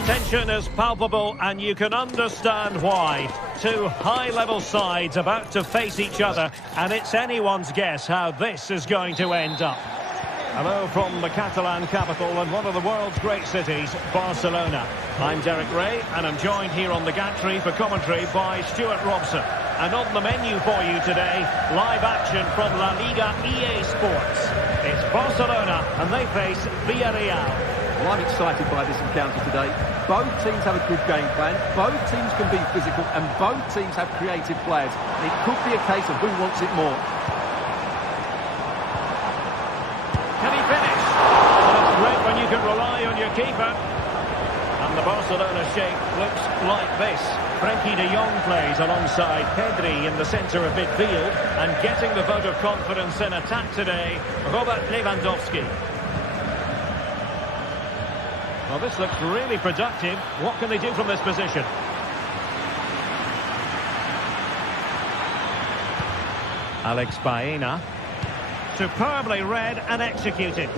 The tension is palpable and you can understand why. Two high-level sides about to face each other, and it's anyone's guess how this is going to end up. Hello from the Catalan capital and one of the world's great cities, Barcelona. I'm Derek Ray and I'm joined here on the gantry for commentary by Stuart Robson. And on the menu for you today, live action from La Liga EA Sports. It's Barcelona and they face Villarreal. Well, I'm excited by this encounter today. Both teams have a good game plan, both teams can be physical, and both teams have creative players. It could be a case of who wants it more. Can he finish? Well, it's great when you can rely on your keeper. And the Barcelona shape looks like this. Frenkie de Jong plays alongside Pedri in the centre of midfield, and getting the vote of confidence in attack today, Robert Lewandowski. Well, this looks really productive. What can they do from this position? Alex Baena. Superbly read and executed.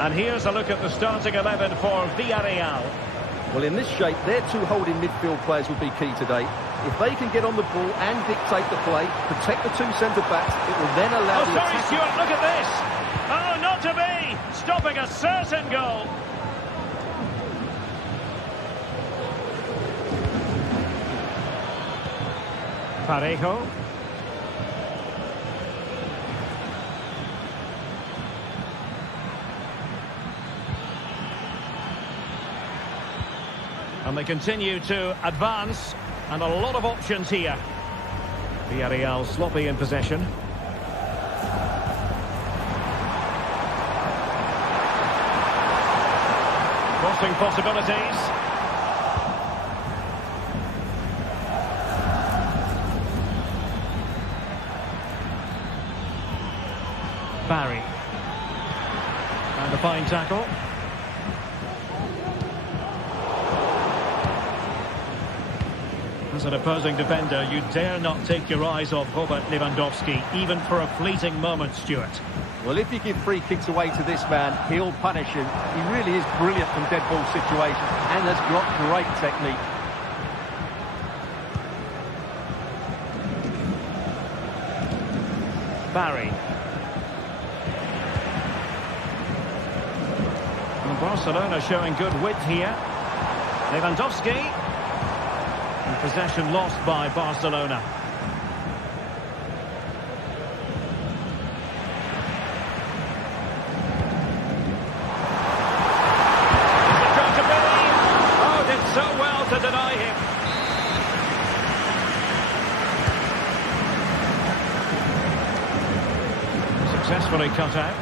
And here's a look at the starting 11 for Villarreal. Well, in this shape, their two holding midfield players will be key today. If they can get on the ball and dictate the play, protect the two centre-backs, it will then allow the sorry, Stuart, look at this! Oh, not to be! Stopping a certain goal! Parejo. And they continue to advance, and a lot of options here. Villarreal sloppy in possession. Crossing possibilities. Barry. And a fine tackle. As an opposing defender, you dare not take your eyes off Robert Lewandowski, even for a fleeting moment, Stuart. Well, if you give free kicks away to this man, he'll punish you. He really is brilliant from dead ball situations and has got great technique. Barry. And Barcelona showing good width here. Lewandowski. Possession lost by Barcelona. Is it going to be? Oh, did so well to deny him. Successfully cut out.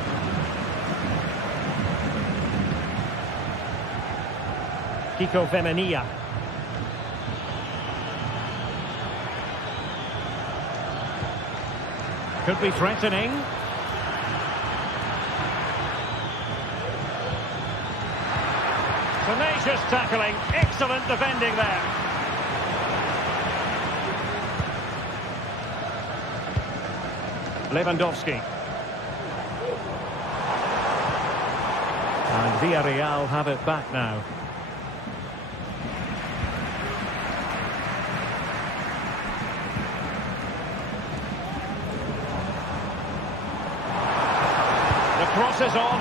Kiko Femenia. Could be threatening. Tenacious tackling. Excellent defending there. Lewandowski. And Villarreal have it back now. Crosses on.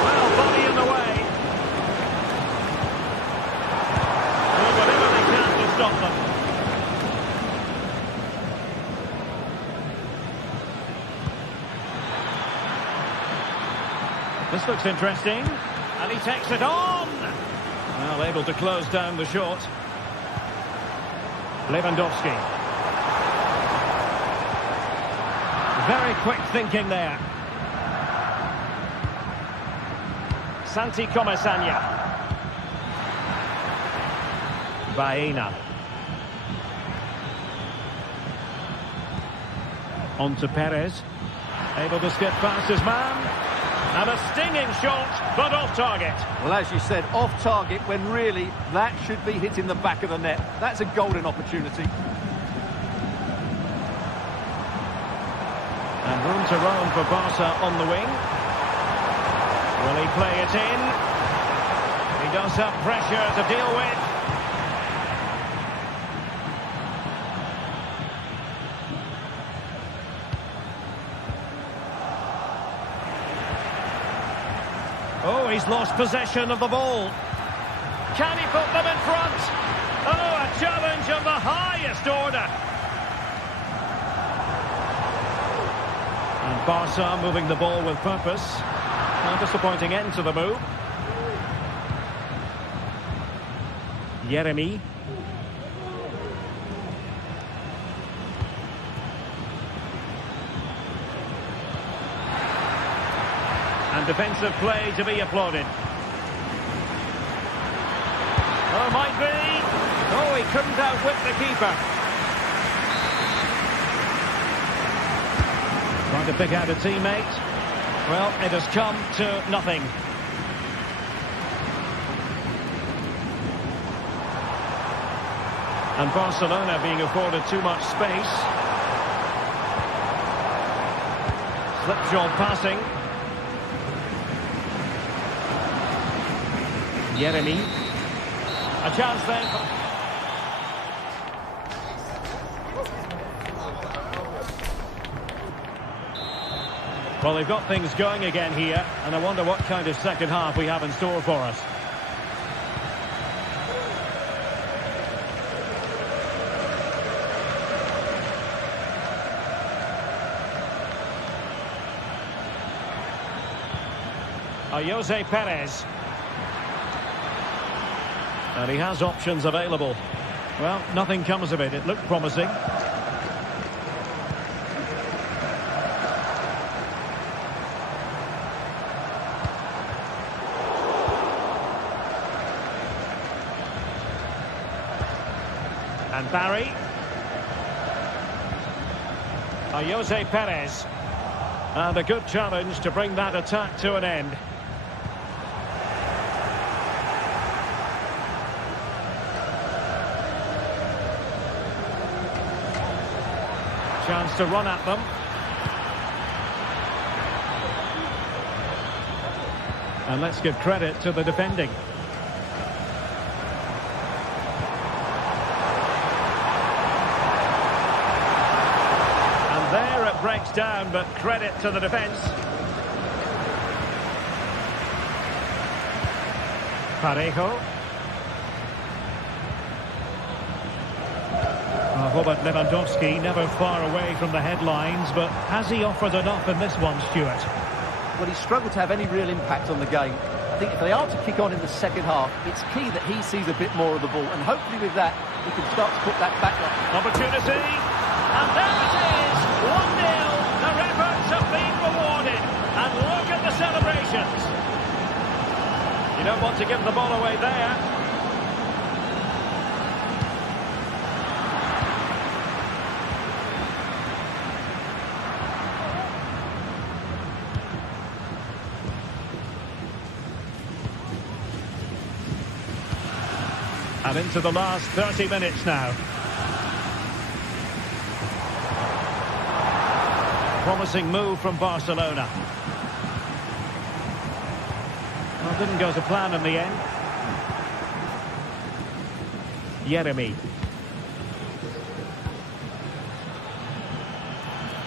Well, body in the way. Doing whatever they can to stop them. This looks interesting. And he takes it on. Well, able to close down the shot. Lewandowski. Very quick thinking there. Santi Comesaña. Baena. On to Perez. Able to skip past his man. And a stinging shot, but off target. Well, as you said, off target when really that should be hitting the back of the net. That's a golden opportunity. And room to roam for Barca on the wing. Will he play it in? He does have pressure to deal with. Oh, he's lost possession of the ball. Can he put them in front? Oh, a challenge of the highest order. And Barca moving the ball with purpose. A disappointing end to the move. Yeremy. And defensive play to be applauded. Oh, might be. Oh, he couldn't outwit the keeper. Trying to pick out a teammate. Well, it has come to nothing. And Barcelona being afforded too much space. Slipshod passing. Yeremy. A chance then. Well, they've got things going again here, and I wonder what kind of second half we have in store for us. Jose Perez. And he has options available. Well, nothing comes of it. It looked promising. And Barry. Jose Perez. And a good challenge to bring that attack to an end. Chance to run at them. And let's give credit to the defending. And there it breaks down, but credit to the defence. Parejo. Robert Lewandowski never far away from the headlines, but has he offered enough in this one, Stuart? Well, he struggled to have any real impact on the game. I think if they are to kick on in the second half, it's key that he sees a bit more of the ball, and hopefully with that, he can start to put that back up. Opportunity, and there it is, 1-0. Their efforts have been rewarded, and look at the celebrations. You don't want to give the ball away there. And into the last 30 minutes now. Promising move from Barcelona. Well, didn't go to plan in the end. Yeremy.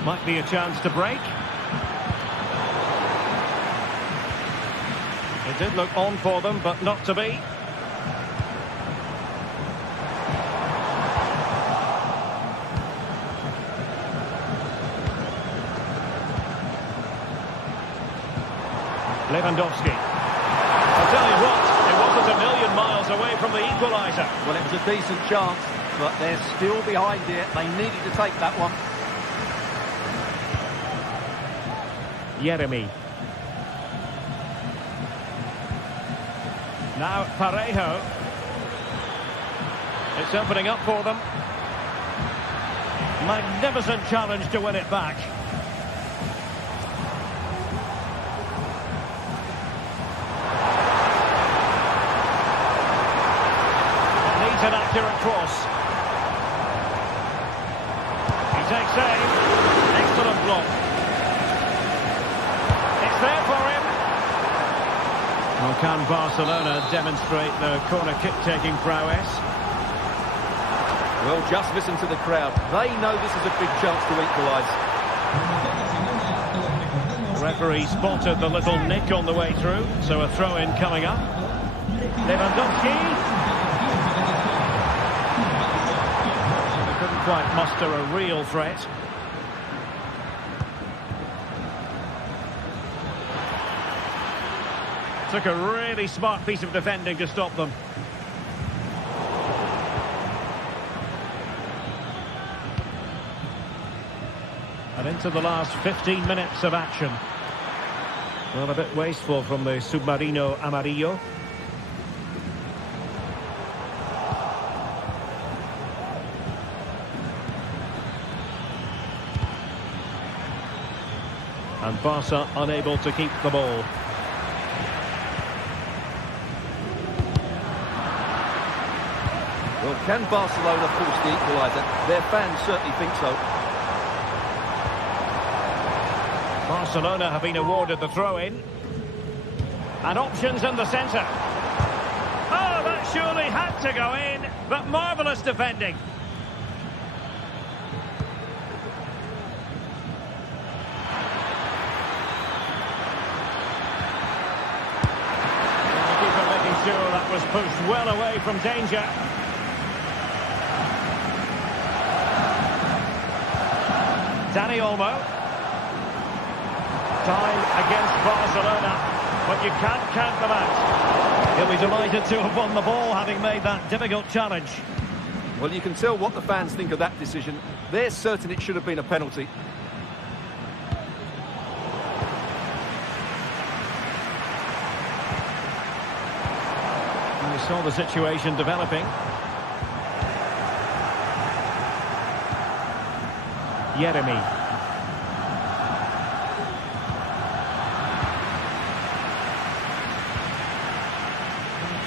Might be a chance to break. It did look on for them, but not to be. Lewandowski. I'll tell you what, it wasn't a million miles away from the equaliser. Well, it was a decent chance, but they're still behind it. They needed to take that one. Yeremy. Now Parejo. It's opening up for them. Magnificent challenge to win it back. An accurate cross. He takes aim. Excellent block. Well, can Barcelona demonstrate their corner kick-taking prowess? Well, just listen to the crowd. They know this is a big chance to equalise. Referee spotted the little nick on the way through, so a throw-in coming up. Lewandowski. They couldn't quite muster a real threat. Took a really smart piece of defending to stop them. And into the last 15 minutes of action. Well, a bit wasteful from the Submarino Amarillo. And Barca unable to keep the ball. Well, can Barcelona force the equaliser? Their fans certainly think so. Barcelona have been awarded the throw-in. And options in the centre. Oh, that surely had to go in, but marvellous defending. The keeper making sure that was pushed well away from danger. Dani Olmo. Time against Barcelona, but you can't count them out. He'll be delighted to have won the ball, having made that difficult challenge. Well, you can tell what the fans think of that decision. They're certain it should have been a penalty. And we saw the situation developing. Yeremy.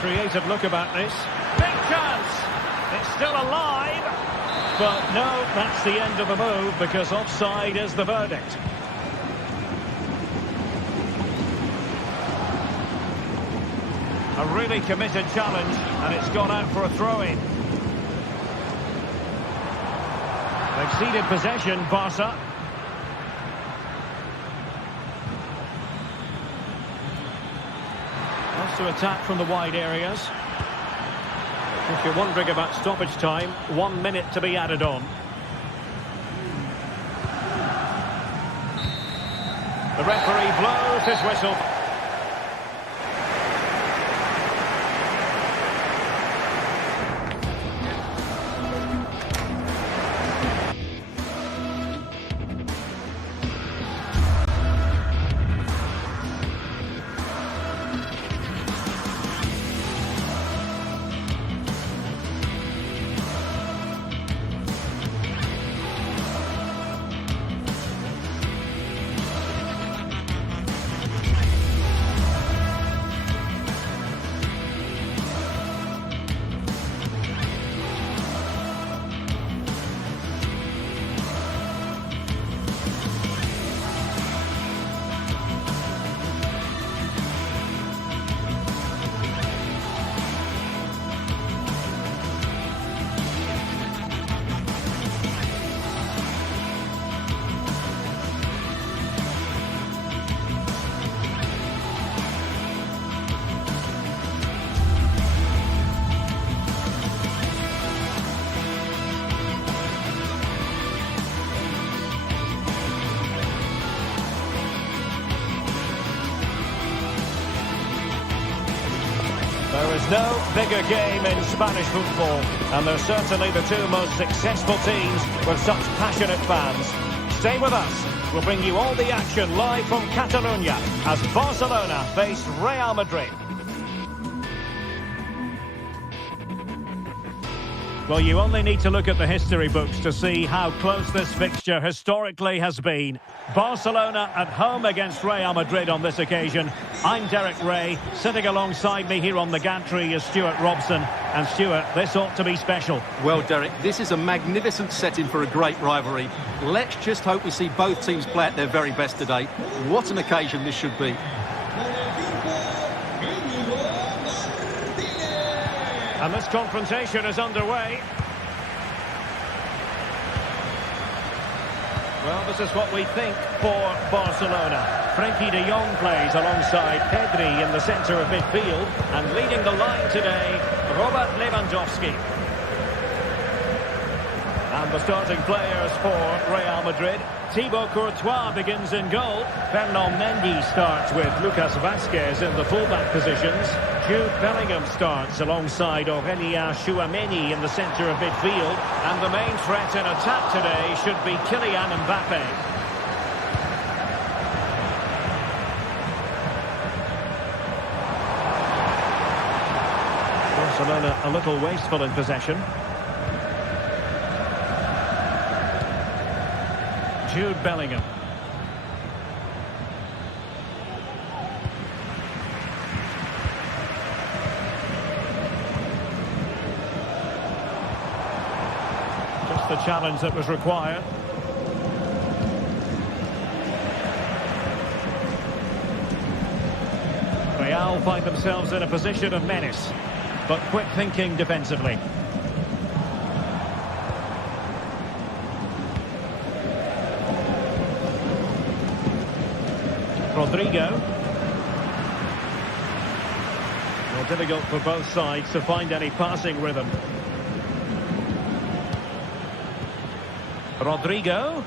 Creative look about this. Big chance! It's still alive! But no, that's the end of the move because offside is the verdict. A really committed challenge, and it's gone out for a throw-in. They've ceded possession, Barca. To attack from the wide areas. If you're wondering about stoppage time, 1 minute to be added on. The referee blows his whistle. There is no bigger game in Spanish football, and they're certainly the two most successful teams with such passionate fans. Stay with us. We'll bring you all the action live from Catalonia as Barcelona face Real Madrid. Well, you only need to look at the history books to see how close this fixture historically has been. Barcelona at home against Real Madrid on this occasion. I'm Derek Ray. Sitting alongside me here on the gantry is Stuart Robson. And Stuart, this ought to be special. Well, Derek, this is a magnificent setting for a great rivalry. Let's just hope we see both teams play at their very best today. What an occasion this should be. And this confrontation is underway. Well, this is what we think for Barcelona. Frenkie de Jong plays alongside Pedri in the centre of midfield. And leading the line today, Robert Lewandowski. And the starting players for Real Madrid. Thibaut Courtois begins in goal. Fernand Mendy starts with Lucas Vazquez in the fullback positions. Jude Bellingham starts alongside Aurélien Tchouameni in the centre of midfield. And the main threat in attack today should be Kylian Mbappe. Barcelona a little wasteful in possession. Jude Bellingham. Just the challenge that was required. Real find themselves in a position of menace, but quick thinking defensively. Rodrigo. Well, difficult for both sides to find any passing rhythm. Rodrigo.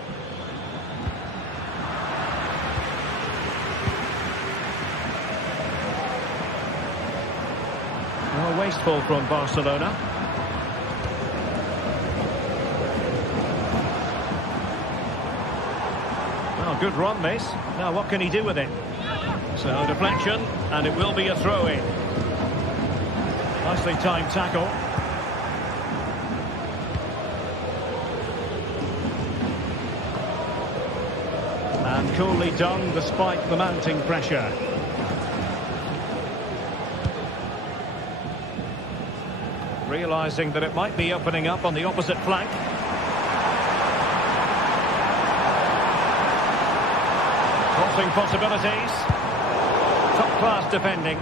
Well, wasteful from Barcelona. Well, good run, this. Now, what can he do with it? So, deflection, and it will be a throw-in. Nicely timed tackle. And coolly done despite the mounting pressure. Realising that it might be opening up on the opposite flank. Crossing possibilities. Top-class defending.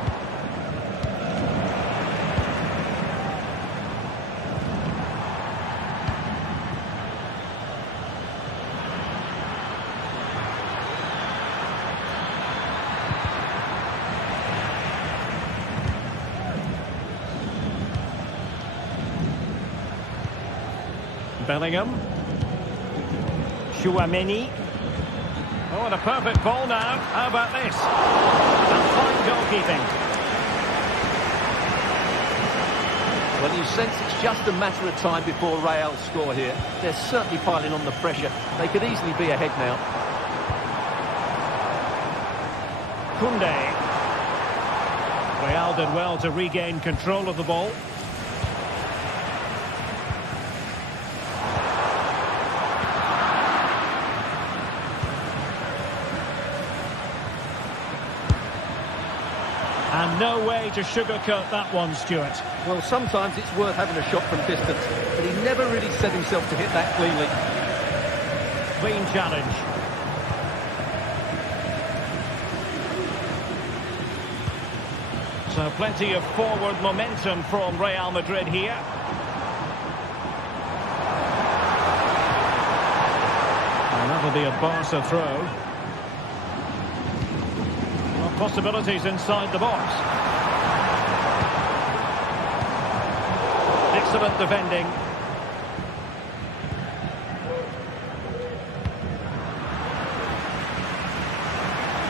Bellingham. Tchouameni. Oh, and a perfect ball now. How about this? And fine goalkeeping. Well, you sense it's just a matter of time before Real score here. They're certainly piling on the pressure. They could easily be ahead now. Koundé. Real did well to regain control of the ball. And no way to sugarcoat that one, Stuart. Well, sometimes it's worth having a shot from distance, but he never really set himself to hit that cleanly. Clean challenge. So plenty of forward momentum from Real Madrid here. And that'll be a Barca throw. Possibilities inside the box. Excellent defending.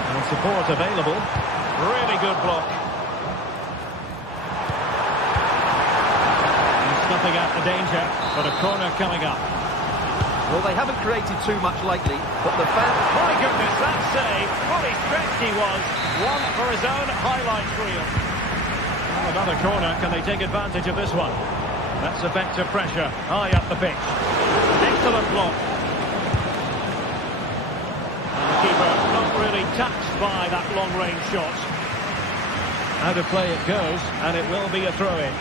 And support available. Really good block. And snuffing out the danger, but a corner coming up. Well, they haven't created too much lately, but the fans... My goodness, that save! Fully stretched he was. One for his own highlights reel. Well, another corner. Can they take advantage of this one? That's effective pressure. High up the pitch. Excellent block. And the keeper not really touched by that long-range shot. Out of play it goes, and it will be a throw-in.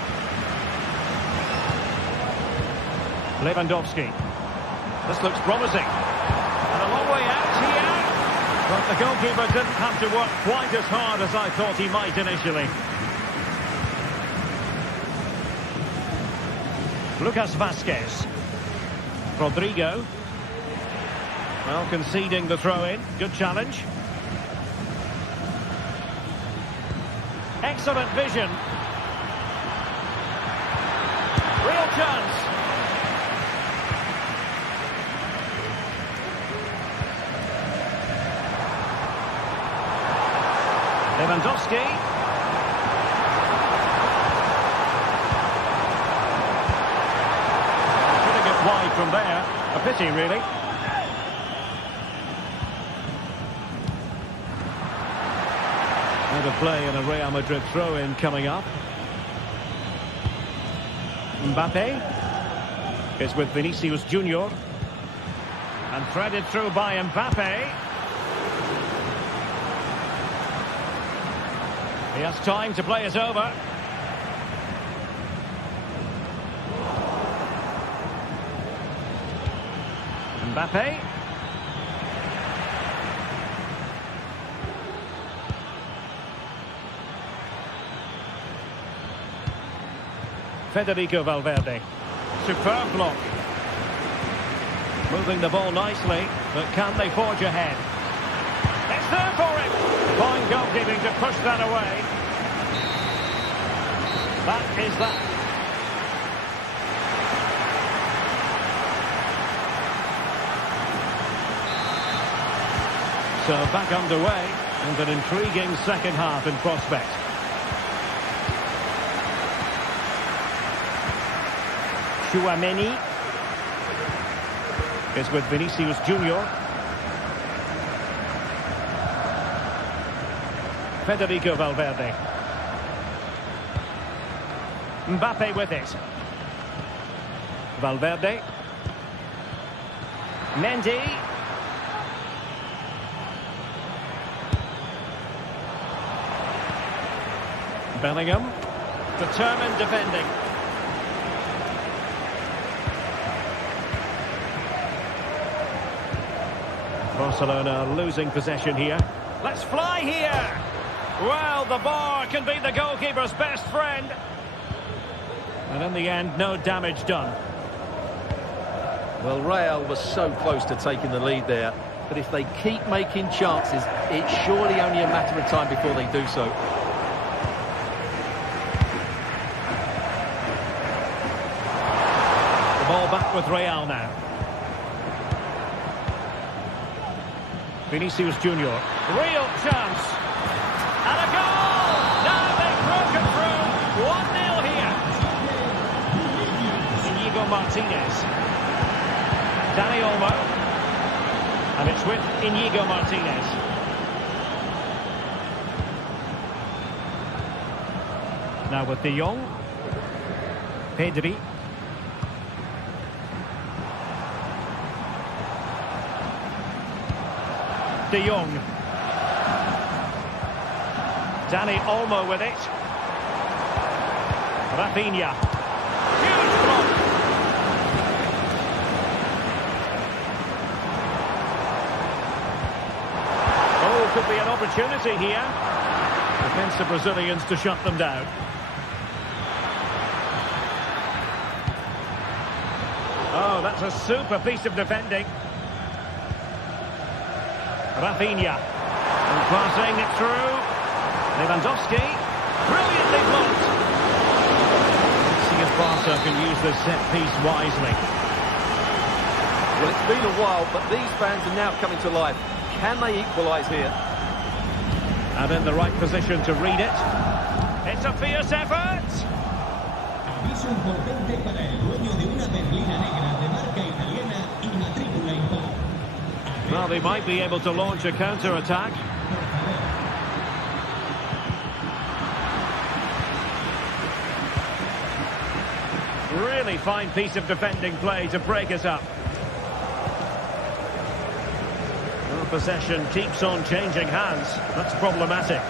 Lewandowski. This looks promising. And a long way out here. But the goalkeeper didn't have to work quite as hard as I thought he might initially. Lucas Vasquez. Rodrigo. Well, conceding the throw-in. Good challenge. Excellent vision. Real chance. Lewandowski. Should have got wide from there. A pity, really. Out of play and a Real Madrid throw-in coming up. Mbappe is with Vinicius Junior. And threaded through by Mbappe. He has time to play it over. Mbappe. Federico Valverde. Superb block. Moving the ball nicely, but can they forge ahead? It's there for him. Fine goalkeeping to push that away. That is that. So back underway, and an intriguing second half in prospect. Tchouaméni is with Vinicius Junior. Federico Valverde. Mbappe with it. Valverde. Mendy. Bellingham. Determined defending. Barcelona losing possession here. Let's fly here. Well, the bar can be the goalkeeper's best friend. And in the end, no damage done. Well, Real was so close to taking the lead there. But if they keep making chances, it's surely only a matter of time before they do so. The ball back with Real now. Vinicius Junior. Real chance. And a goal! Now they've broken through. 1-0 here. Inigo Martinez. Dani Olmo. And it's with Inigo Martinez. Now with De Jong. Pedri. De Jong. Dani Olmo with it. Rafinha. Huge block. Oh, could be an opportunity here. Defensive Brazilians to shut them down. Oh, that's a super piece of defending. Rafinha. And passing it through. Lewandowski. Brilliantly blocked. Let's see if Barca can use this set piece wisely. Well, it's been a while, but these fans are now coming to life. Can they equalise here? And in the right position to read it. It's a fierce effort. Aviso importante para el dueño de una berlina negra de marca italiana y matrícula impar. Well, they might be able to launch a counter-attack. Really fine piece of defending play to break it up. Well, possession keeps on changing hands. That's problematic.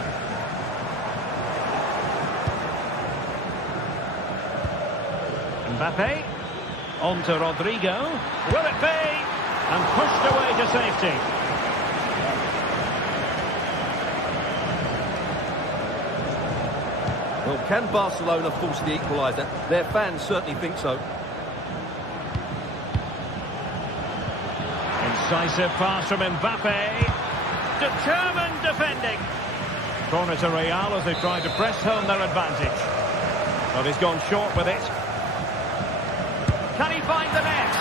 Mbappe. On to Rodrigo. Will it be? And pushed away to safety. Well, can Barcelona force the equaliser? Their fans certainly think so. Decisive pass from Mbappe. Determined defending. Corner to Real as they try to press home their advantage. But he's gone short with it. Can he find the net?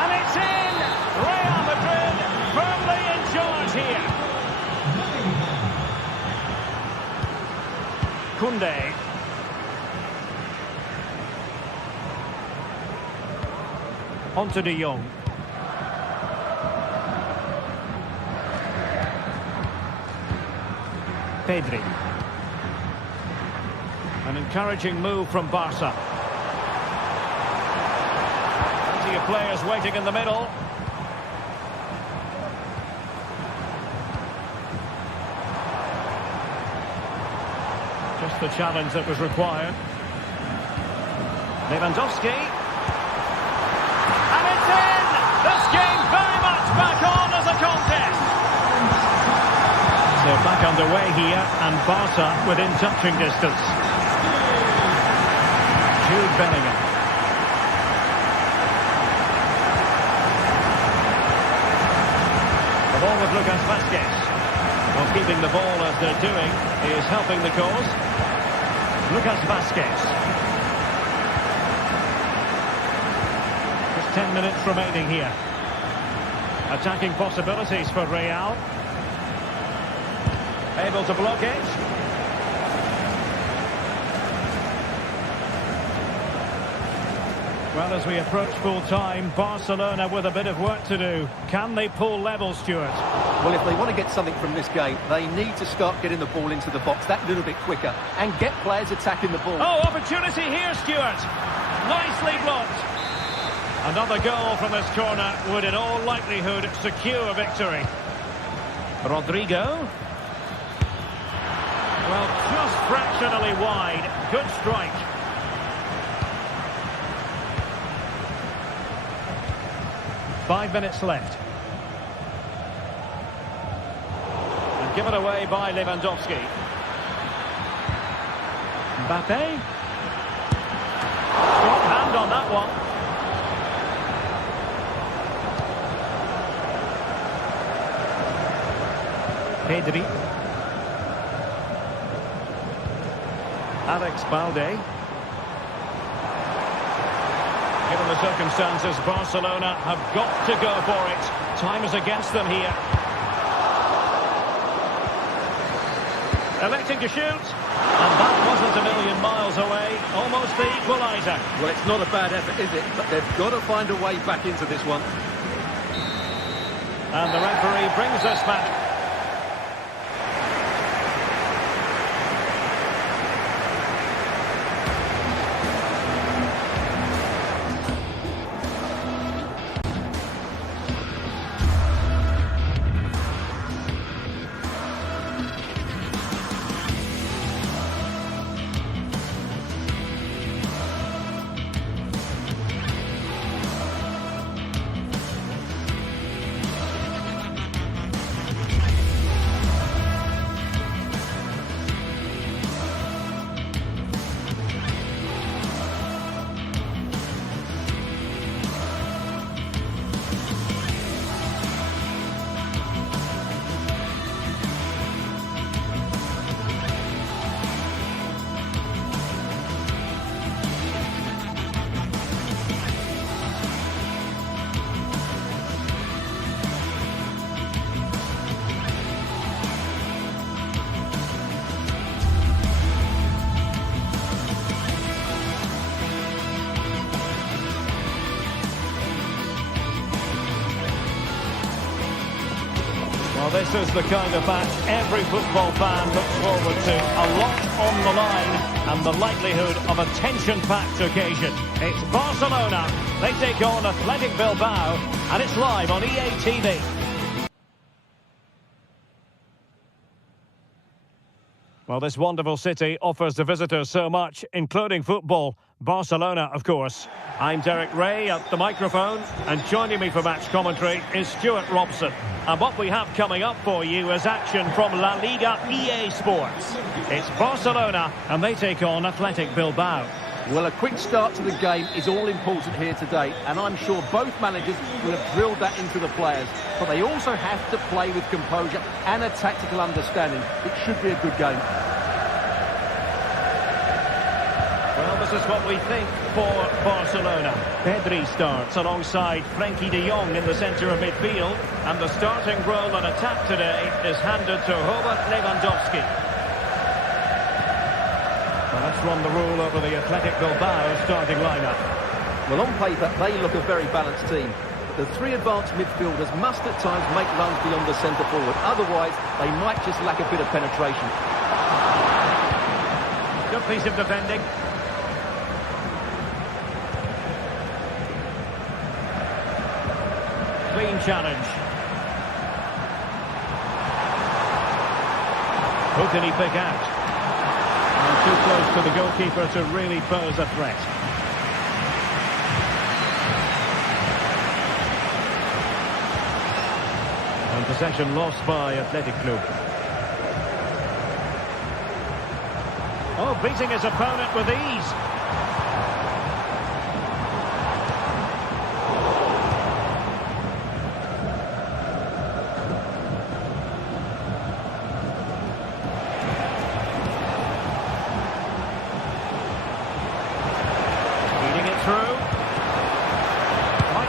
And it's in! Real Madrid firmly in charge here. Koundé. On to De Jong. Pedri. An encouraging move from Barca. Plenty of players waiting in the middle. Just the challenge that was required. Lewandowski. And it's in! This game very much back on as a contest. So back underway here, and Barca within touching distance. Jude Bellingham. The ball with Lucas Vazquez. Well, keeping the ball as they're doing is helping the cause. Lucas Vazquez. Just 10 minutes remaining here. Attacking possibilities for Real. Able to block it. Well, as we approach full time, Barcelona with a bit of work to do. Can they pull level, Stuart? Well, if they want to get something from this game, they need to start getting the ball into the box that little bit quicker and get players attacking the ball. Oh, opportunity here, Stuart. Nicely blocked. Another goal from this corner would in all likelihood secure victory. Rodrigo. Well, just fractionally wide. Good strike. Five minutes left. And given away by Lewandowski. Mbappe. Strong hand on that one. Pedri. Alex Balde. Given the circumstances, Barcelona have got to go for it. Time is against them here. Electing to shoot. And that wasn't a million miles away. Almost the equaliser. Well, it's not a bad effort, is it? But they've got to find a way back into this one. And the referee brings us back. Well, this is the kind of match every football fan looks forward to. A lot on the line and the likelihood of a tension-packed occasion. It's Barcelona. They take on Athletic Bilbao, and it's live on EA TV. Well, this wonderful city offers the visitors so much, including football. Barcelona, of course. I'm Derek Ray at the microphone, and joining me for match commentary is Stuart Robson. And what we have coming up for you is action from La Liga EA Sports. It's Barcelona, and they take on Athletic Bilbao. Well, a quick start to the game is all important here today, and I'm sure both managers will have drilled that into the players. But they also have to play with composure and a tactical understanding. It should be a good game. Well, this is what we think for Barcelona. Pedri starts alongside Frenkie de Jong in the centre of midfield. And the starting role on attack today is handed to Robert Lewandowski. Well, let's run the rule over the Athletic Bilbao starting lineup. Well, on paper, they look a very balanced team. But the three advanced midfielders must at times make runs beyond the centre forward. Otherwise, they might just lack a bit of penetration. Good piece of defending. Clean challenge. Who can he pick out? Too close to the goalkeeper to really pose a threat. And possession lost by Athletic Club. Oh, beating his opponent with ease.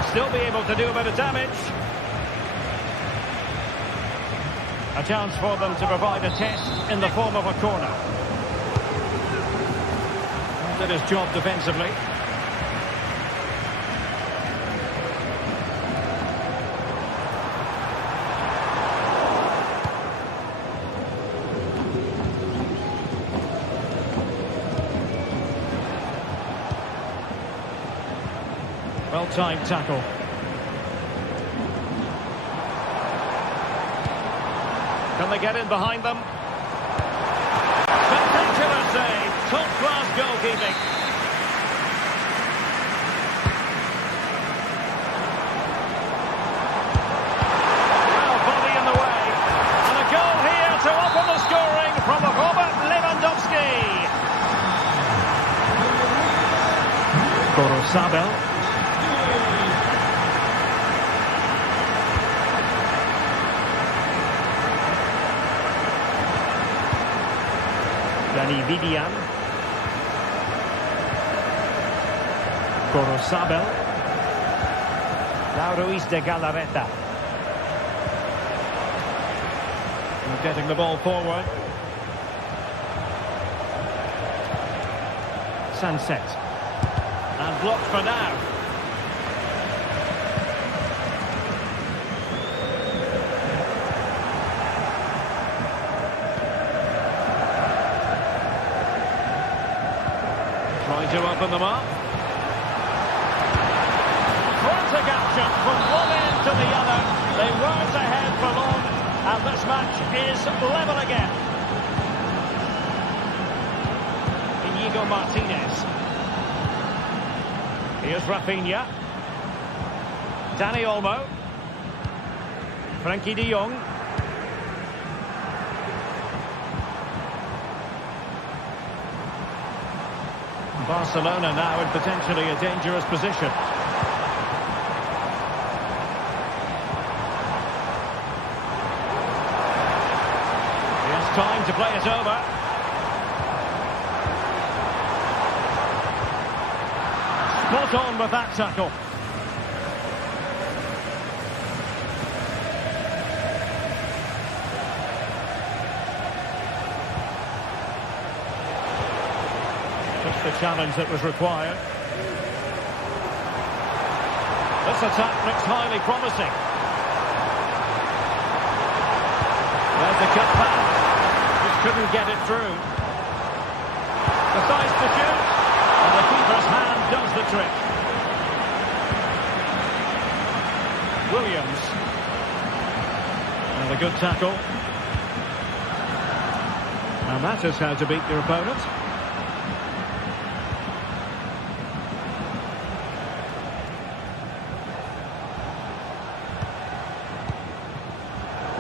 Still be able to do a bit of damage. A chance for them to provide a test in the form of a corner. Did his job defensively. Well-timed tackle. Can they get in behind them? Spectacular save. Top-class goalkeeping. Well, body in the way. And a goal here to open the scoring from Robert Lewandowski. Sociedad. Vidian. Corosabel. Ruiz de Galarreta. Getting the ball forward. Sunset. And blocked for now. To open them up. Frantic action from one end to the other. They weren't ahead for long, and this match is level again. Inigo Martinez. Here's Rafinha. Dani Olmo. Frenkie de Jong. Barcelona now in potentially a dangerous position. He has time to play it over. Spot on with that tackle. The challenge that was required. This attack looks highly promising. There's the cut back. Just couldn't get it through. Decides to shoot. And the keeper's hand does the trick. Williams. And a good tackle. And that is how to beat your opponent.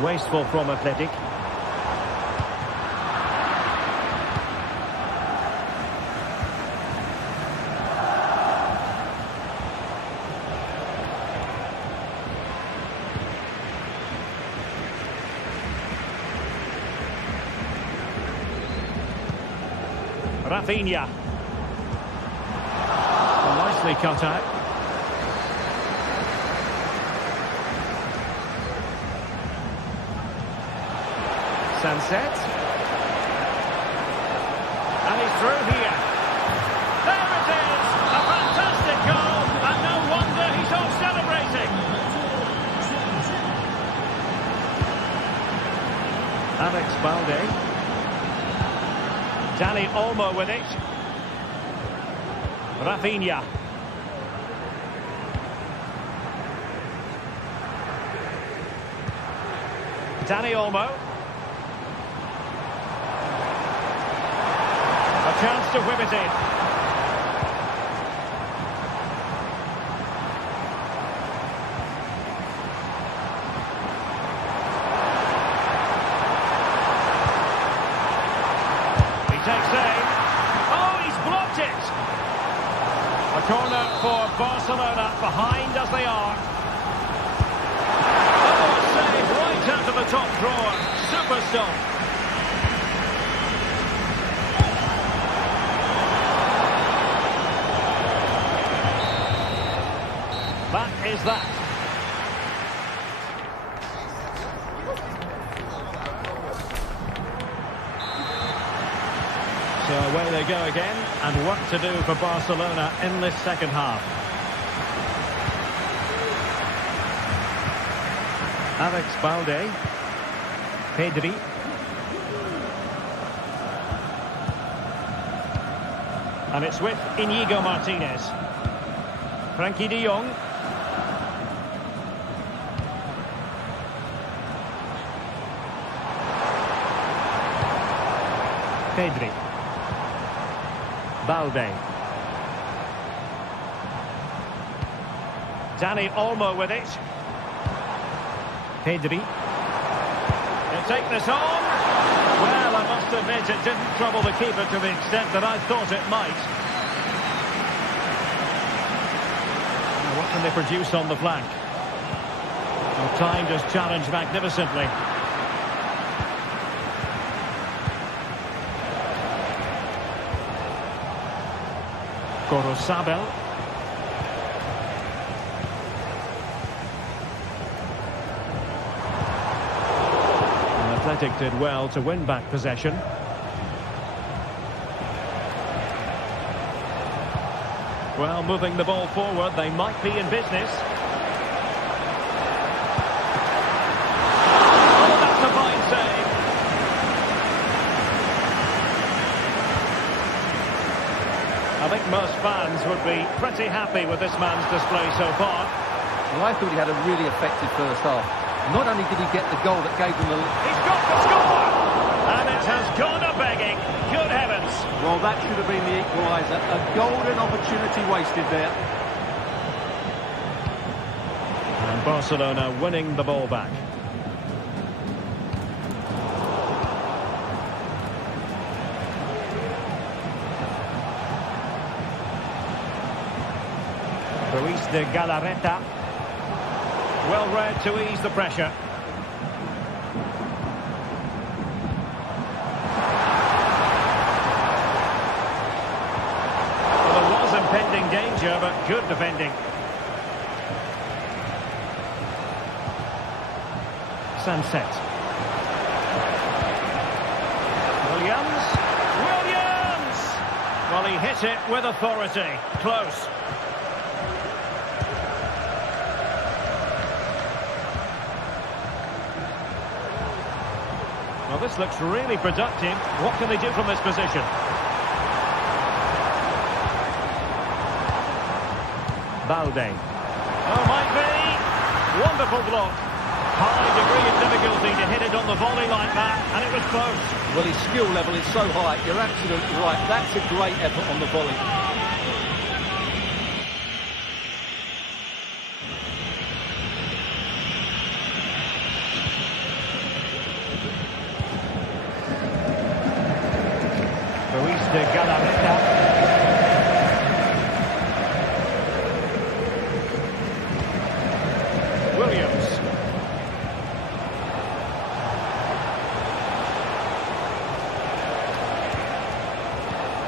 Wasteful from Athletic. Rafinha. Nicely cut out. Sunset. And he's through here. There it is! A fantastic goal, and no wonder he's off celebrating. Alex Balde. Dani Olmo with it. Rafinha. Dani Olmo. A chance to whip it in. He takes aim. Oh, he's blocked it. A corner for Barcelona, behind as they are. Oh, a save right out of the top drawer. Super stop. That is that. So away they go again, and work to do for Barcelona in this second half. Alex Balde. Pedri. And it's with Inigo Martinez. Frankie de Jong. Pedri. Balde. Dani Olmo with it. Pedri. He'll take this on. Well, I must admit it didn't trouble the keeper to the extent that I thought it might. Now, what can they produce on the flank? Well, timed his challenge magnificently. Gorosabel. And Athletic did well to win back possession. Well, moving the ball forward, they might be in business. Oh, that's a fine save. I think most fans would be pretty happy with this man's display so far. Well, I thought he had a really effective first half. Not only did he get the goal that gave them the... He's got the score! And it has gone a-begging. Good heavens. Well, that should have been the equaliser. A golden opportunity wasted there. And Barcelona winning the ball back. Ruiz de Galarreta. Well read to ease the pressure. Well, there was impending danger, but good defending. Sunset. Williams. Well, he hit it with authority. Close. Well, this looks really productive. What can they do from this position? Balde. Oh, might be. Wonderful block. High degree of difficulty to hit it on the volley like that, and it was close. Well, his skill level is so high. You're absolutely right. That's a great effort on the volley. Ruiz de Galarreta. Williams.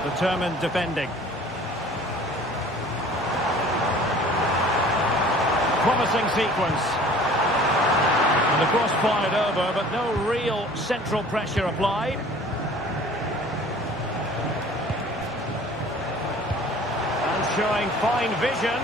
The determined defending. Promising sequence. And the cross fired over, but no real central pressure applied. And showing fine vision.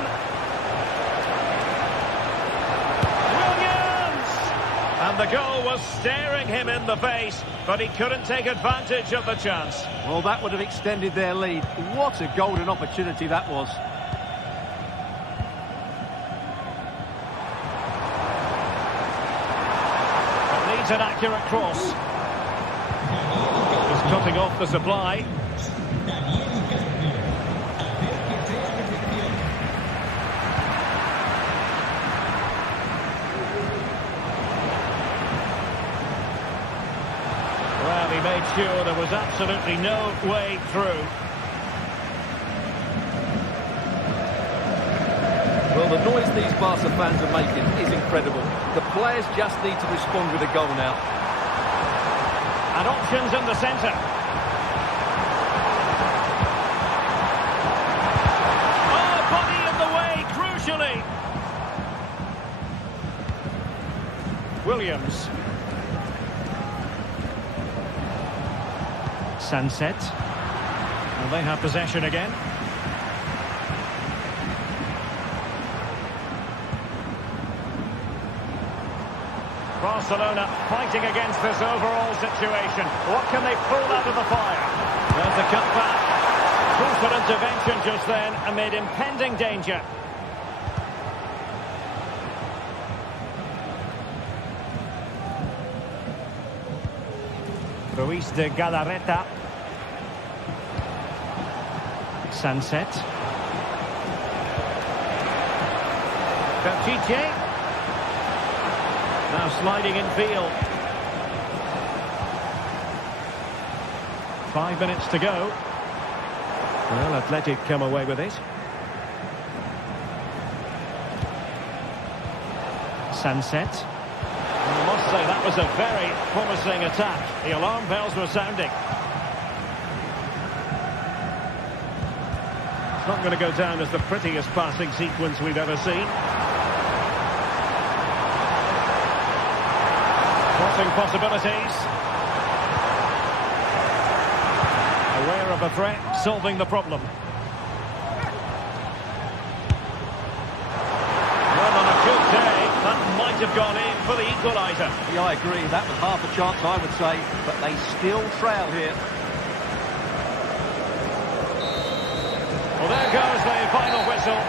And the goal was staring him in the face, but he couldn't take advantage of the chance. Well, that would have extended their lead. What a golden opportunity that was. It needs an accurate cross. Just cutting off the supply. Well, he made sure there was absolutely no way through. Well, the noise these Barca fans are making is incredible. The players just need to respond with a goal now. And options in the centre. Oh, body in the way, crucially. Williams. Sunset. And they have possession again. Barcelona fighting against this overall situation. What can they pull out of the fire? There's a cutback. Crucial intervention just then amid impending danger. Ruiz de Galarreta. Sunset. Belchiche. Now sliding in field. 5 minutes to go. Well, Athletic come away with it. Sunset. I must say that was a very promising attack. The alarm bells were sounding. It's not going to go down as the prettiest passing sequence we've ever seen. Crossing possibilities. Aware of a threat, solving the problem. Well, on a good day, that might have gone in for the equaliser. Yeah, I agree. That was half a chance, I would say. But they still trail here. Well, there goes the final whistle.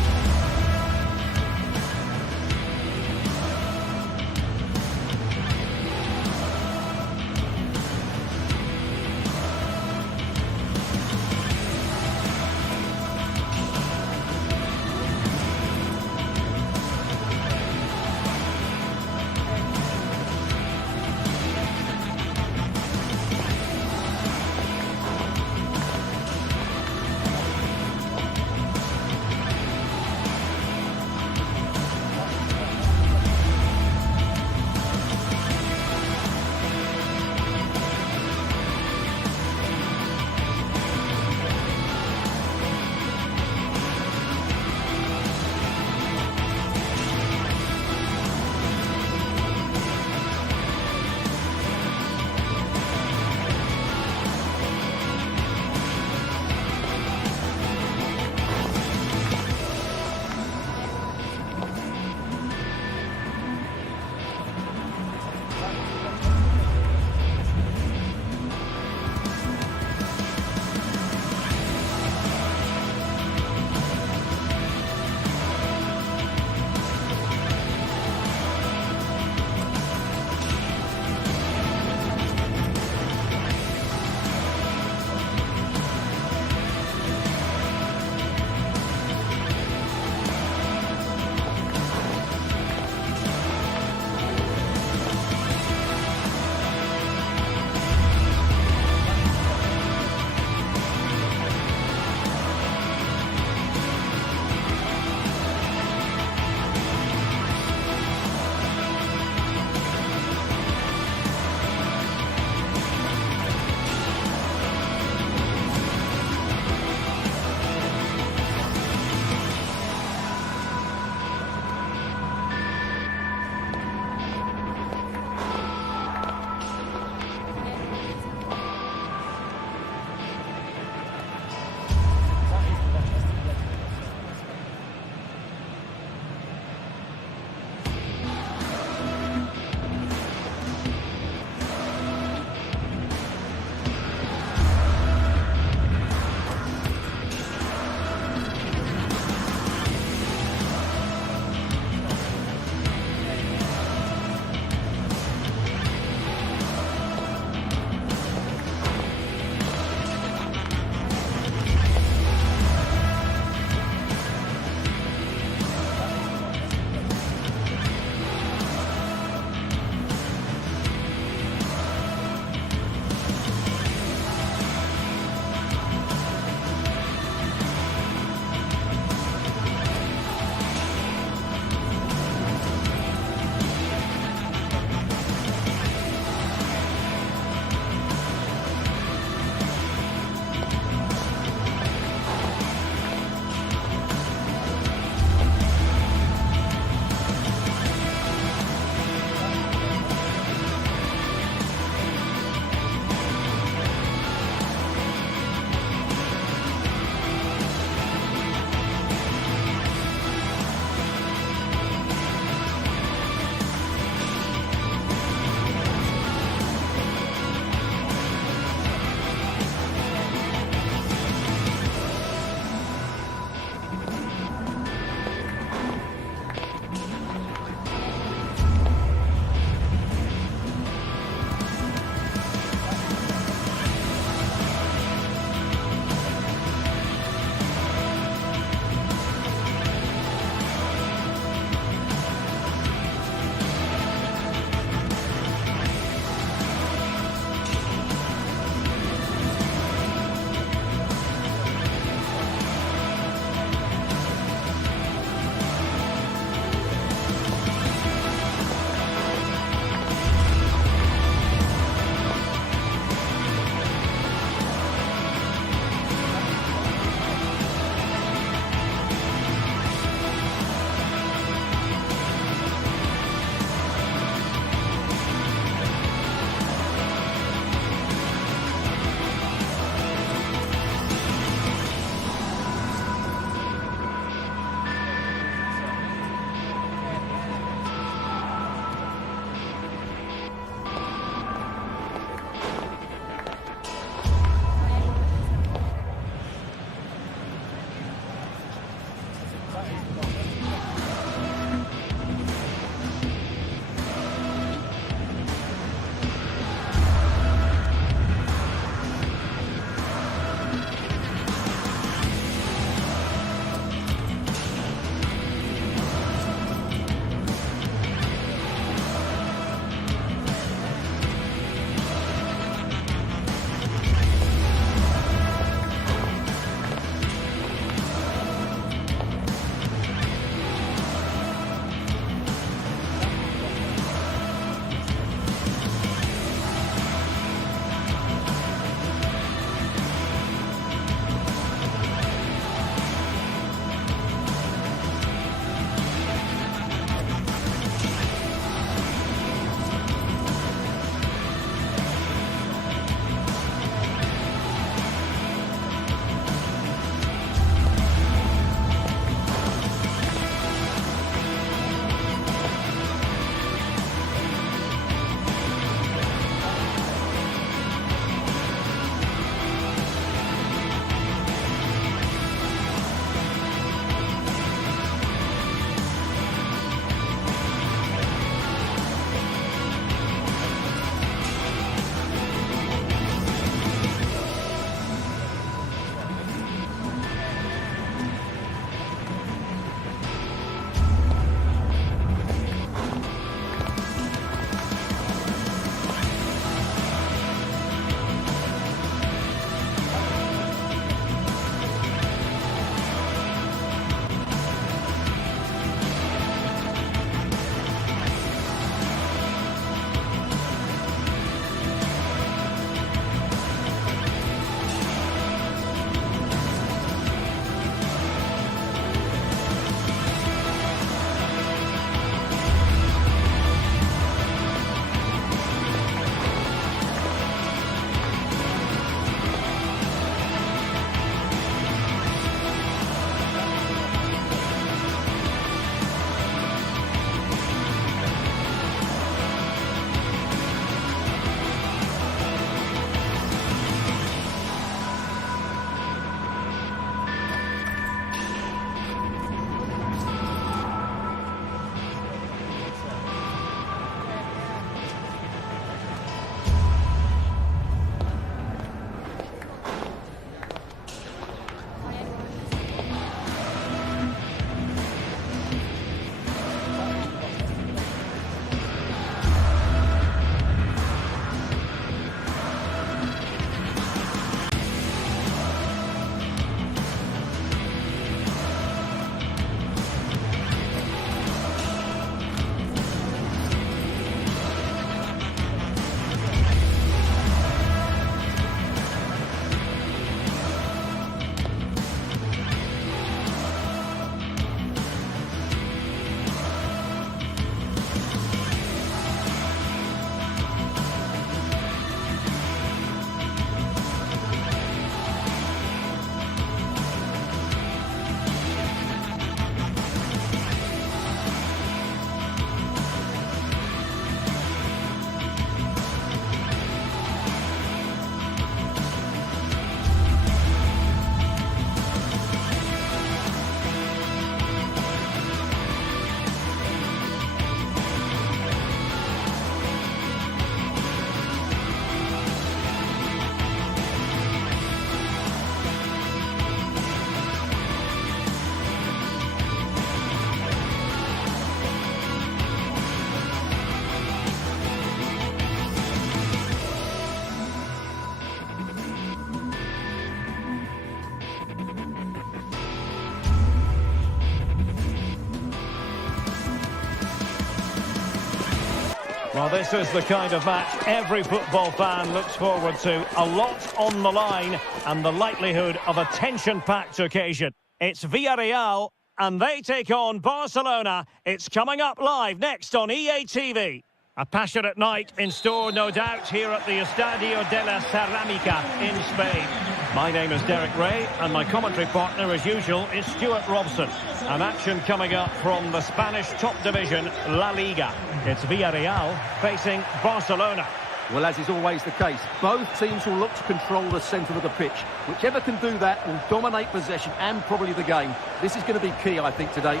Well, this is the kind of match every football fan looks forward to. A lot on the line and the likelihood of a tension-packed occasion. It's Villarreal and they take on Barcelona. It's coming up live next on EA TV. A passionate night in store, no doubt, here at the Estadio de la Cerámica in Spain. My name is Derek Ray, and my commentary partner, as usual, is Stuart Robson. An action coming up from the Spanish top division, La Liga. It's Villarreal facing Barcelona. Well, as is always the case, both teams will look to control the centre of the pitch. Whichever can do that will dominate possession and probably the game. This is going to be key, I think, today.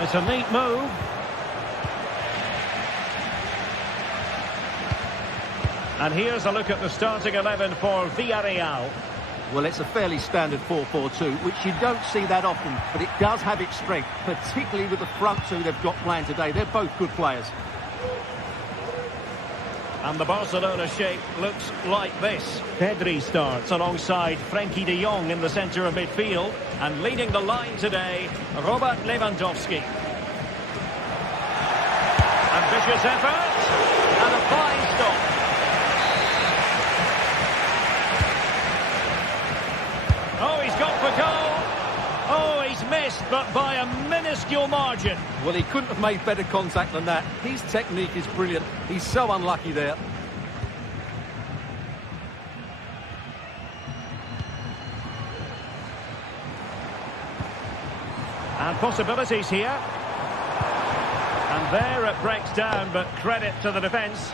It's a neat move. And here's a look at the starting 11 for Villarreal. Well, it's a fairly standard 4-4-2, which you don't see that often, but it does have its strength, particularly with the front two they've got playing today. They're both good players. And the Barcelona shape looks like this. Pedri starts alongside Frenkie de Jong in the centre of midfield. And leading the line today, Robert Lewandowski. Ambitious effort. And a fine stop. Oh, he's gone for goal. Oh, he's missed, but by a minuscule margin. Well, he couldn't have made better contact than that. His technique is brilliant. He's so unlucky there. And possibilities here. And there it breaks down, but credit to the defence.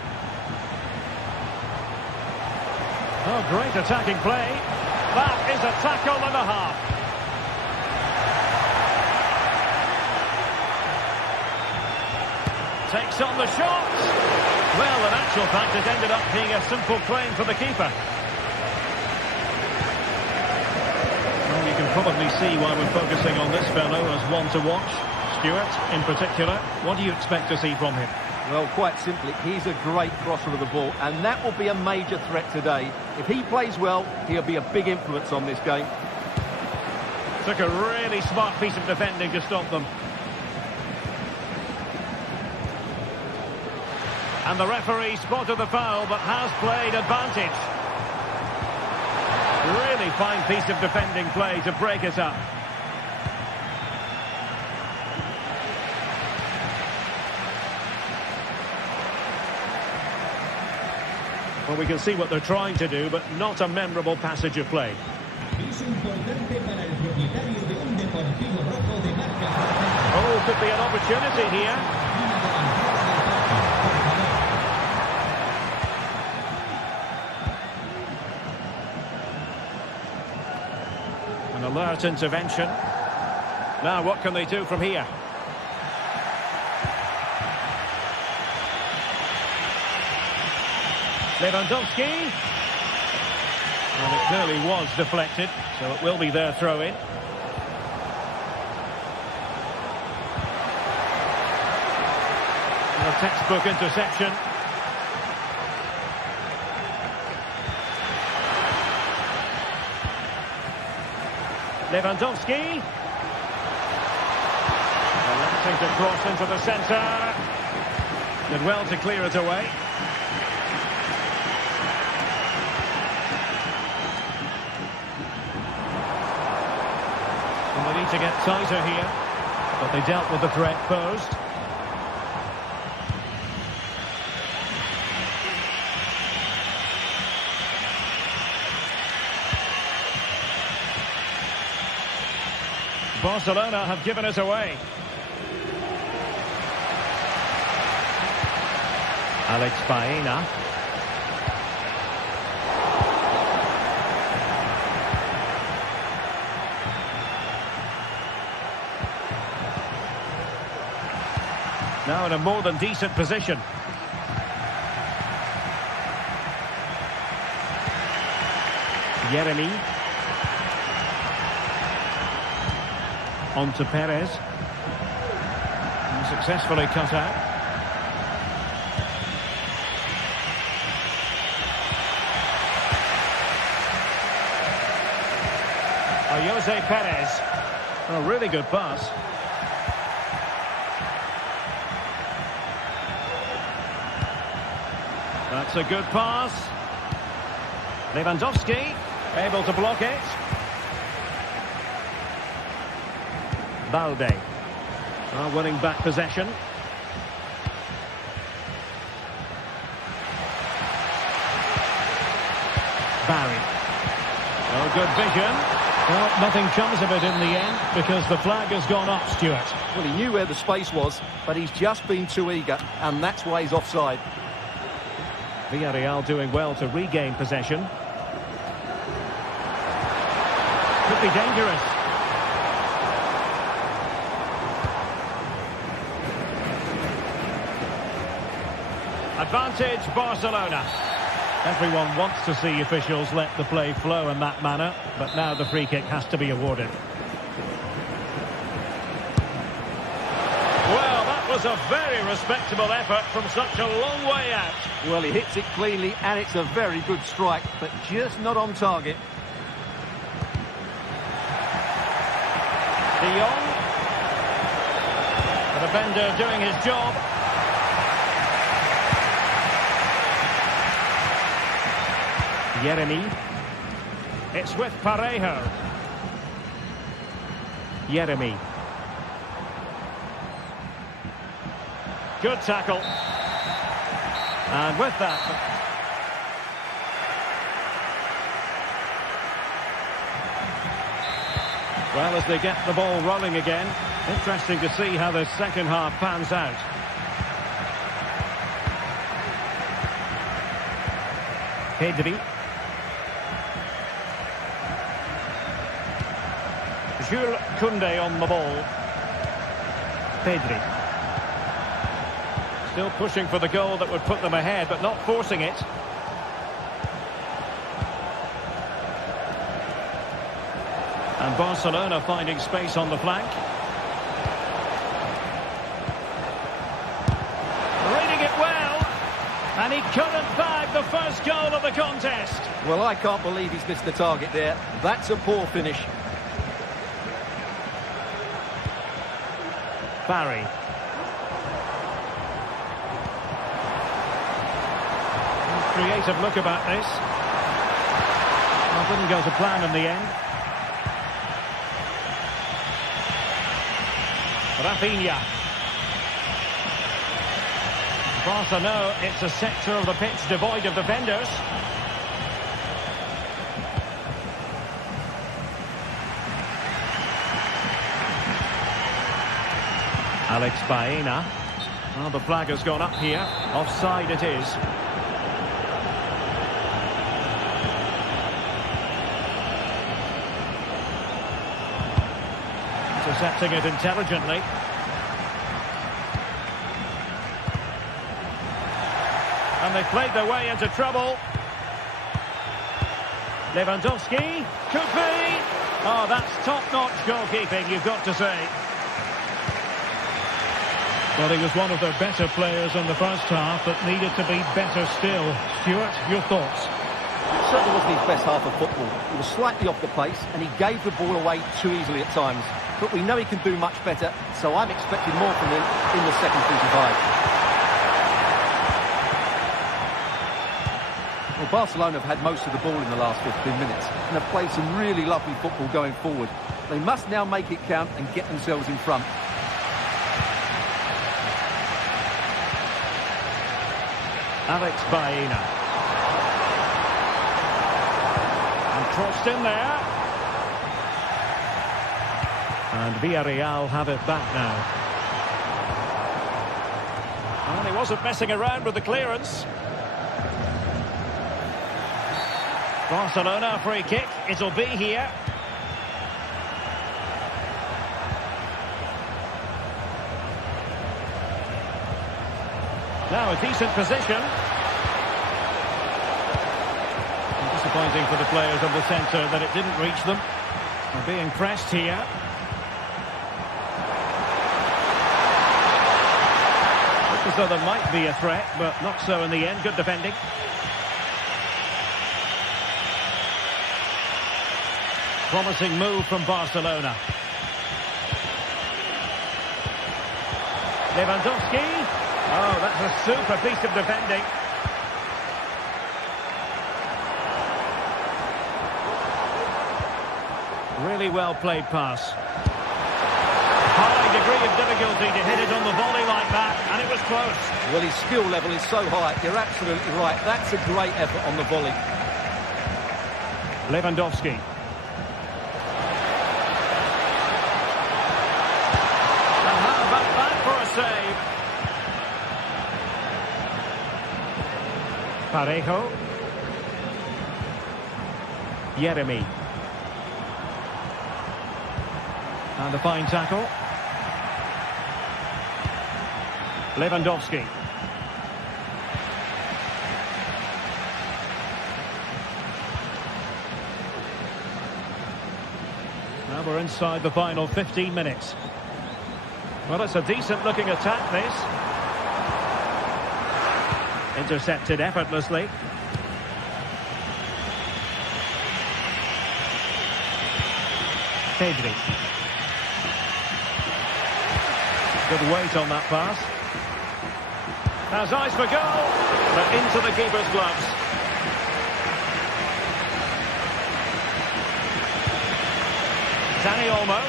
Oh, great attacking play. That is a tackle and a half. Takes on the shot. Well, in actual fact, it ended up being a simple claim for the keeper. Well, you can probably see why we're focusing on this fellow as one to watch. Stuart, in particular, what do you expect to see from him? Well, quite simply, he's a great crosser of the ball, and that will be a major threat today. If he plays well, he'll be a big influence on this game. Took a really smart piece of defending to stop them. And the referee spotted the foul, but has played advantage. Really fine piece of defending play to break it up. Well, we can see what they're trying to do, but not a memorable passage of play. Oh, could be an opportunity here. An alert intervention. Now, what can they do from here? Lewandowski. And it clearly was deflected, so it will be their throw-in. A textbook interception. Lewandowski. Electing to cross into the centre. Did well to clear it away. And they need to get tighter here, but they dealt with the threat posed. Barcelona have given it away. Alex Baena. Now in a more than decent position. Yeremy. On to Perez. And successfully cut out. Jose Perez. A really good pass. That's a good pass. Lewandowski, able to block it. Balde. Winning back possession. Barry. Oh, good vision. Well, nothing comes of it in the end because the flag has gone up, Stuart. Well, he knew where the space was, but he's just been too eager, and that's why he's offside. Villarreal doing well to regain possession. Could be dangerous. Advantage Barcelona. Everyone wants to see officials let the play flow in that manner, but now the free kick has to be awarded. Well, that was a very respectable effort from such a long way out. Well, he hits it cleanly, and it's a very good strike, but just not on target. De Jong. The defender doing his job. Yeremy. It's with Parejo. Yeremy. Good tackle. And with that... Well, as they get the ball rolling again, interesting to see how the second half pans out. Pedri. Jules Koundé on the ball. Pedri. Still pushing for the goal that would put them ahead, but not forcing it. And Barcelona finding space on the flank. Reading it well. And he couldn't bag the first goal of the contest. Well, I can't believe he's missed the target there. That's a poor finish. Barry. Creative look about this. Well, didn't go to plan in the end. Rafinha. Barca know it's a sector of the pitch devoid of defenders. Alex Baena. Well, the flag has gone up here. Offside it is. Intercepting it intelligently. And they played their way into trouble. Lewandowski. Could be. Oh, that's top-notch goalkeeping, you've got to say. Well, he was one of their better players in the first half, but needed to be better still. Stuart, your thoughts? It certainly wasn't his best half of football. He was slightly off the pace, and he gave the ball away too easily at times. But we know he can do much better, so I'm expecting more from him in the second 45. Well, Barcelona have had most of the ball in the last 15 minutes, and have played some really lovely football going forward. They must now make it count and get themselves in front. Alex Baena. And crossed in there. And Villarreal have it back now. And he wasn't messing around with the clearance. Barcelona free kick. It'll be here. Now a decent position. Disappointing for the players of the centre that it didn't reach them. They're being pressed here. Looks as though there might be a threat, but not so in the end. Good defending. Promising move from Barcelona. Lewandowski. Oh, that's a super piece of defending. really well played pass. High degree of difficulty to hit it on the volley like that, and it was close. Well, his skill level is so high. You're absolutely right. That's a great effort on the volley. Lewandowski. And how about that for a save? Parejo. Yeremi. And a fine tackle. Lewandowski. Now we're inside the final 15 minutes. Well, it's a decent-looking attack, this. Intercepted effortlessly. Pedri. Good weight on that pass. Has eyes for goal, but into the keeper's gloves. Dani Olmo.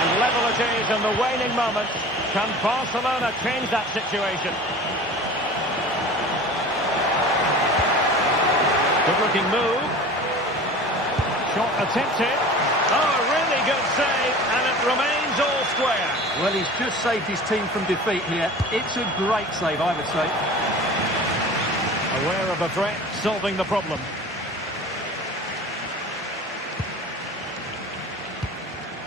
And level it is in the waning moments. Can Barcelona change that situation? Good-looking move. Shot attempted. Oh, a really good save, and it remains all square. Well, he's just saved his team from defeat here. It's a great save, I would say. Aware of a threat, solving the problem.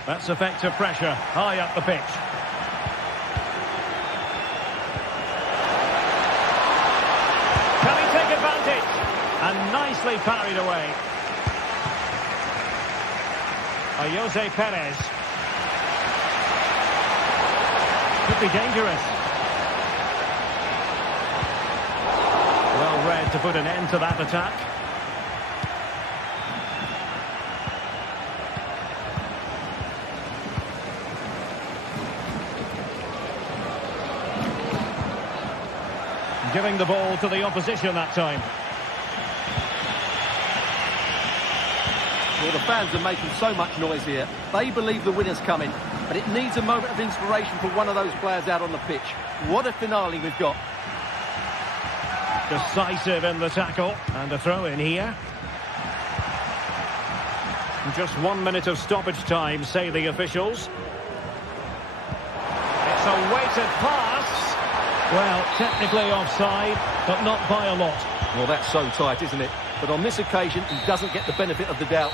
That's effective pressure, high up the pitch. Can he take advantage? And nicely parried away. Jose Perez. Could be dangerous. Well read to put an end to that attack. Giving the ball to the opposition that time. Well, the fans are making so much noise here. They believe the winner's coming, but it needs a moment of inspiration for one of those players out on the pitch. What a finale we've got. Decisive in the tackle, and a throw in here. Just 1 minute of stoppage time, say the officials. It's a weighted pass. Well, technically offside, but not by a lot. Well, that's so tight, isn't it? But on this occasion, he doesn't get the benefit of the doubt.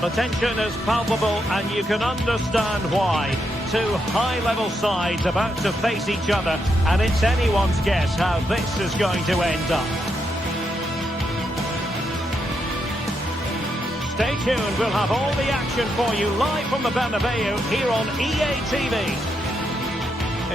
The tension is palpable, and you can understand why. Two high-level sides about to face each other, and it's anyone's guess how this is going to end up. Stay tuned, we'll have all the action for you live from the Bernabeu here on EA TV.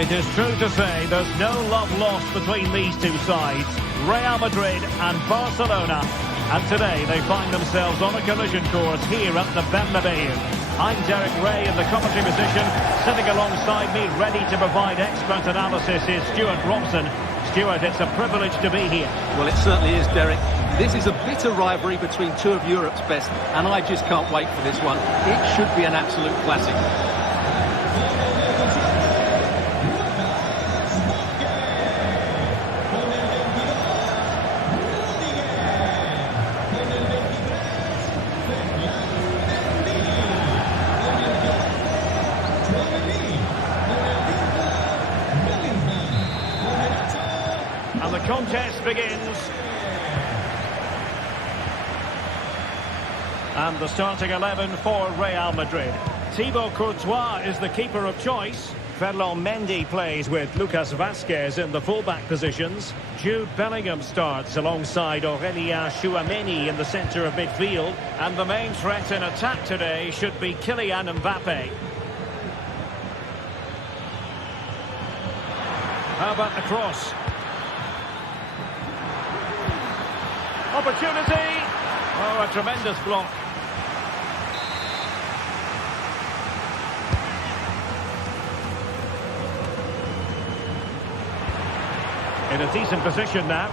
It is true to say there's no love lost between these two sides, Real Madrid and Barcelona. And today they find themselves on a collision course here at the Bernabeu. I'm Derek Ray in the commentary position. Sitting alongside me, ready to provide expert analysis, is Stuart Robson. Stuart, it's a privilege to be here. Well, it certainly is, Derek. This is a bitter rivalry between two of Europe's best, and I just can't wait for this one. It should be an absolute classic. contest begins. And the starting 11 for Real Madrid. Thibaut Courtois is the keeper of choice. Ferland Mendy plays with Lucas Vazquez in the fullback positions. Jude Bellingham starts alongside Aurélien Tchouameni in the centre of midfield. And the main threat in attack today should be Kylian Mbappe. How about the cross? Opportunity! Oh, a tremendous block. In a decent position now.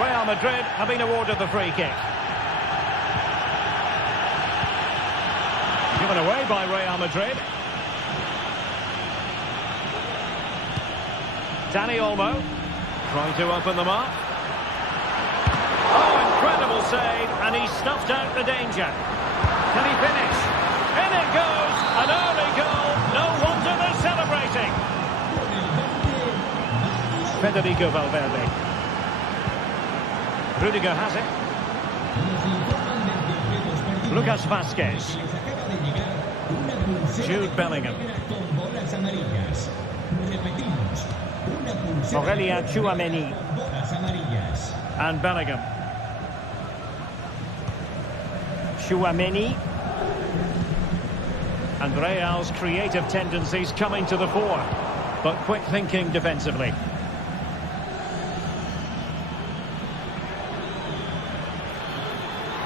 Real Madrid have been awarded the free kick. Given away by Real Madrid. Dani Olmo trying to open them up. Oh, incredible save, and he stuffed out the danger. Can he finish? In it goes, an early goal. No wonder they're celebrating. Federico Valverde. Rudiger has it. Lucas Vazquez. Jude Bellingham. Aurélien Tchouameni. And Bellingham. Tchouameni. And Real's creative tendencies coming to the fore, but quick thinking defensively.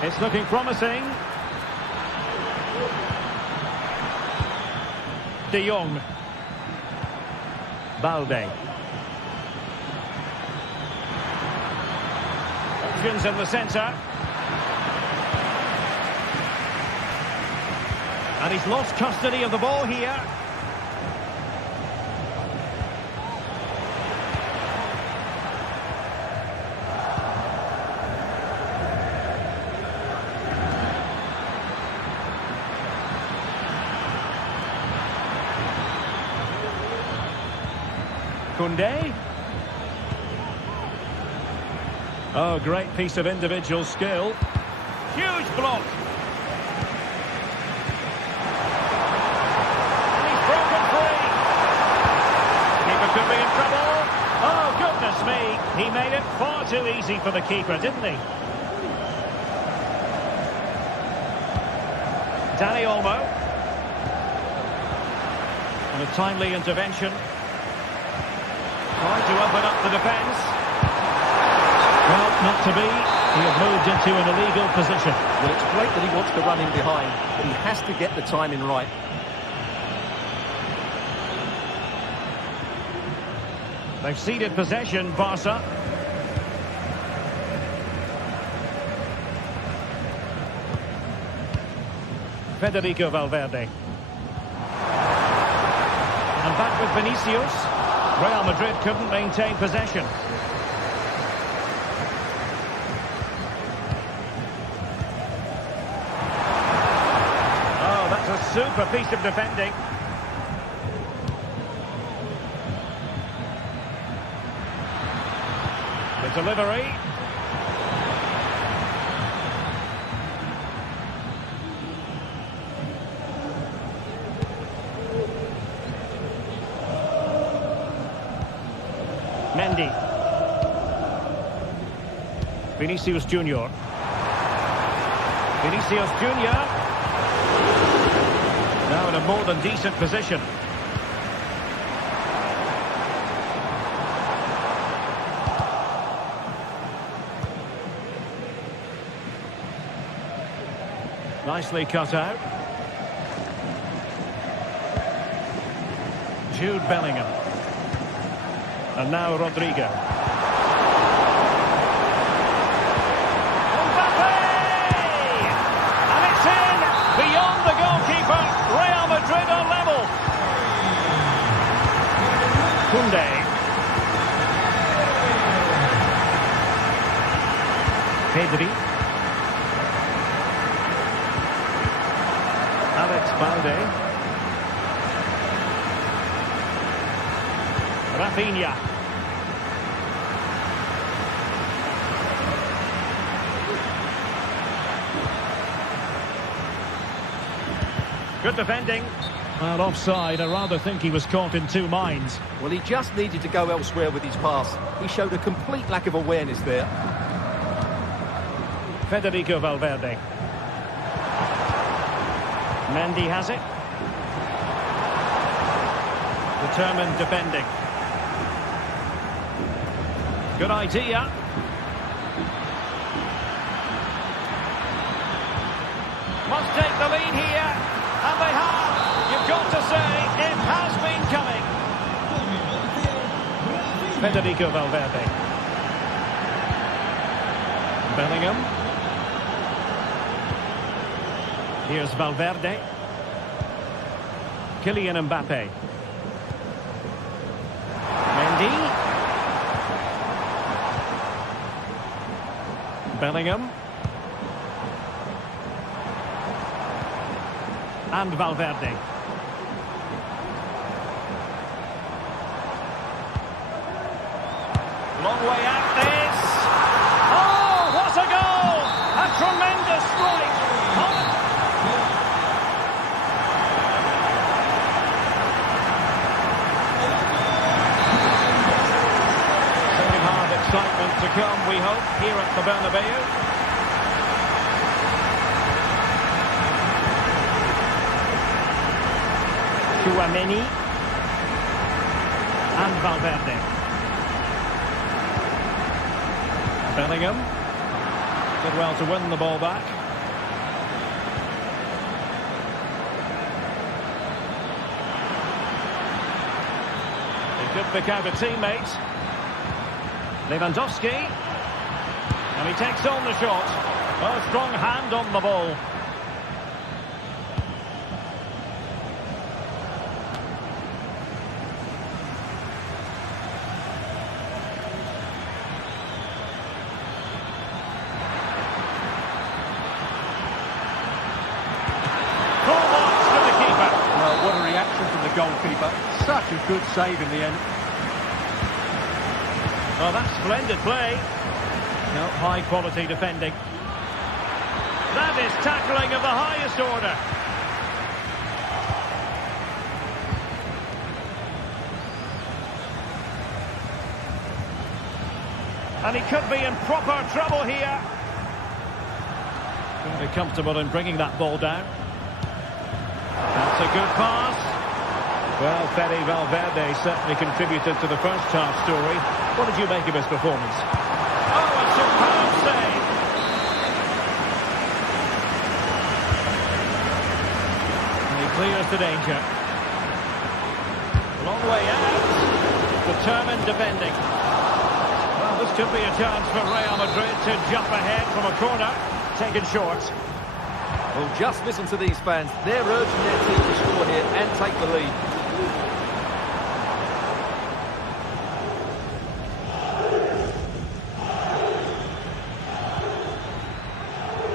It's looking promising. De Jong. Balde. Options in the centre. And he's lost custody of the ball here. Koundé. Oh, great piece of individual skill. Huge block. And he's broken free. Keeper could be in trouble. Oh, goodness me. He made it far too easy for the keeper, didn't he? Dani Olmo. And a timely intervention. Trying to open up the defence. Well, not to be. He had moved into an illegal position. Well, it's great that he wants to run in behind, but he has to get the timing right. They've ceded possession, Barca. Federico Valverde. And back with Vinicius. Real Madrid couldn't maintain possession. Oh, that's a super piece of defending. The delivery. Mendy. Vinicius Junior. Vinicius Junior. Now in a more than decent position. Nicely cut out. Jude Bellingham. And now Rodrigo. Mbappe! And it's in! Beyond the goalkeeper. Real Madrid are level. Koundé. Pedri. Balde. Rafinha. Good defending. Well, offside. I rather think he was caught in two minds. Well, he just needed to go elsewhere with his pass. He showed a complete lack of awareness there. Federico Valverde. Mendy has it. Determined defending. Good idea. Must take the lead here. And they have. You've got to say, it has been coming. Federico Valverde. Bellingham. Here's Valverde. Kylian Mbappe. Mendy. Bellingham. And Valverde. Long way out this. Oh, what a goal! A tremendous strike. Second half excitement to come, we hope, here at the Bernabeu. Chouameni and Valverde. Bellingham did well to win the ball back. He could pick out a teammate. Lewandowski, and he takes on the shot. Oh, strong hand on the ball. Goalkeeper, such a good save in the end. Oh, that's splendid play. No, high quality defending. That is tackling of the highest order. And he could be in proper trouble here. Very comfortable in bringing that ball down. That's a good pass. Well, Fede Valverde certainly contributed to the first half story. What did you make of his performance? Oh, a superb save! And he clears the danger. Long way out. Determined defending. Well, this could be a chance for Real Madrid to jump ahead from a corner. Taken short. Well, just listen to these fans. They're urging their team to score here and take the lead.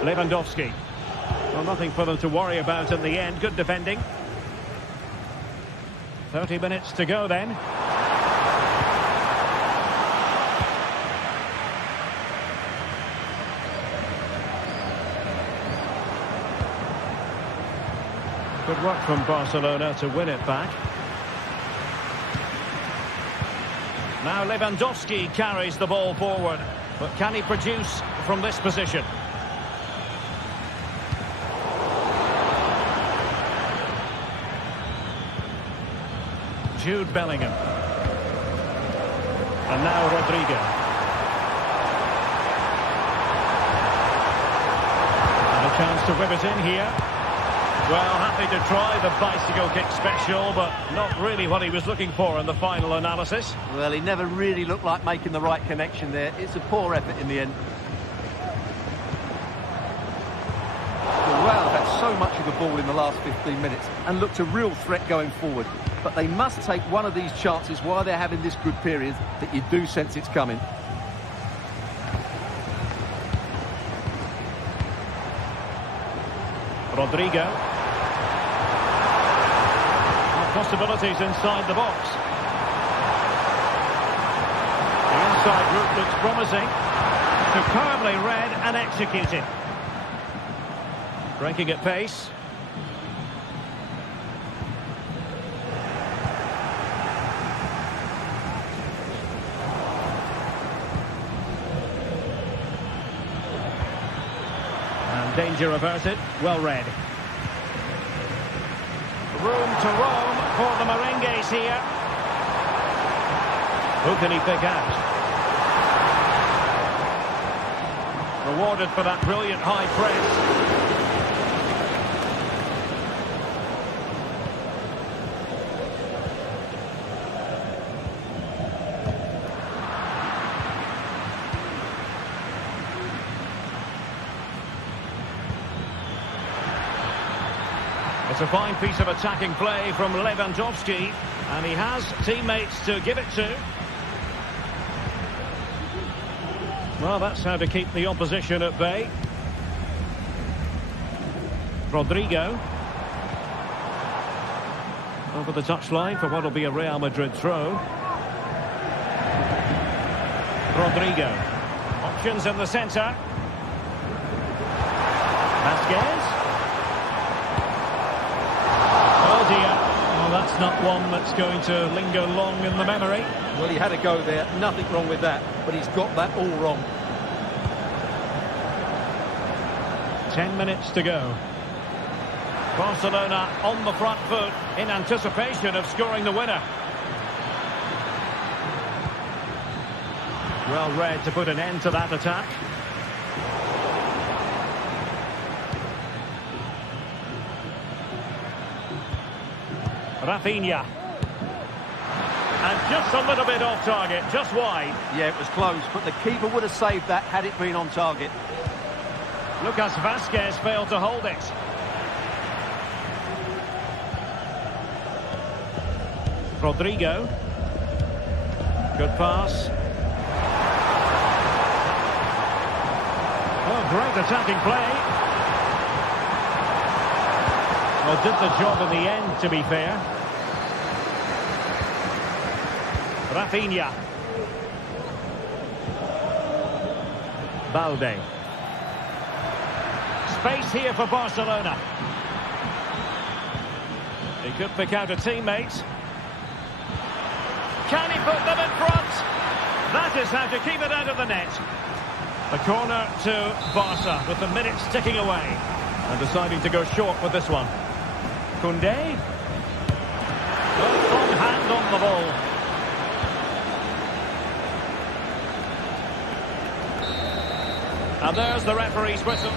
Lewandowski. Well, nothing for them to worry about in the end. Good defending. 30 minutes to go then. Good work from Barcelona to win it back. Now Lewandowski carries the ball forward. But can he produce from this position? Jude Bellingham. And now Rodrigo. And a chance to whip it in here. Well, happy to try the bicycle kick special, but not really what he was looking for in the final analysis. Well, he never really looked like making the right connection there. It's a poor effort in the end. The Real have had so much of the ball in the last 15 minutes and looked a real threat going forward. But they must take one of these chances while they're having this good period that you do sense it's coming. Rodrigo. possibilities inside the box. The inside route looks promising. Superbly read and executed. Breaking at pace. And danger averted. Well read. Room to roam for the Merengues here. Who can he pick out? Rewarded for that brilliant high press. It's a fine piece of attacking play from Lewandowski, and he has teammates to give it to. Well, that's how to keep the opposition at bay. Rodrigo. Over the touchline for what will be a Real Madrid throw. Rodrigo. Options in the centre. Vasquez. Oh dear. Well, that's not one that's going to linger long in the memory. Well, he had a go there. Nothing wrong with that, but he's got that all wrong. 10 minutes to go. Barcelona on the front foot in anticipation of scoring the winner. Well read to put an end to that attack. Rafinha. And just a little bit off target, just wide. Yeah, it was close, but the keeper would have saved that had it been on target. Lucas Vasquez failed to hold it. Rodrigo. Good pass. Oh, great attacking play. Well, did the job in the end, to be fair. Rafinha. Balde. Space here for Barcelona. He could pick out a teammate. Can he put them in front? That is how to keep it out of the net. The corner to Barca with the minutes ticking away. And deciding to go short with this one. Koundé. Strong hand on the ball. And there's the referee's whistle.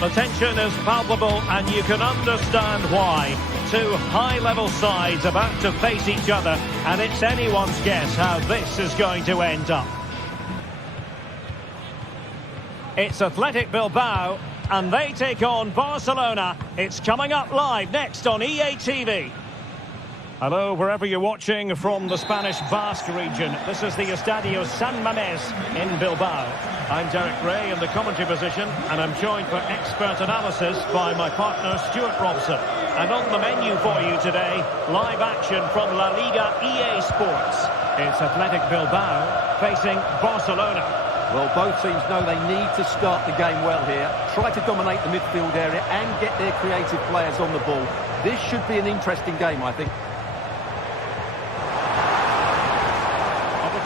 The tension is palpable, and you can understand why. Two high-level sides about to face each other, and it's anyone's guess how this is going to end up. It's Athletic Bilbao, and they take on Barcelona. It's coming up live next on EA TV. Hello, wherever you're watching from the Spanish Basque region. This is the Estadio San Mamés in Bilbao. I'm Derek Ray in the commentary position, and I'm joined for expert analysis by my partner Stuart Robson. And on the menu for you today, live action from La Liga EA Sports. It's Athletic Bilbao facing Barcelona. Well, both teams know they need to start the game well here. Try to dominate the midfield area and get their creative players on the ball. This should be an interesting game, I think.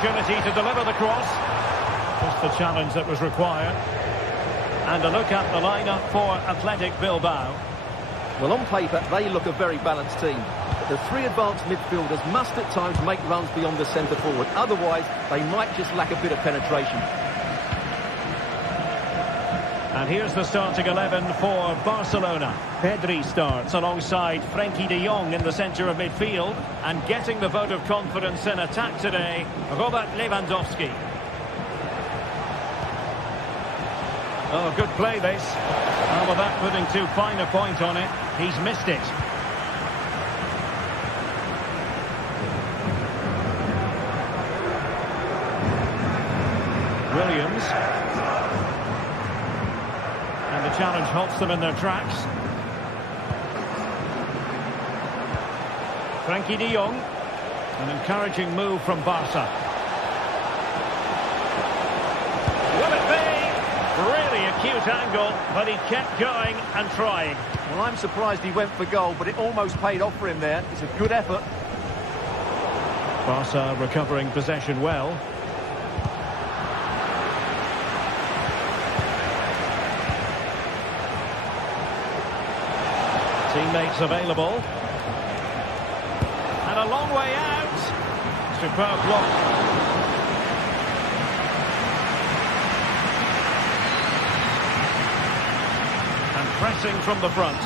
Opportunity to deliver the cross. Just the challenge that was required. And a look at the lineup for Athletic Bilbao. Well, on paper, they look a very balanced team. But the three advanced midfielders must at times make runs beyond the centre forward. Otherwise, they might just lack a bit of penetration. And here's the starting 11 for Barcelona. Pedri starts alongside Frenkie de Jong in the centre of midfield. And getting the vote of confidence in attack today, Robert Lewandowski. Oh, good play this. And without putting too fine a point on it, he's missed it. Williams. And the challenge halts them in their tracks. Frenkie de Jong. An encouraging move from Barca. Will it be? Really acute angle, but he kept going and trying. Well, I'm surprised he went for goal, but it almost paid off for him there. It's a good effort. Barca recovering possession well. Teammates available. And a long way out. Superb block. And pressing from the front.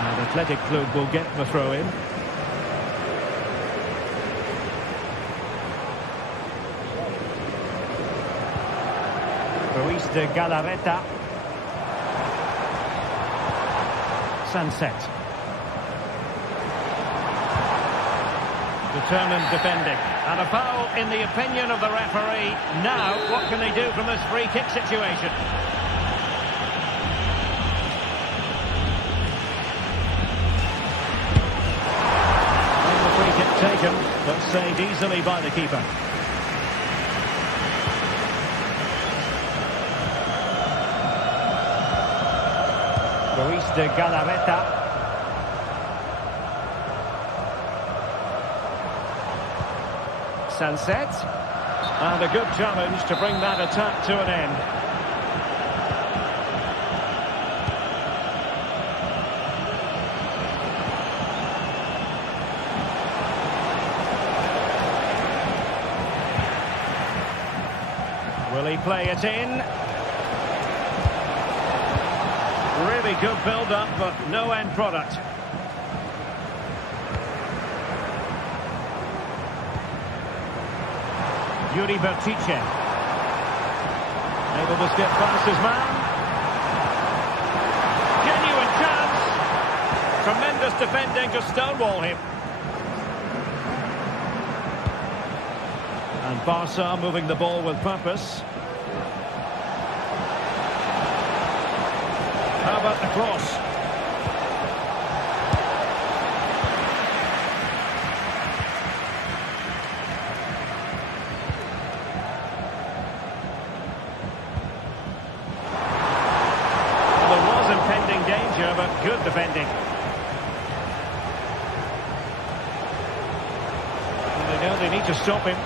And Athletic Club will get the throw-in. Ruiz de Galarreta. Sunset. Determined defending. And a foul in the opinion of the referee. Now, what can they do from this free kick situation? And the free kick taken, but saved easily by the keeper. Ruiz de Galarreta. Sunset. And a good challenge to bring that attack to an end. Will he play it in? Really good build-up, but no end product. Yuri Bertice. Able to skip past his man. Genuine chance. Tremendous defending to stonewall him. And Barca moving the ball with purpose. How about the cross? There was impending danger, but good defending. And they know they need to stop him.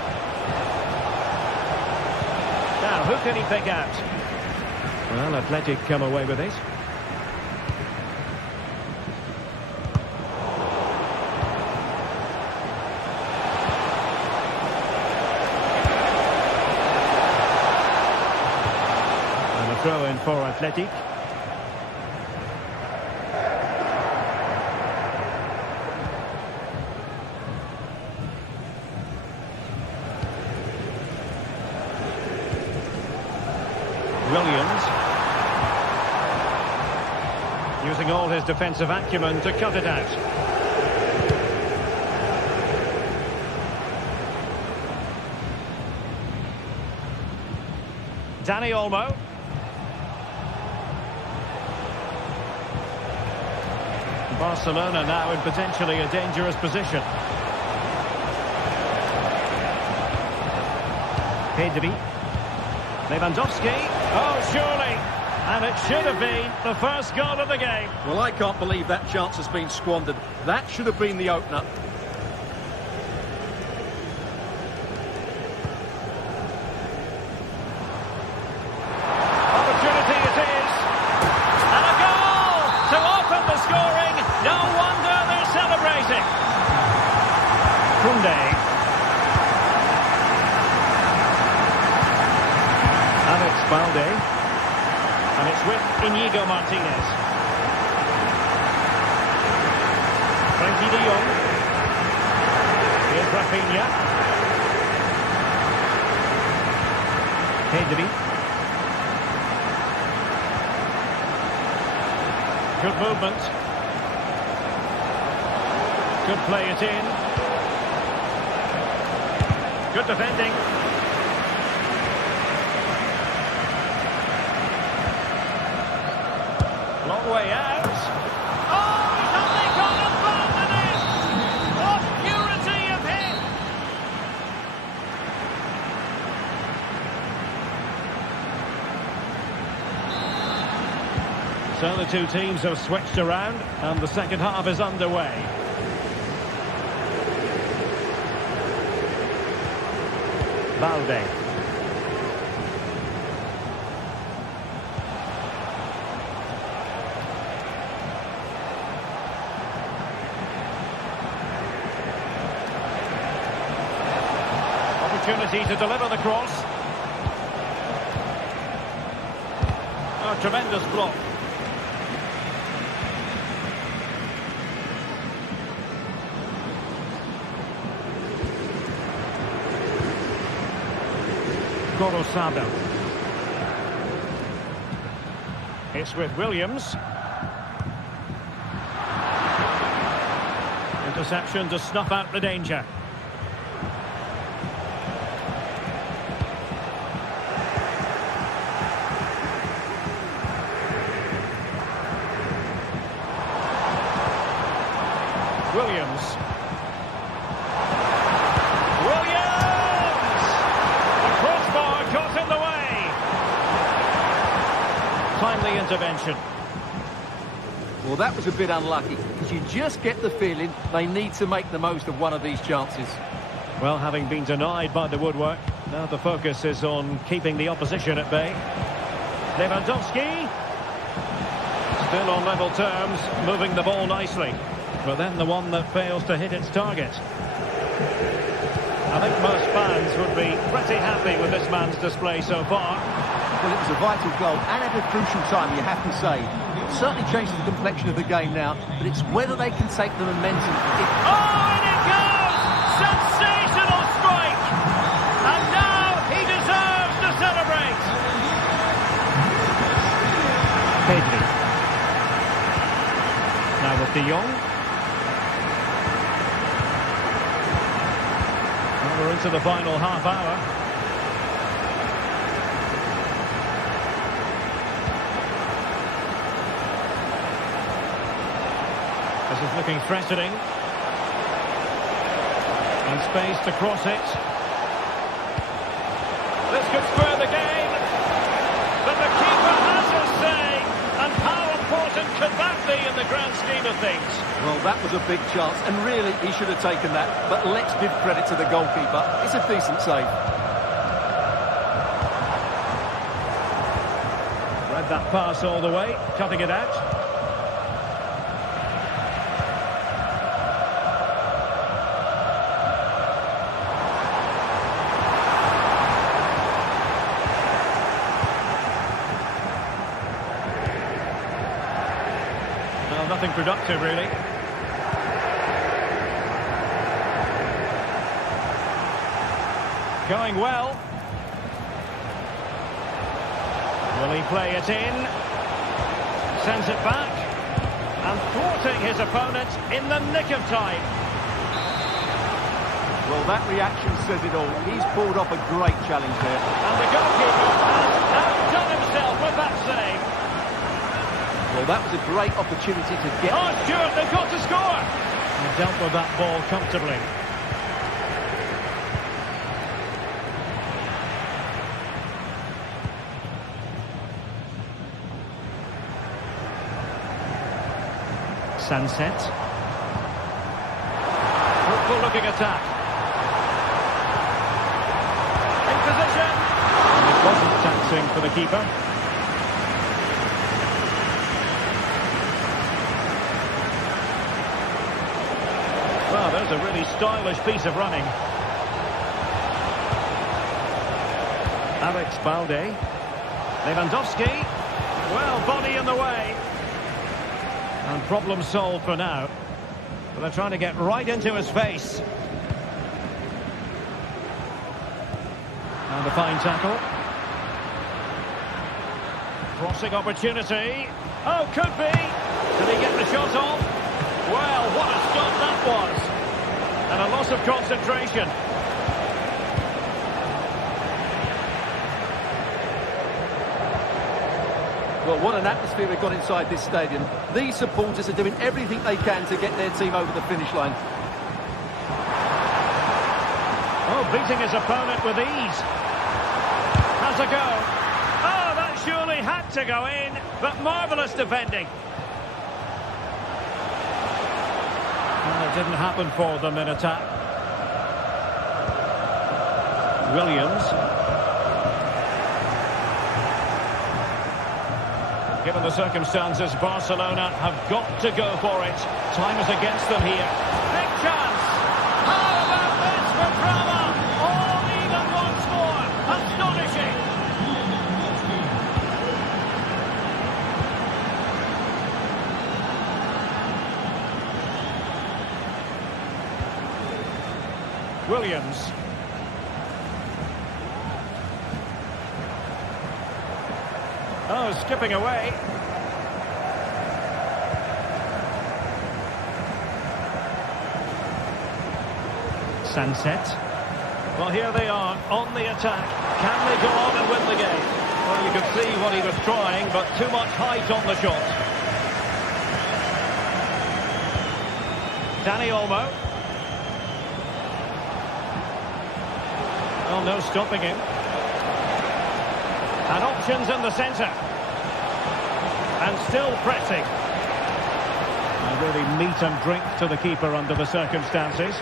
Now, who can he pick out? Well, Athletic come away with it. Throw-in for Athletic. Williams. Using all his defensive acumen to cut it out. Dani Olmo. Barcelona now in potentially a dangerous position. Pedri. Lewandowski. Oh, surely. And it should have been the first goal of the game. Well, I can't believe that chance has been squandered. That should have been the opener. Opportunity it is. And a goal to open the scoring. No wonder they're celebrating. Koundé. And it's Balde. And it's with Inigo Martinez. Frankie de Jong. Here's Rafinha. Pedri. Good movement. Good play it in. Good defending. Long way out. Oh, he's only got a ball in it. What purity of him. So the two teams have switched around and the second half is underway. Balde. Opportunity to deliver the cross. Oh, tremendous block. Gorosado. It's with Williams. Interception to snuff out the danger. Williams. Williams! The crossbar caught in the way. Timely intervention. Well, that was a bit unlucky, because you just get the feeling they need to make the most of one of these chances. Well, having been denied by the woodwork, now the focus is on keeping the opposition at bay. Lewandowski. Still on level terms, moving the ball nicely. But then the one that fails to hit its target. I think most fans would be pretty happy with this man's display so far. Well, it was a vital goal and at a crucial time, you have to say. It certainly changes the complexion of the game now, but it's whether they can take the momentum. Oh, and it goes! Sensational strike! And now he deserves to celebrate! Pedri. Now with de Jong. We're into the final half hour. This is looking threatening. And space to cross it. This could spur the game. But the keeper has his say. And how important could that be in the grand scheme of things? Well, that was a big chance, and really he should have taken that. But let's give credit to the goalkeeper. It's a decent save. Read that pass all the way, cutting it out. Well, nothing productive, really. Going well. Will he play it in? Sends it back. And thwarting his opponent in the nick of time. Well, that reaction says it all. He's pulled off a great challenge there. And the goalkeeper has outdone himself with that save. Well, that was a great opportunity to get... Oh, Stuart, they've got to score! He dealt with that ball comfortably. Sunset. Hopeful looking attack. In position. And it wasn't taxing for the keeper. Well, there's a really stylish piece of running. Alex Balde. Lewandowski. Well, body in the way. And problem solved for now. But they're trying to get right into his face. And a fine tackle. Crossing opportunity. Oh, could be. Did he get the shot off? Well, what a stop that was. And a loss of concentration. Well, what an atmosphere we've got inside this stadium. These supporters are doing everything they can to get their team over the finish line. Oh, beating his opponent with ease. Has a go. Oh, that surely had to go in, but marvellous defending. Well, it didn't happen for them in attack. Williams. Given the circumstances, Barcelona have got to go for it. Time is against them here. Big chance! How about this for Roma? All even once more. Astonishing! Williams. Oh, skipping away. Sunset. Well, here they are on the attack. Can they go on and win the game? Well, you could see what he was trying, but too much height on the shot. Dani Olmo. Well, no stopping him. And options in the centre. And still pressing. And really meat and drink to the keeper under the circumstances.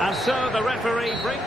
And so the referee brings...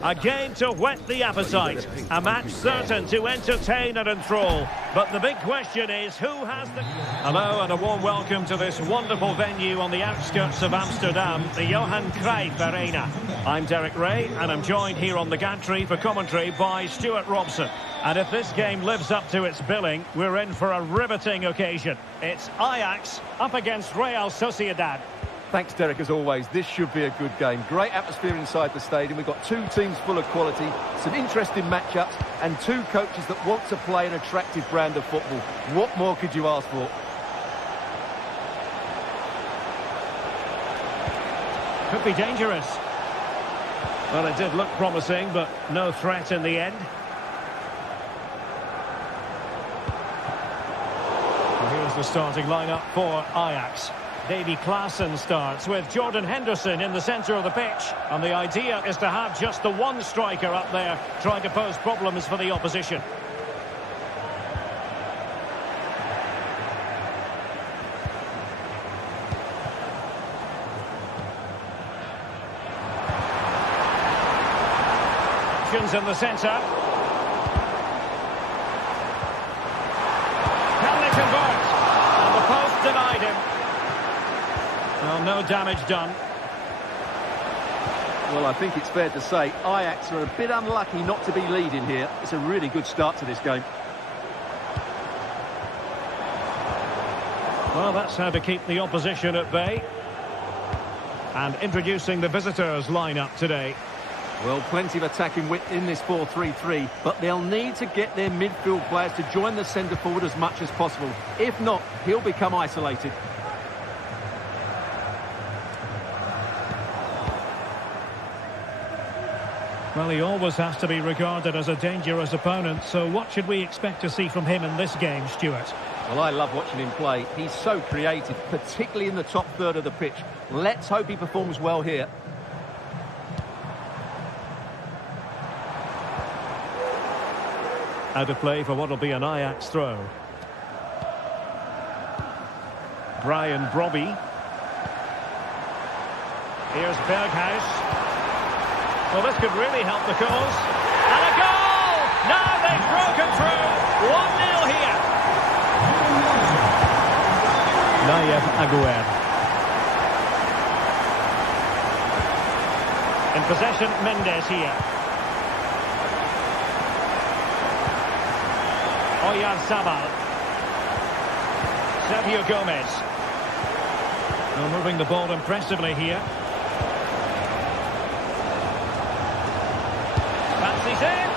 A game to whet the appetite. A match certain to entertain and enthrall. But the big question is, who has the... Hello and a warm welcome to this wonderful venue on the outskirts of Amsterdam, the Johan Cruyff Arena. I'm Derek Ray, and I'm joined here on the gantry for commentary by Stuart Robson. And if this game lives up to its billing, we're in for a riveting occasion. It's Ajax up against Real Sociedad. Thanks, Derek, as always. This should be a good game. Great atmosphere inside the stadium. We've got two teams full of quality, some interesting matchups, and two coaches that want to play an attractive brand of football. What more could you ask for? Could be dangerous. Well, it did look promising, but no threat in the end. Well, here's the starting lineup for Ajax. Davy Klaassen starts with Jordan Henderson in the centre of the pitch. And the idea is to have just the one striker up there trying to pose problems for the opposition. Options in the centre. Can they convert? And the post denied him. Well, no damage done. Well, I think it's fair to say Ajax are a bit unlucky not to be leading here. It's a really good start to this game. Well, that's how to keep the opposition at bay. And introducing the visitors' lineup today. Well, plenty of attacking width in this 4-3-3, but they'll need to get their midfield players to join the centre forward as much as possible. If not, he'll become isolated. Well, he always has to be regarded as a dangerous opponent, so what should we expect to see from him in this game, Stuart? Well, I love watching him play. He's so creative, particularly in the top third of the pitch. Let's hope he performs well here. Out of play for what will be an Ajax throw. Brian Brobby. Here's Berghuis. Well, this could really help the cause. And a goal! Now they've broken through. 1-0 here. Nayef Aguerd. In possession, Mendes here. Oyarzabal. Sergio Gomez. Well, moving the ball impressively here. Fancies it.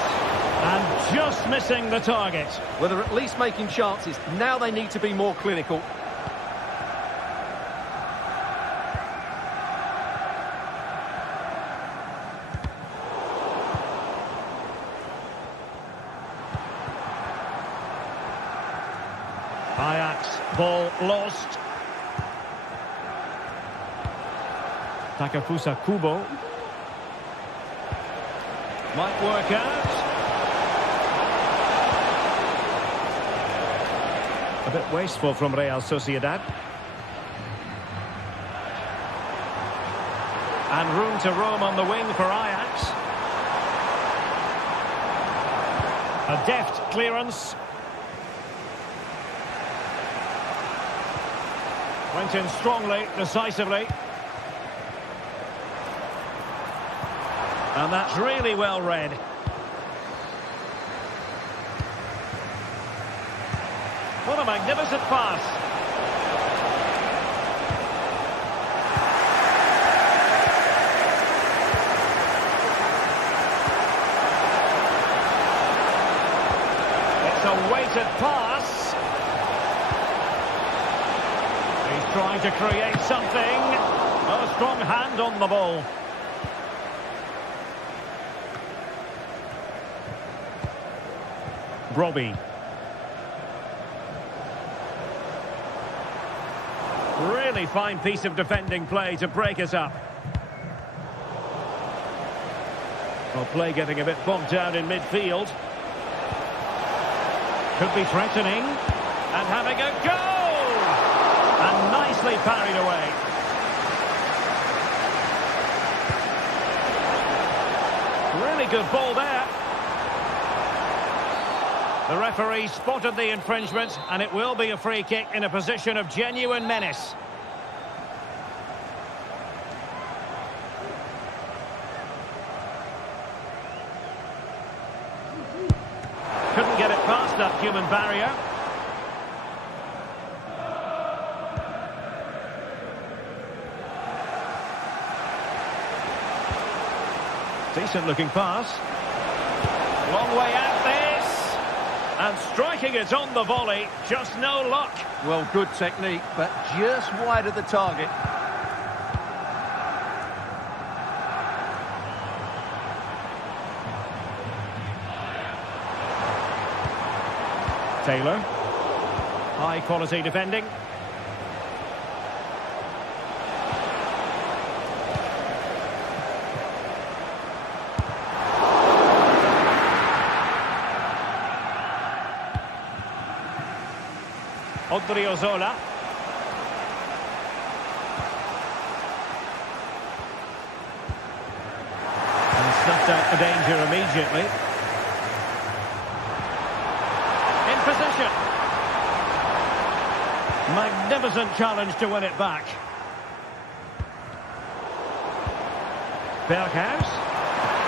And just missing the target. Well, they're at least making chances. Now they need to be more clinical. Ajax, ball lost. Takefusa Kubo. Might work out. A bit wasteful from Real Sociedad. And room to roam on the wing for Ajax. A deft clearance. Went in strongly, decisively. And that's really well read. What a magnificent pass. It's a weighted pass. He's trying to create something. A strong hand on the ball. Brobby. Really fine piece of defending play to break us up. Well, play getting a bit bogged down in midfield. Could be threatening. And having a goal! And nicely parried away. Really good ball there. The referee spotted the infringement, and it will be a free kick in a position of genuine menace. Couldn't get it past that human barrier. Decent looking pass. Long way out this. And striking it on the volley. Just no luck. Well, good technique, but just wide of the target. Taylor. High quality defending. Odriozola. And snuffed out the danger immediately. In possession. Magnificent challenge to win it back. Berghuis.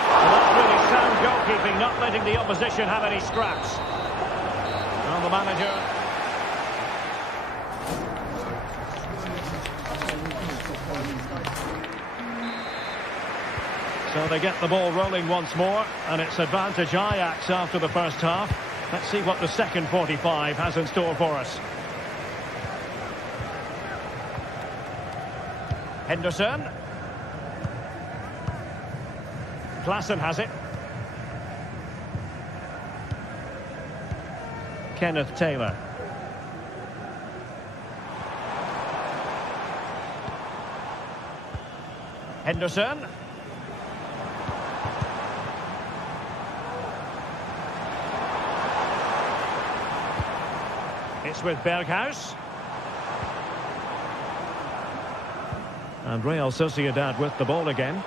Well, that's really sound goalkeeping, not letting the opposition have any scraps. Well, the manager... So they get the ball rolling once more, and it's advantage Ajax after the first half. Let's see what the second 45 has in store for us. Henderson. Klaassen has it. Kenneth Taylor. Henderson. It's with Berghuis. And Real Sociedad with the ball again.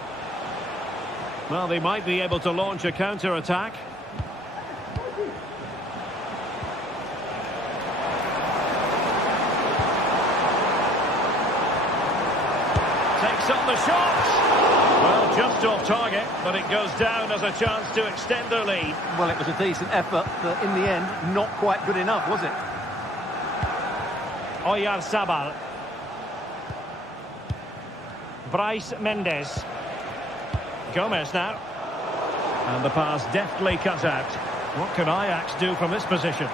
Well, they might be able to launch a counter-attack. Takes on the shot. Well, just off target, but it goes down as a chance to extend their lead. Well, it was a decent effort, but in the end, not quite good enough, was it? Oyarzabal. Bryce Mendes. Gomez now. And the pass deftly cut out. What can Ajax do from this position?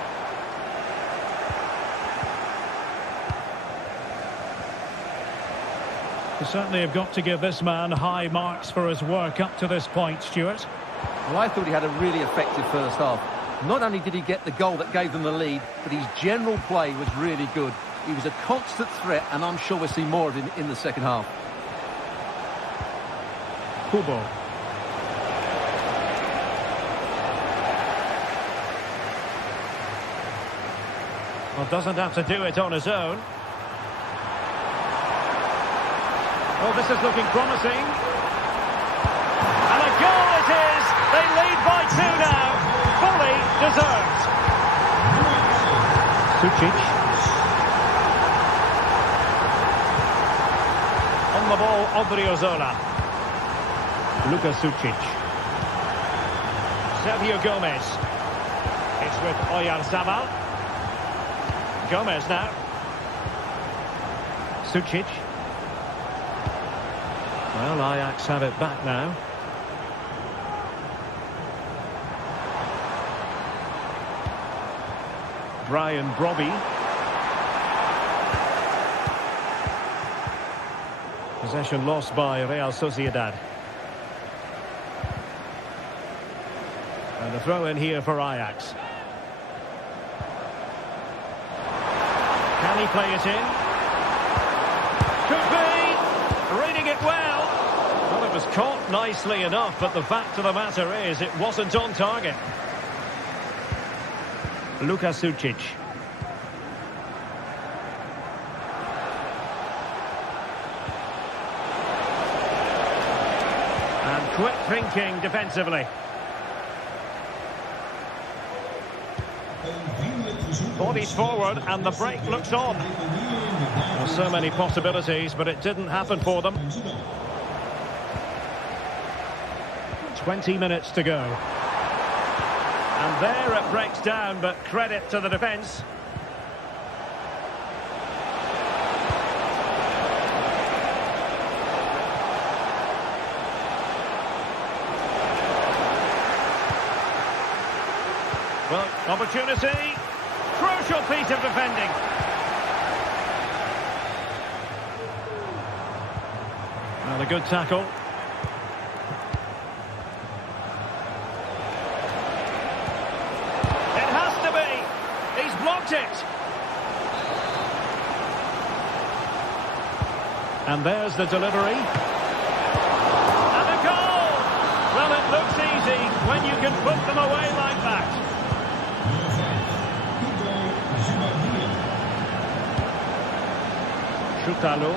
You certainly have got to give this man high marks for his work up to this point, Stuart. Well, I thought he had a really effective first half. Not only did he get the goal that gave them the lead, but his general play was really good. He was a constant threat, and I'm sure we'll see more of him in the second half. Kubo. Well, doesn't have to do it on his own. Well, this is looking promising. And a goal it is! They lead by 2 now. Fully deserved. Sucic. On the ball, Odriozola. Luka Sucic. Sergio Gomez. It's with Oyarzabal. Gomez now. Sucic. Well, Ajax have it back now. Brian Brobby. Possession lost by Real Sociedad. And a throw in here for Ajax. Can he play it in? Could be! Reading it well. Well, it was caught nicely enough, but the fact of the matter is it wasn't on target. Luka Sucic. And Quick thinking defensively. Bodies forward and the break looks on. Well, so many possibilities, but it didn't happen for them. 20 minutes to go. And there it breaks down, but credit to the defence. Well, opportunity. Crucial piece of defending. Well, a good tackle. It has to be. He's blocked it. And there's the delivery. And a goal! Well, it looks easy when you can put them away like that. Shutalo.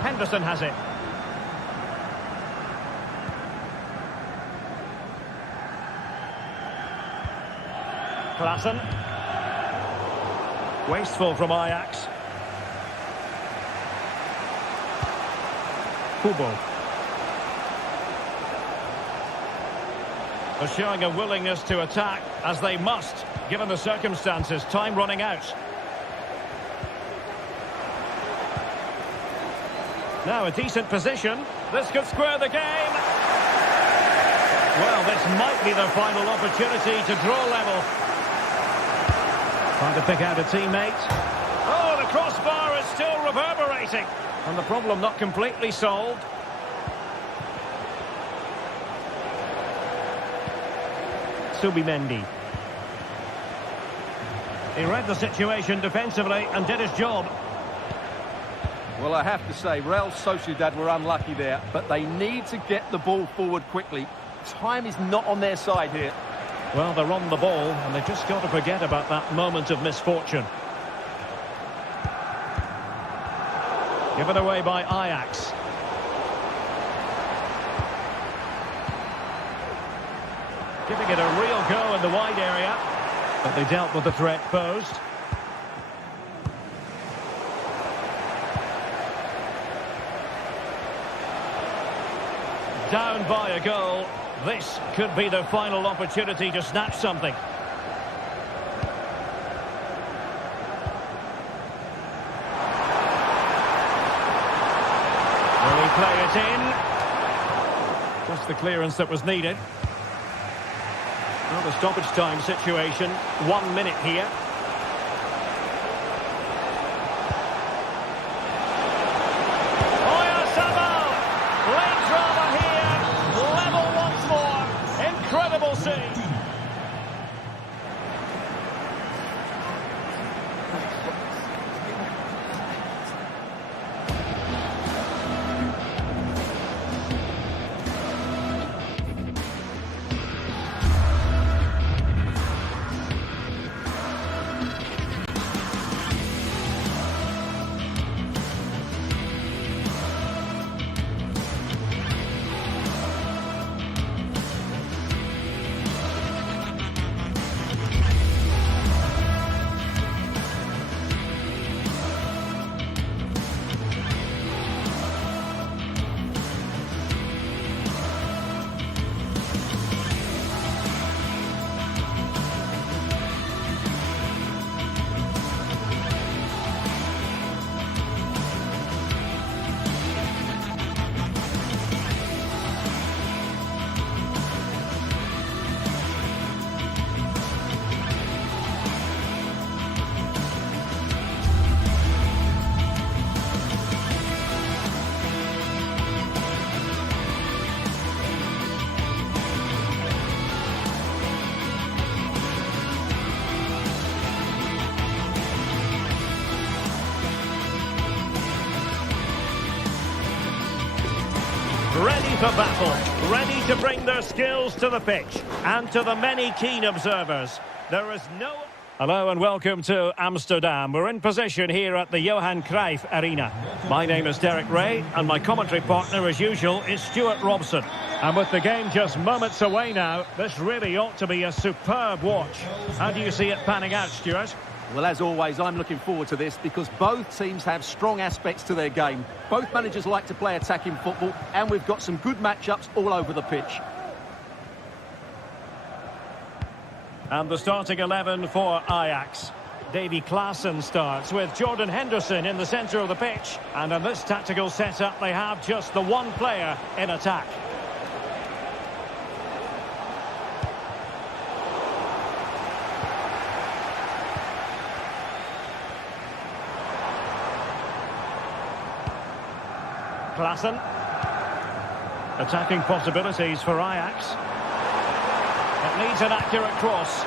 Henderson has it. Klaassen. Wasteful from Ajax. Kubo. Are showing a willingness to attack, as they must, given the circumstances. Time running out. Now a decent position. This could square the game. Well, this might be their final opportunity to draw level. Trying to pick out a teammate. Oh, the crossbar is still reverberating. And the problem not completely solved. Subimendi. He read the situation defensively and did his job. Well, I have to say, Real Sociedad were unlucky there, but they need to get the ball forward quickly. Time is not on their side here. Well, they're on the ball, and they've just got to forget about that moment of misfortune. Given away by Ajax. Giving it a real go in the wide area. But they dealt with the threat posed. Down by a goal. This could be their final opportunity to snatch something. Will he play it in? Just the clearance that was needed. Well, the stoppage time situation. 1 minute here. Incredible save. Ready for battle, ready to bring their skills to the pitch. And to the many keen observers, there is no... Hello and welcome to Amsterdam. We're in position here at the Johan Cruyff Arena. My name is Derek Ray and my commentary partner as usual is Stuart Robson. And with the game just moments away now, this really ought to be a superb watch. How do you see it panning out, Stuart? Well, as always, I'm looking forward to this because both teams have strong aspects to their game. Both managers like to play attacking football and we've got some good matchups all over the pitch. And the starting 11 for Ajax. Davy Klaassen starts with Jordan Henderson in the centre of the pitch. And in this tactical setup, they have just the one player in attack. Klaassen. Attacking possibilities for Ajax. It needs an accurate cross.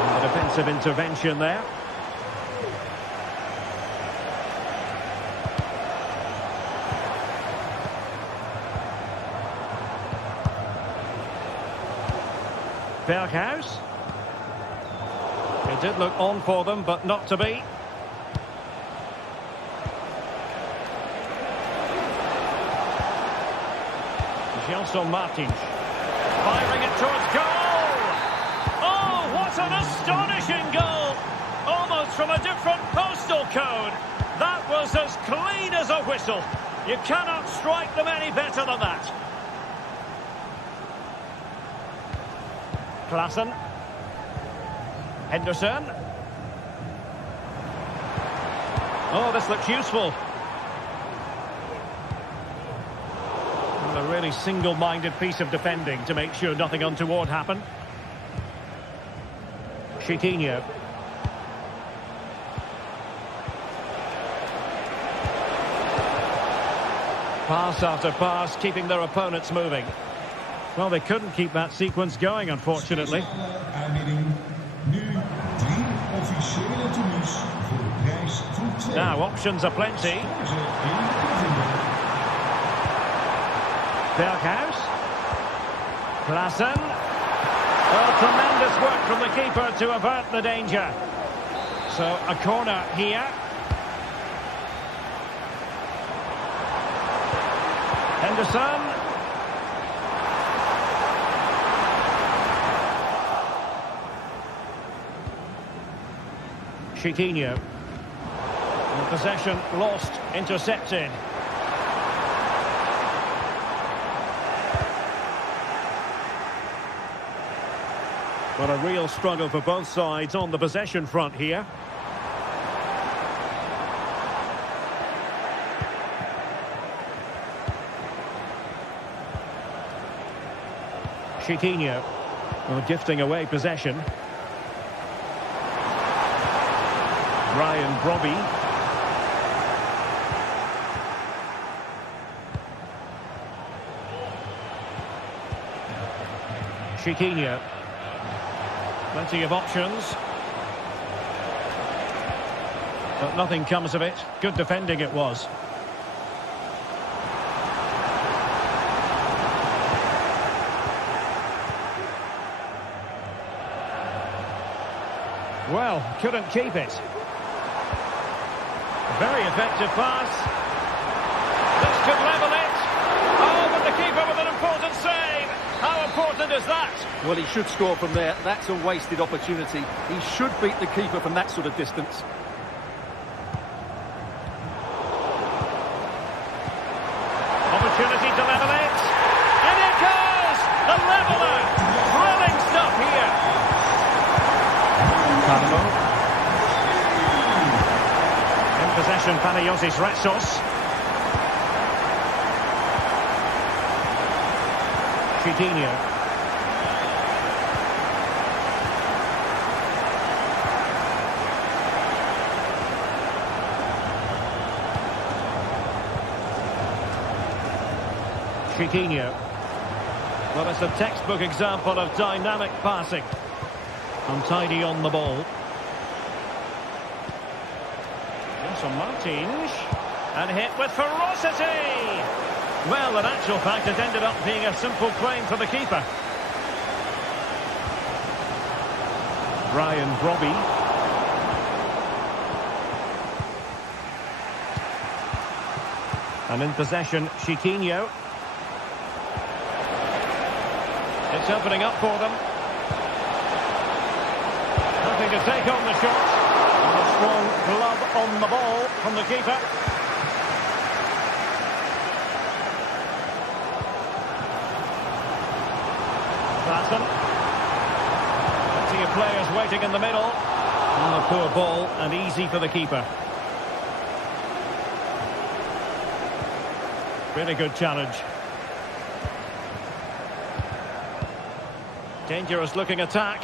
And the defensive intervention there. Berghuis. It did look on for them, but not to be. Gelson Martins firing it towards goal. Oh, what an astonishing goal! Almost from a different postal code. That was as clean as a whistle. You cannot strike them any better than that. Klaassen. Henderson. Oh, this looks useful. A really single-minded piece of defending to make sure nothing untoward happened. Chiquinho. Pass after pass, keeping their opponents moving. Well, they couldn't keep that sequence going, unfortunately. Now, options are plenty. Berghuis. Klaassen. Oh, tremendous work from the keeper to avert the danger. So, a corner here. Henderson. Chiquinho. And possession lost, intercepted. But a real struggle for both sides on the possession front here. Chiquinho, gifting away possession. Ryan Brobby. Chiquinho. Plenty of options. But nothing comes of it. Good defending it was. Well, couldn't keep it. Very effective pass. This could level it. Oh, but the keeper with an important save. How important is that? Well, he should score from there. That's a wasted opportunity. He should beat the keeper from that sort of distance. Opportunity to level it. And it goes! The leveller! Thrilling stuff here. Carlo. In possession, Panagiotis Retsos. Chiquinho. Chiquinho. Well, it's a textbook example of dynamic passing. Untidy on the ball. Gelson Martins. And hit with ferocity. Well, in actual fact, it ended up being a simple claim for the keeper. Brian Brobby. And in possession, Chiquinho. It's opening up for them. Having to take on the shot. And a strong glove on the ball from the keeper. Klassen. Plenty of players waiting in the middle. On a poor ball and easy for the keeper. Really good challenge. Dangerous looking attack.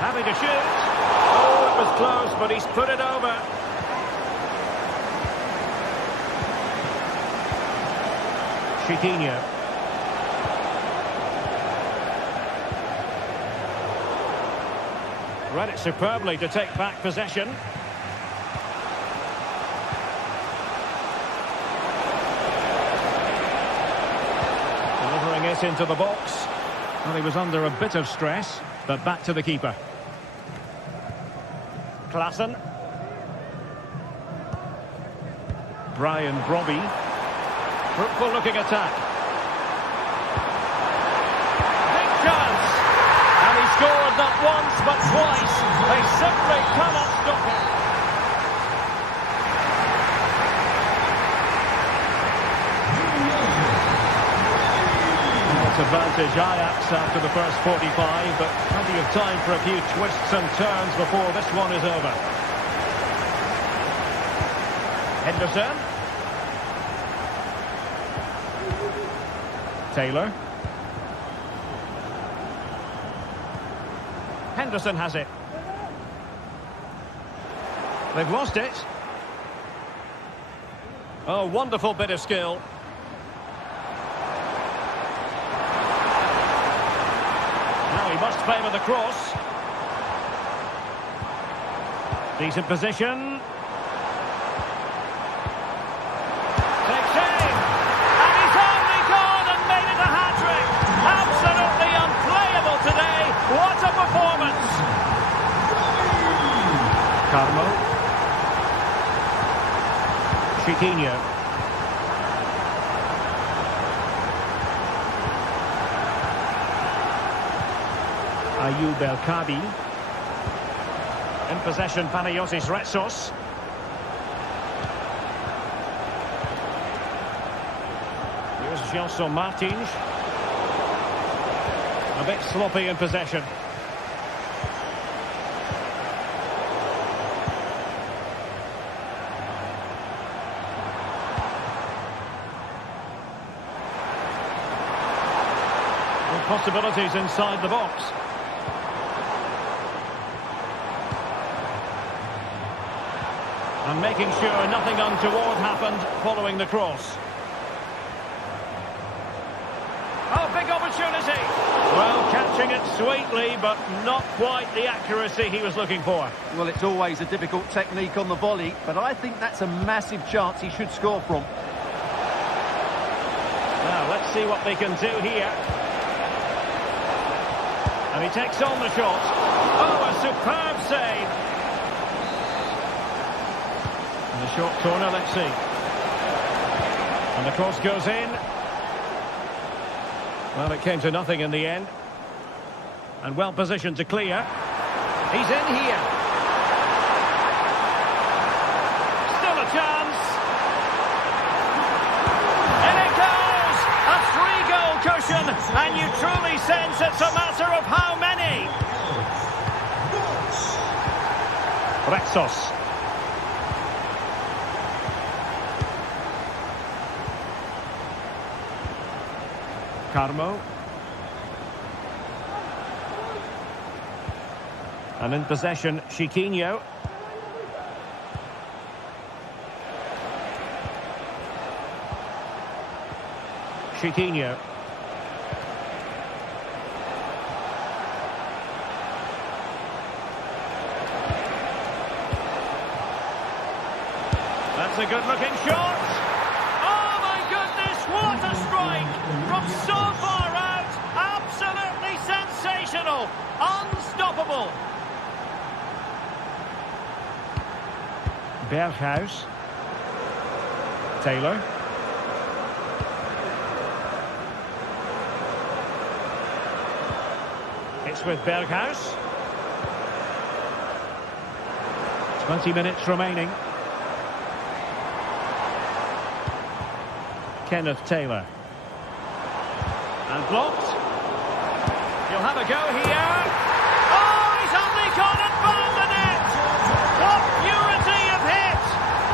Having to shoot. Oh, it was close, but he's put it over. Chiquinho. Read it superbly to take back possession. Delivering it into the box. Well, he was under a bit of stress, but back to the keeper. Klassen. Brian Brobby. Fruitful looking attack. Big chance. And he scored not once but twice. They simply cannot stop him. Advantage Ajax after the first 45, but plenty of time for a few twists and turns before this one is over. Henderson. Taylor. Henderson has it. They've lost it. Oh, wonderful bit of skill. He must favour the cross. Decent position. Takes aim. And he's only gone and made it a hat-trick. Absolutely unplayable today. What a performance. Carmo. Chiquinho. Ayub El-Kabi. In possession, Panayotis Retsos. Here's Gelson Martins. A bit sloppy in possession. Good possibilities inside the box. And making sure nothing untoward happened following the cross. Oh, big opportunity! Well, catching it sweetly, but not quite the accuracy he was looking for. Well, it's always a difficult technique on the volley, but I think that's a massive chance he should score from. Now, let's see what they can do here. And he takes on the shot. Oh, a superb save! The short corner, let's see. And the cross goes in. Well, it came to nothing in the end. And well positioned to clear. He's in here. Still a chance. And it goes! A 3-goal cushion. And you truly sense it's a matter of how many. Retsos. Carmo. And in possession, Chiquinho. Chiquinho. That's a good-looking shot. Oh, my goodness, what a strike! From so far out, absolutely sensational. trouble. Berghuis. Taylor. It's with Berghuis. 20 minutes remaining. Kenneth Taylor. And blocked. He'll have a go here. Oh, he's only gone and found the net! What purity of hit!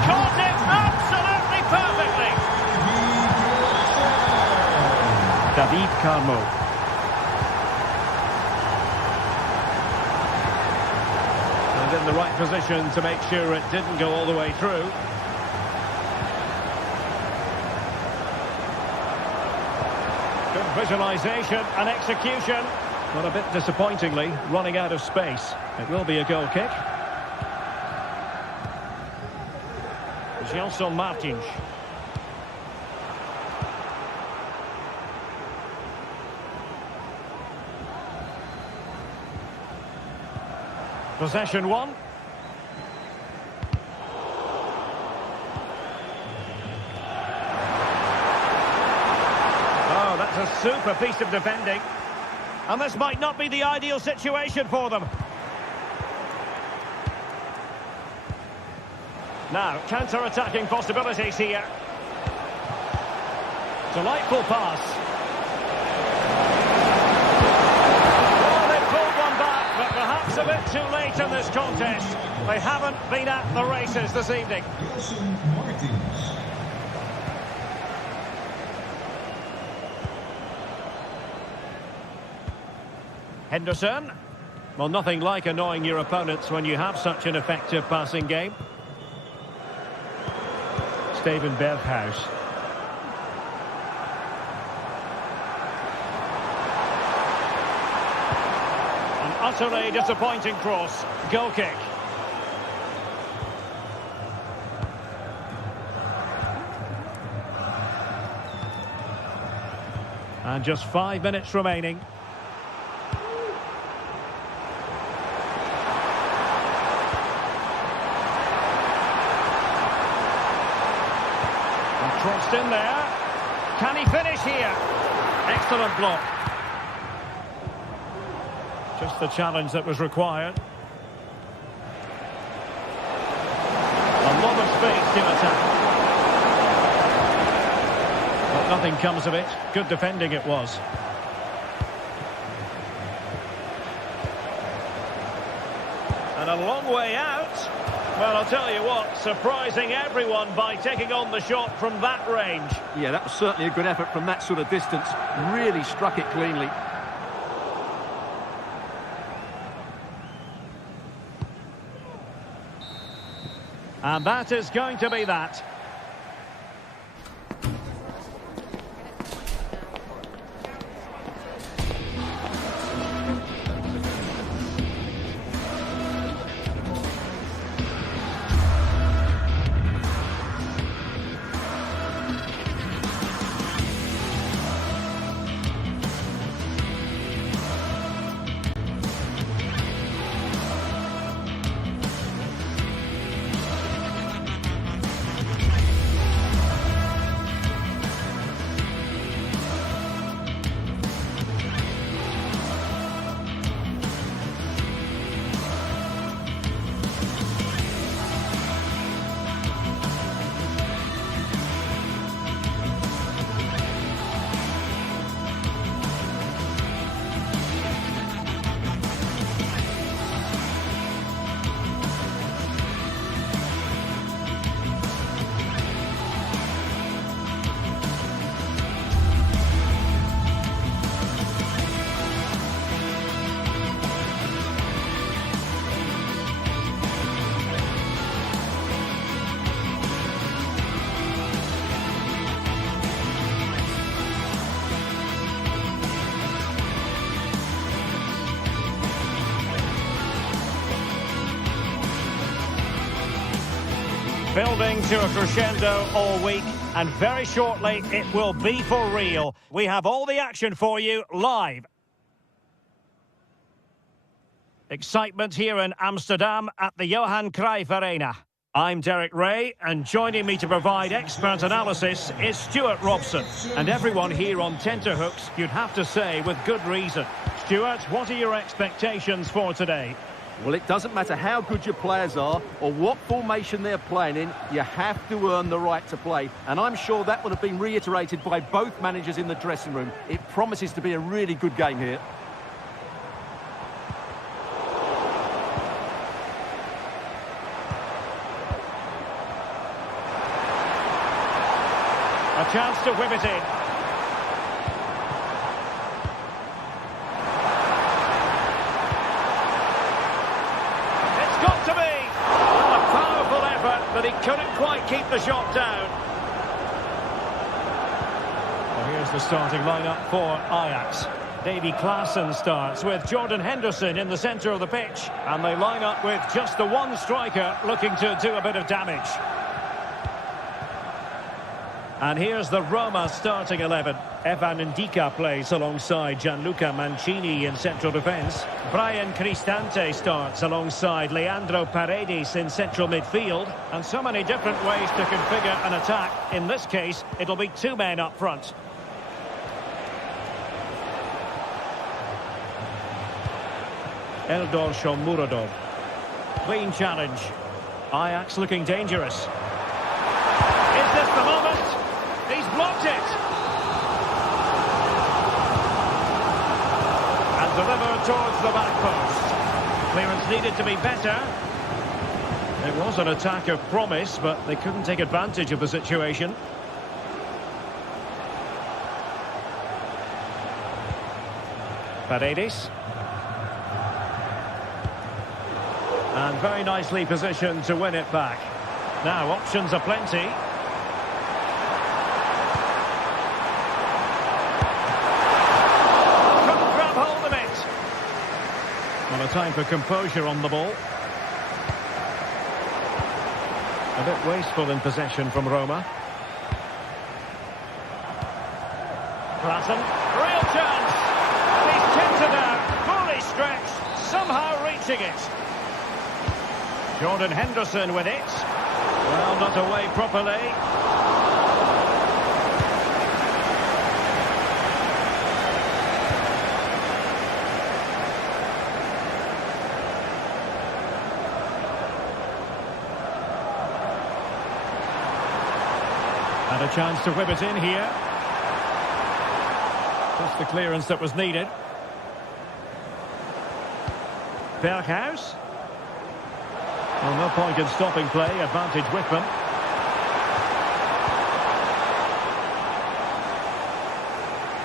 Caught it absolutely perfectly! David Carmo. And in the right position to make sure it didn't go all the way through. Visualisation and execution, but a bit disappointingly running out of space. It will be a goal kick. Gelson Martins. Possession one. A super piece of defending, and this might not be the ideal situation for them. Now, counter-attacking possibilities here. Delightful pass. Well, they pulled one back, but perhaps a bit too late in this contest. They haven't been at the races this evening. Henderson. Well, nothing like annoying your opponents when you have such an effective passing game. Steven Berghuis. An utterly disappointing cross. Goal kick. And just 5 minutes remaining. Crossed in there. Can he finish here? Excellent block. Just the challenge that was required. A lot of space to attack. But nothing comes of it. Good defending it was. And a long way out. Well, I'll tell you what, surprising everyone by taking on the shot from that range. Yeah, that was certainly a good effort from that sort of distance. Really struck it cleanly. And that is going to be that. Building to a crescendo all week, and very shortly it will be for real. We have all the action for you live. Excitement here in Amsterdam at the Johan Cruyff Arena. I'm Derek Ray, and joining me to provide expert analysis is Stuart Robson. And everyone here on tenterhooks, you'd have to say, with good reason. Stuart, what are your expectations for today? Well, it doesn't matter how good your players are or what formation they're playing in, you have to earn the right to play. And I'm sure that would have been reiterated by both managers in the dressing room. It promises to be a really good game here. A chance to whip it in. It's got to be! Well, a powerful effort, but he couldn't quite keep the shot down. Well, here's the starting lineup for Ajax. Davy Klaassen starts with Jordan Henderson in the centre of the pitch. And they line up with just the one striker looking to do a bit of damage. And here's the Roma starting 11. Evan Ndika plays alongside Gianluca Mancini in central defence. Brian Cristante starts alongside Leandro Paredes in central midfield. And so many different ways to configure an attack. In this case, it'll be two men up front. Eldor Shomurodov. Clean challenge. Ajax looking dangerous. Is this the moment? He's blocked it. And delivered towards the back post. Clearance needed to be better. It was an attack of promise, but they couldn't take advantage of the situation. Paredes. And very nicely positioned to win it back. Now, options are plenty. Well, a time for composure on the ball. A bit wasteful in possession from Roma. Klaassen, real chance! And he's tipped it out, fully stretched, somehow reaching it. Jordan Henderson with it. Well, not away properly. And a chance to whip it in here. Just the clearance that was needed. Berghuis. Well, no point in stopping play. Advantage Whitman.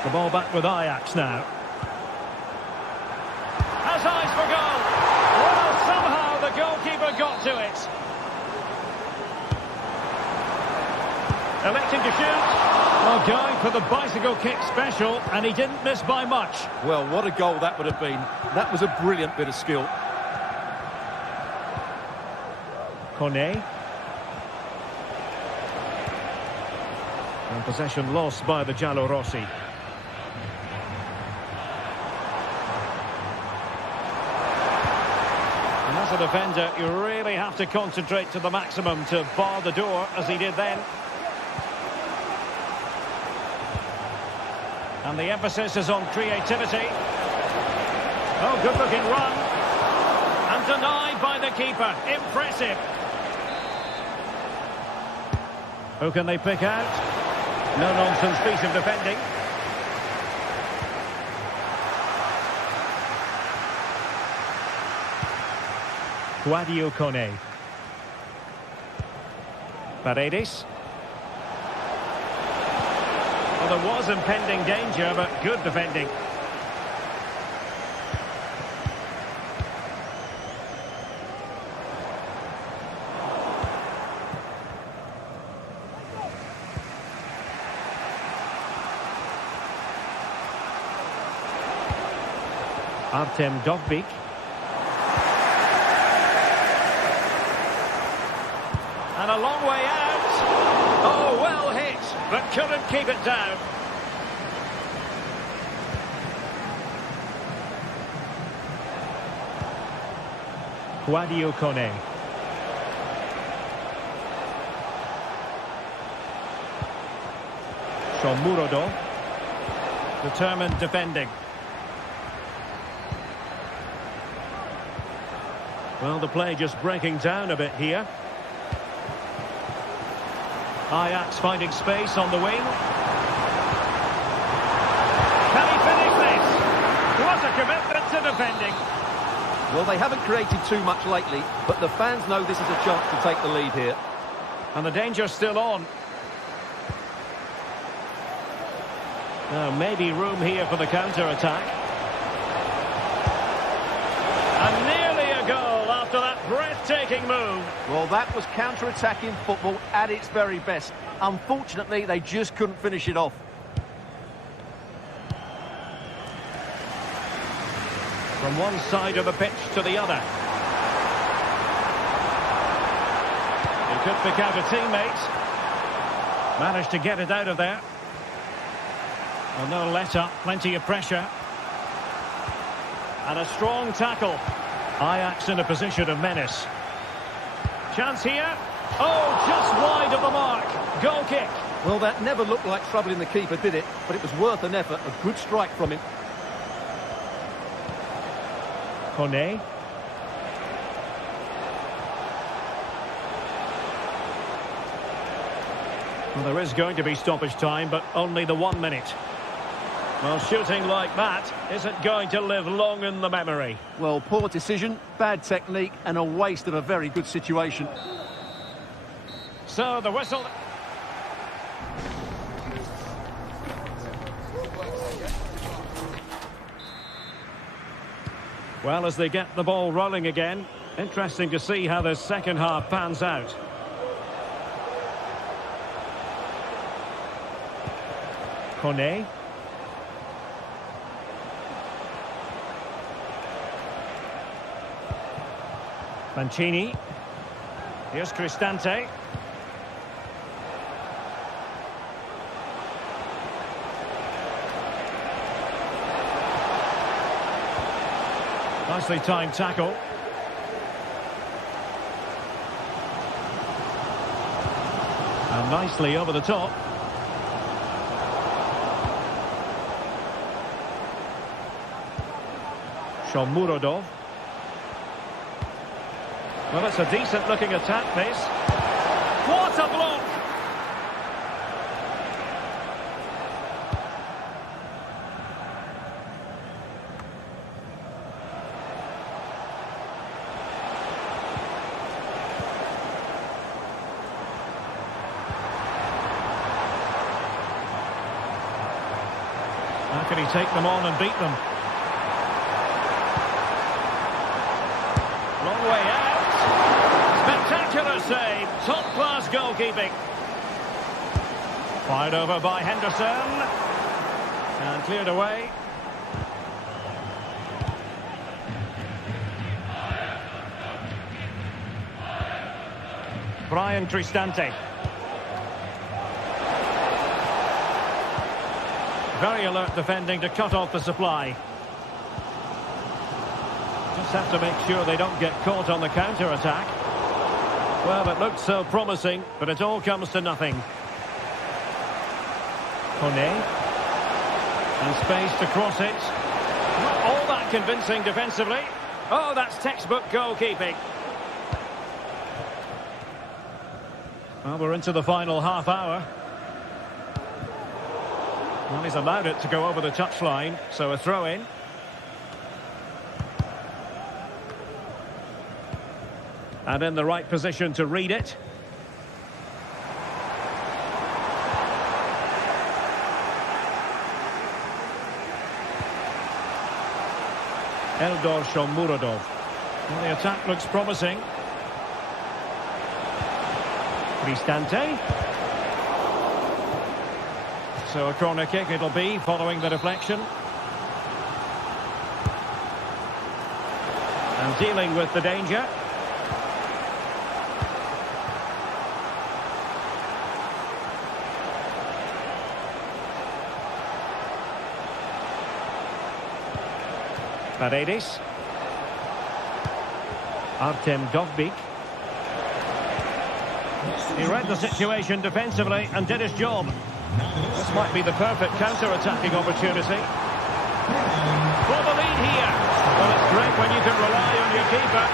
The ball back with Ajax now. Has eyes for goal. Well, somehow the goalkeeper got to it. Electing to shoot. Well, going for the bicycle kick special, and he didn't miss by much. Well, what a goal that would have been. That was a brilliant bit of skill. Kone. And possession lost by the Giallorossi. And as a defender, you really have to concentrate to the maximum to bar the door, as he did then. And the emphasis is on creativity. Oh, good-looking run. And denied by the keeper. Impressive. Who can they pick out? No-nonsense piece of defending. Guadio Kone. Paredes. Well, there was impending danger, but good defending. Artem Dovbyk. And a long way out. Oh, well hit, but couldn't keep it down. Guadio Kone. Shomurodov. Determined defending. Well, the play just breaking down a bit here. Ajax finding space on the wing. Can he finish this? What a commitment to defending. Well, they haven't created too much lately, but the fans know this is a chance to take the lead here. And the danger's still on. Now, maybe room here for the counter-attack. And nearly a goal after that breathtaking move. Well, that was counter-attacking football at its very best. Unfortunately, they just couldn't finish it off. From one side of the pitch to the other. He could pick out a teammate. Managed to get it out of there. Well, no let-up, plenty of pressure. And a strong tackle. Ajax in a position of menace. Chance here. Oh, just wide of the mark. Goal kick. Well, that never looked like troubling the keeper, did it? But it was worth an effort. A good strike from him. Kone. Well, there is going to be stoppage time, but only the 1 minute. Well, shooting like that isn't going to live long in the memory. Well, poor decision, bad technique, and a waste of a very good situation. So, the whistle. Well, as they get the ball rolling again, interesting to see how the second half pans out. Kone. Mancini. Here's Cristante. Nicely timed tackle. And nicely over the top. Shomurodov. Well, it's a decent-looking attack, this. What a block! How can he take them on and beat them? Long way out. Spectacular save. Top-class goalkeeping. Fired over by Henderson. And cleared away. Brian Cristante. Very alert defending to cut off the supply. Just have to make sure they don't get caught on the counter-attack. Well, it looked so promising, but it all comes to nothing. Kone. And space to cross it. Not all that convincing defensively. Oh, that's textbook goalkeeping. Well, we're into the final half hour. Well, he's allowed it to go over the touchline, so a throw-in. And in the right position to read it. Eldor Shomurodov. Well, the attack looks promising. Cristante. So a corner kick it'll be, following the deflection. And dealing with the danger. Paredes. Artem Dovbyk. He read the situation defensively and did his job. This might be the perfect counter-attacking opportunity. For the lead here. Well, it's great when you can rely on your keeper.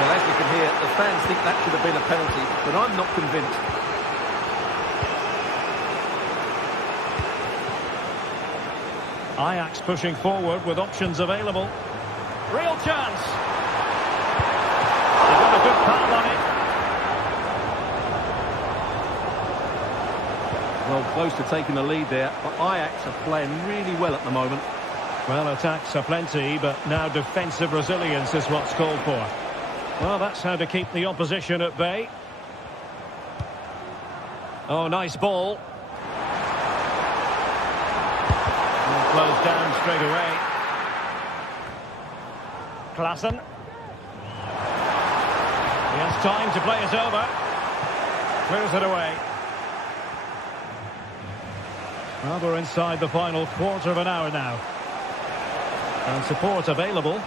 Well, as you can hear, the fans think that should have been a penalty, but I'm not convinced. Ajax pushing forward with options available. Real chance. They've got a good pal on it. Well, close to taking the lead there, but Ajax are playing really well at the moment. Well, attacks are plenty, but now defensive resilience is what's called for. Well, that's how to keep the opposition at bay. Oh, nice ball. Closed down straight away. Klaassen. He has time to play it over. Clears it away. Well, we're inside the final quarter of an hour now. And support available.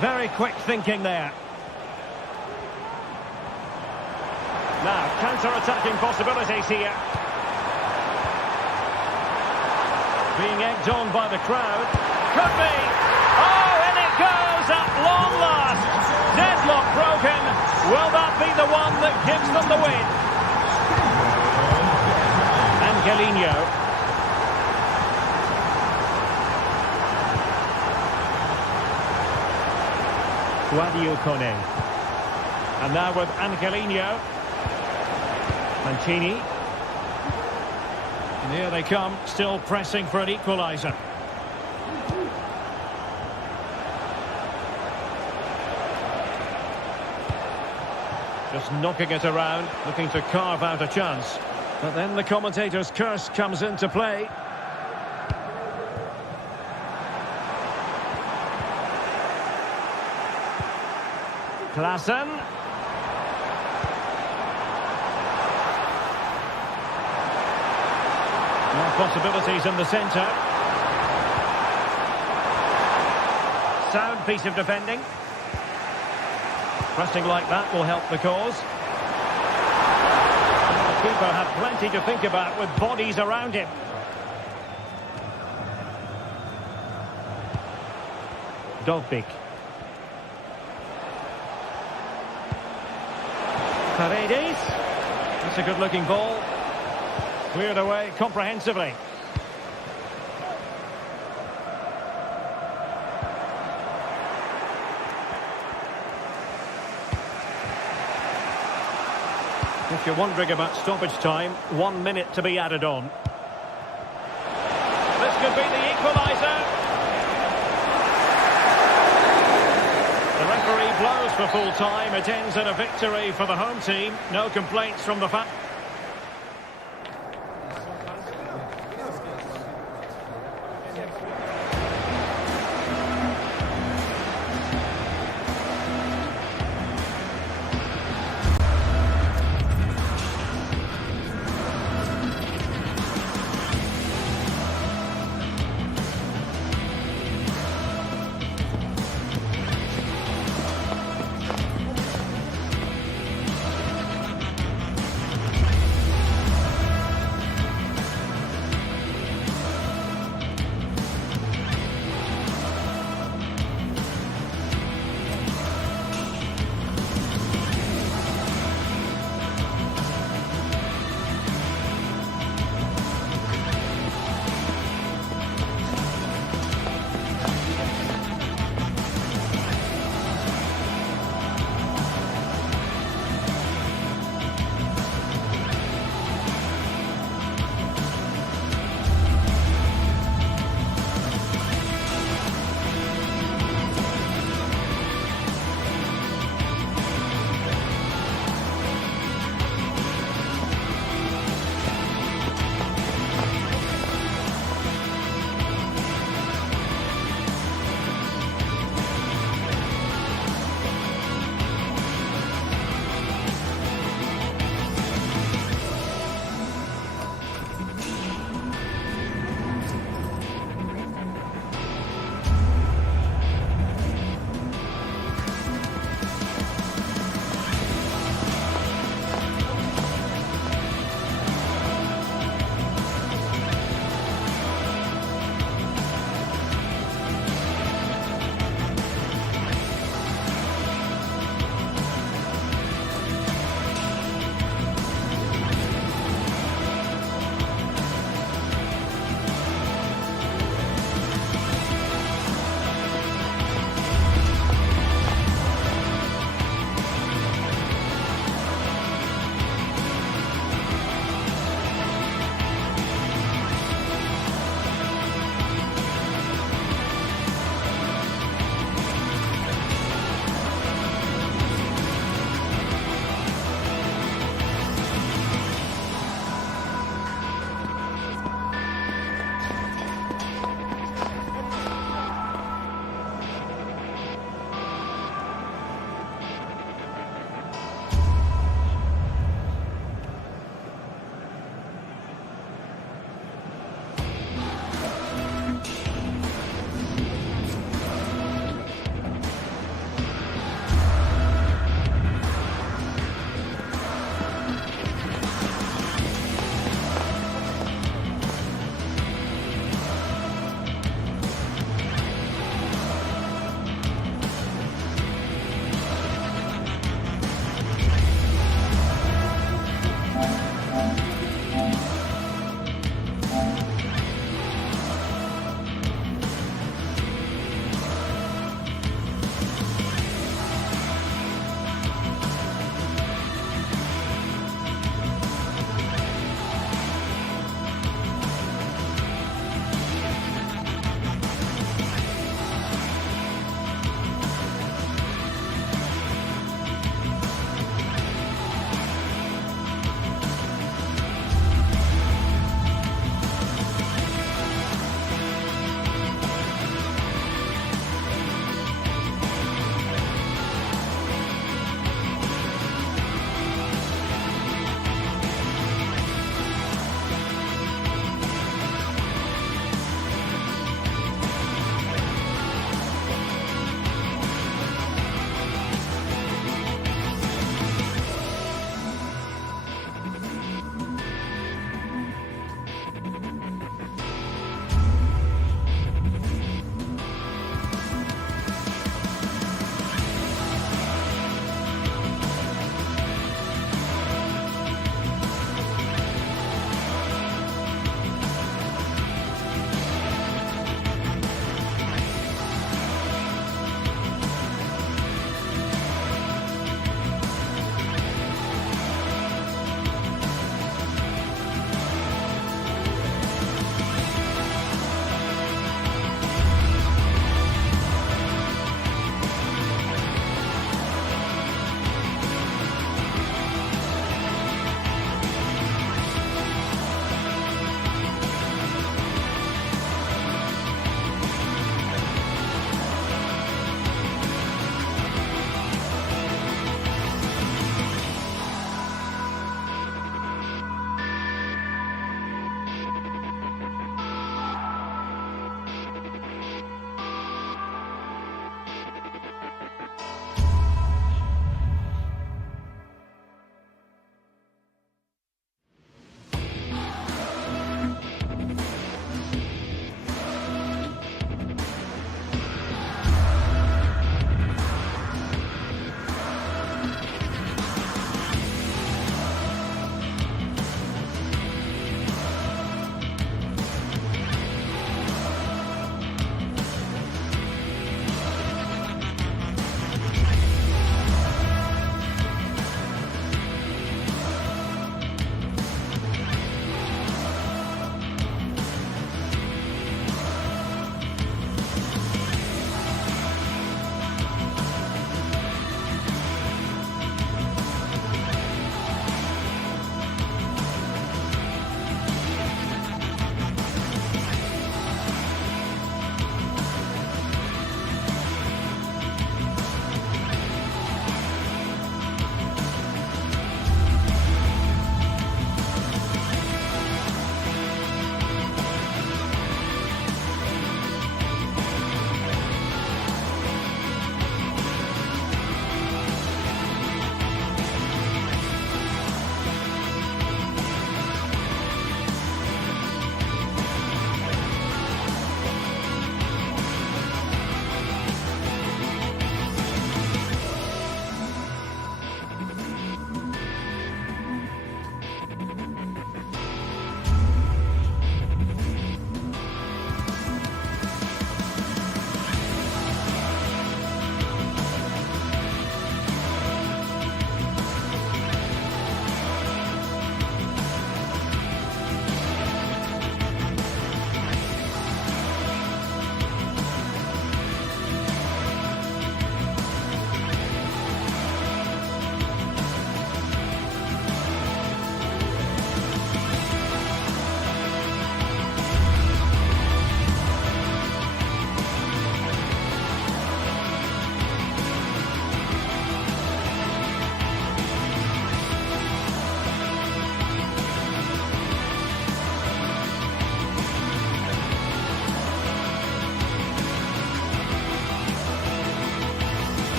Very quick thinking there. Now, counter-attacking possibilities here. Being egged on by the crowd. Could be! Oh, and it goes at long last! Deadlock broken. Will that be the one that gives them the win? Angelino. Guadio Kone. And now with Angelino. Mancini. And here they come, still pressing for an equaliser. Just knocking it around, looking to carve out a chance. But then the commentator's curse comes into play. Klaassen. More possibilities in the centre. Sound piece of defending. Pressing like that will help the cause. And the keeper had plenty to think about with bodies around him. Dovbyk. Paredes. That's a good-looking ball. Cleared away comprehensively. If you're wondering about stoppage time, 1 minute to be added on. This could be the equaliser. The referee blows for full time. It ends in a victory for the home team. No complaints from the fans.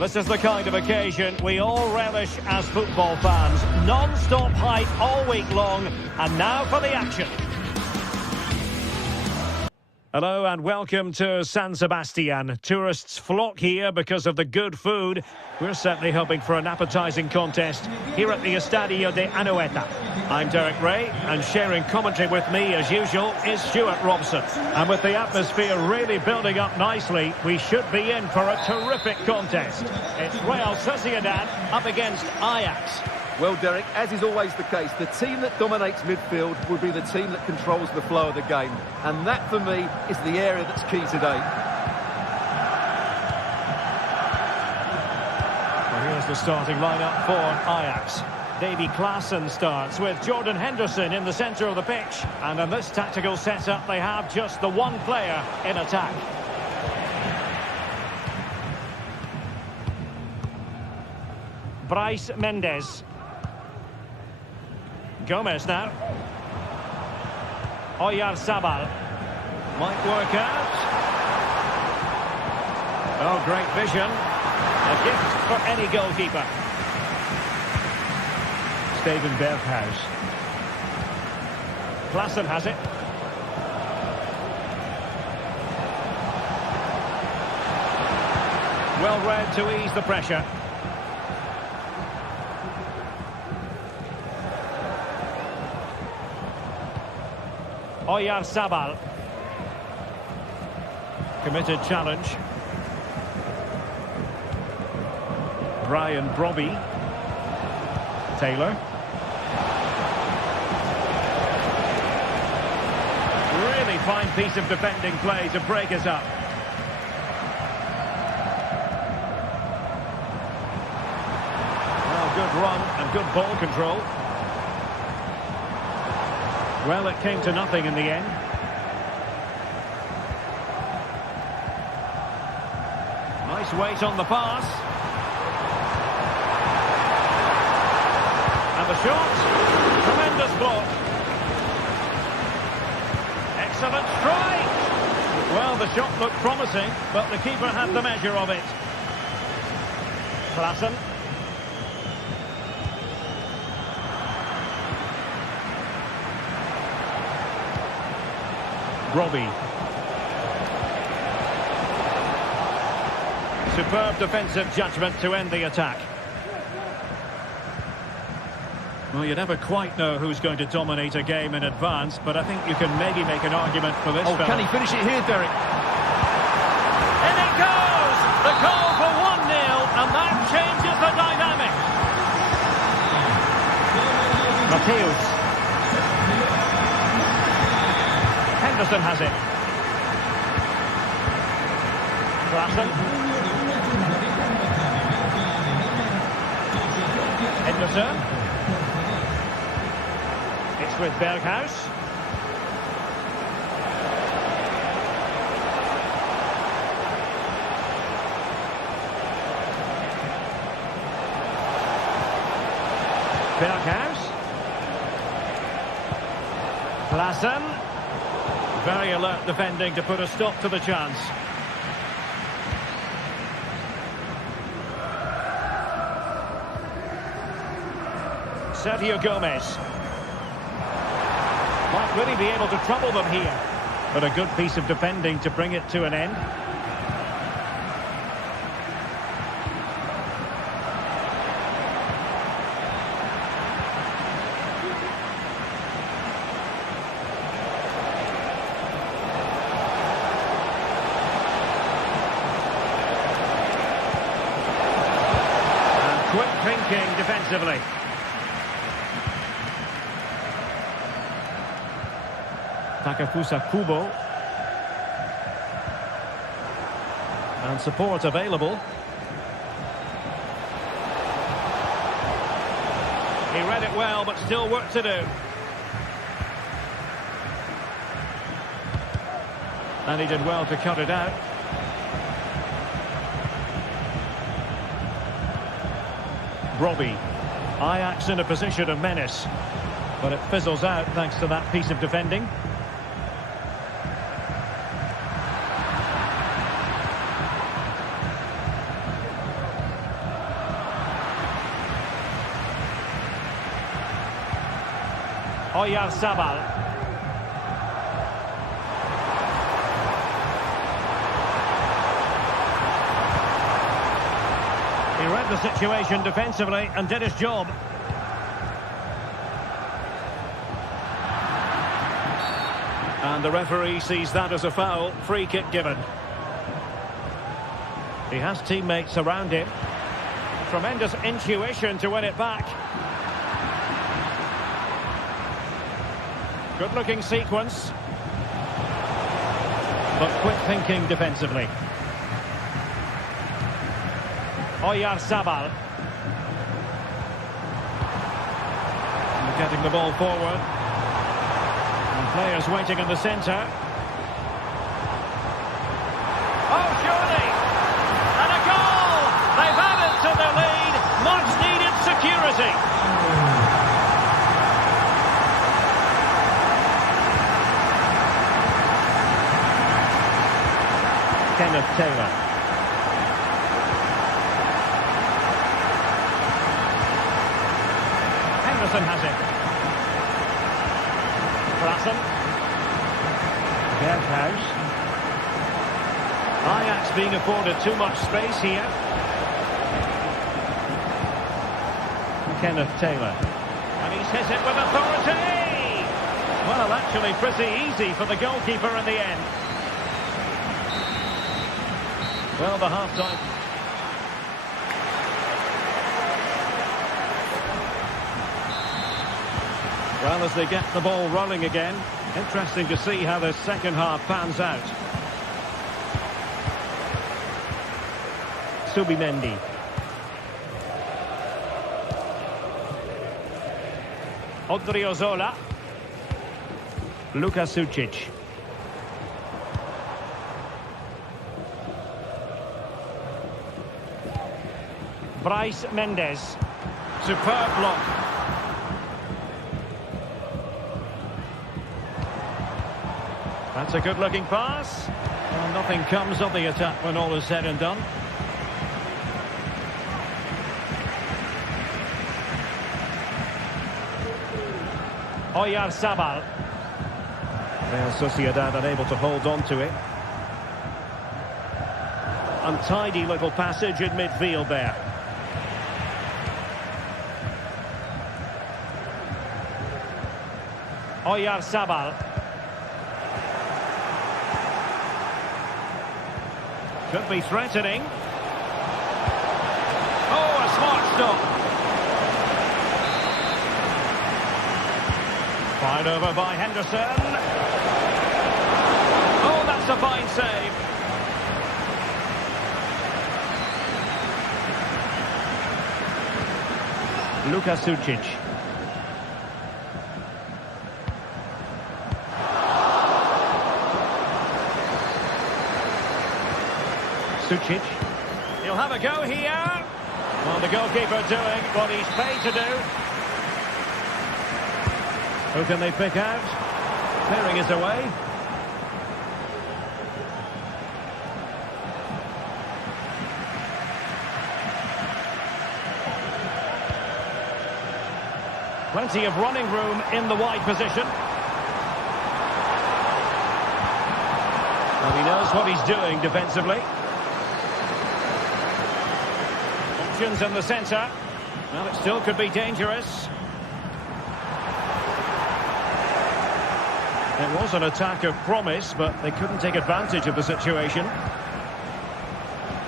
This is the kind of occasion we all relish as football fans. Non-stop hype all week long, and now for the action. Hello and welcome to San Sebastian. Tourists flock here because of the good food. We're certainly hoping for an appetising contest here at the Estadio de Anoeta. I'm Derek Ray, and sharing commentary with me as usual is Stuart Robson. And with the atmosphere really building up nicely, we should be in for a terrific contest. It's Real Sociedad up against Ajax. Well, Derek, as is always the case, the team that dominates midfield will be the team that controls the flow of the game. And that, for me, is the area that's key today. Well, here's the starting lineup for Ajax. Davy Klaassen starts with Jordan Henderson in the centre of the pitch. And in this tactical setup, they have just the one player in attack. Bryce Mendes. Gomez now. Oyarzabal. Might work out. Oh, great vision. A gift for any goalkeeper. Steven Berghuis. Klaassen has it. Well read to ease the pressure. Oyarzabal. Committed challenge. Brian Brobby. Taylor. Really fine piece of defending play to break us up. Well, good run and good ball control. Well, it came to nothing in the end. Nice weight on the pass. And the shot. Tremendous block. Excellent strike. Well, the shot looked promising, but the keeper had the measure of it. Klaassen. Robbie. Superb defensive judgment to end the attack. Well, you never quite know who's going to dominate a game in advance, but I think you can maybe make an argument for this fella. Can he finish it here, Derek? In it goes! The goal for 1-0, and that changes the dynamic. Matthews. Henderson has it. Klaassen. Henderson. It's with Berghuis. Berghuis. Klaassen. Very alert defending to put a stop to the chance. Sergio Gomez. Might really be able to trouble them here. But a good piece of defending to bring it to an end. Quick thinking defensively. Takafusa Kubo. And support available. He read it well, but still work to do. And he did well to cut it out. Robbie. Ajax in a position of menace. But it fizzles out thanks to that piece of defending. Oyarzabal. He read the situation defensively and did his job. And the referee sees that as a foul. Free kick given. He has teammates around him. Tremendous intuition to win it back. Good-looking sequence. But quick thinking defensively. Oyarzabal. Getting the ball forward. And players waiting in the centre. Oh, surely! And a goal! They've added to their lead. Much-needed security. Kenneth Taylor. Henderson has it. Klassen. Berghuis. Ajax being afforded too much space here. Kenneth Taylor. And he's hit it with authority! Well, actually pretty easy for the goalkeeper in the end. Well, the half-time. Well, as they get the ball rolling again, interesting to see how the second half pans out. Subimendi. Odriozola. Luka Sucic. Bryce Mendes. Superb block. That's a good-looking pass. Well, nothing comes of the attack when all is said and done. Oyarzabal. Real Sociedad unable to hold on to it. Untidy little passage in midfield there. Oyarzabal. Could be threatening. Oh, a smart stop. Fired over by Henderson. Oh, that's a fine save. Luka Sucic. Sucic. He'll have a go here. Well, the goalkeeper doing what he's paid to do. Who can they pick out? Clearing is away. Plenty of running room in the wide position. Well, he knows what he's doing defensively. Options in the centre. Well, it still could be dangerous. It was an attack of promise, but they couldn't take advantage of the situation.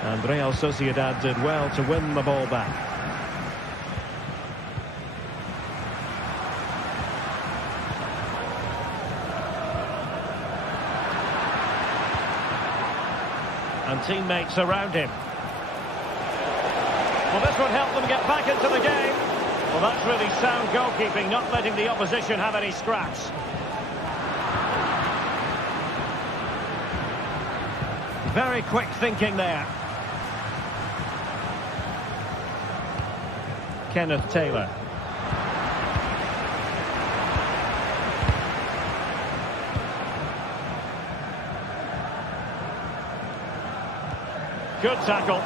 And Real Sociedad did well to win the ball back. And teammates around him. Well, this would help them get back into the game. Well, that's really sound goalkeeping, not letting the opposition have any scraps. Very quick thinking there. Kenneth Taylor. Good tackle.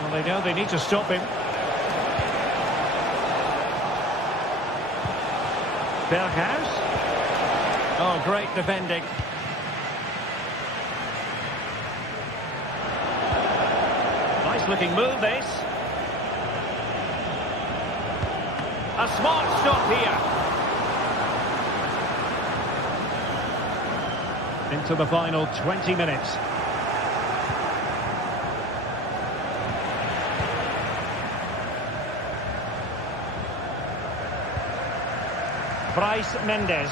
Well, they know they need to stop him. Berghuis. Oh, great defending. Nice looking move, this. A smart stop here. Into the final 20 minutes. Bryce Mendes.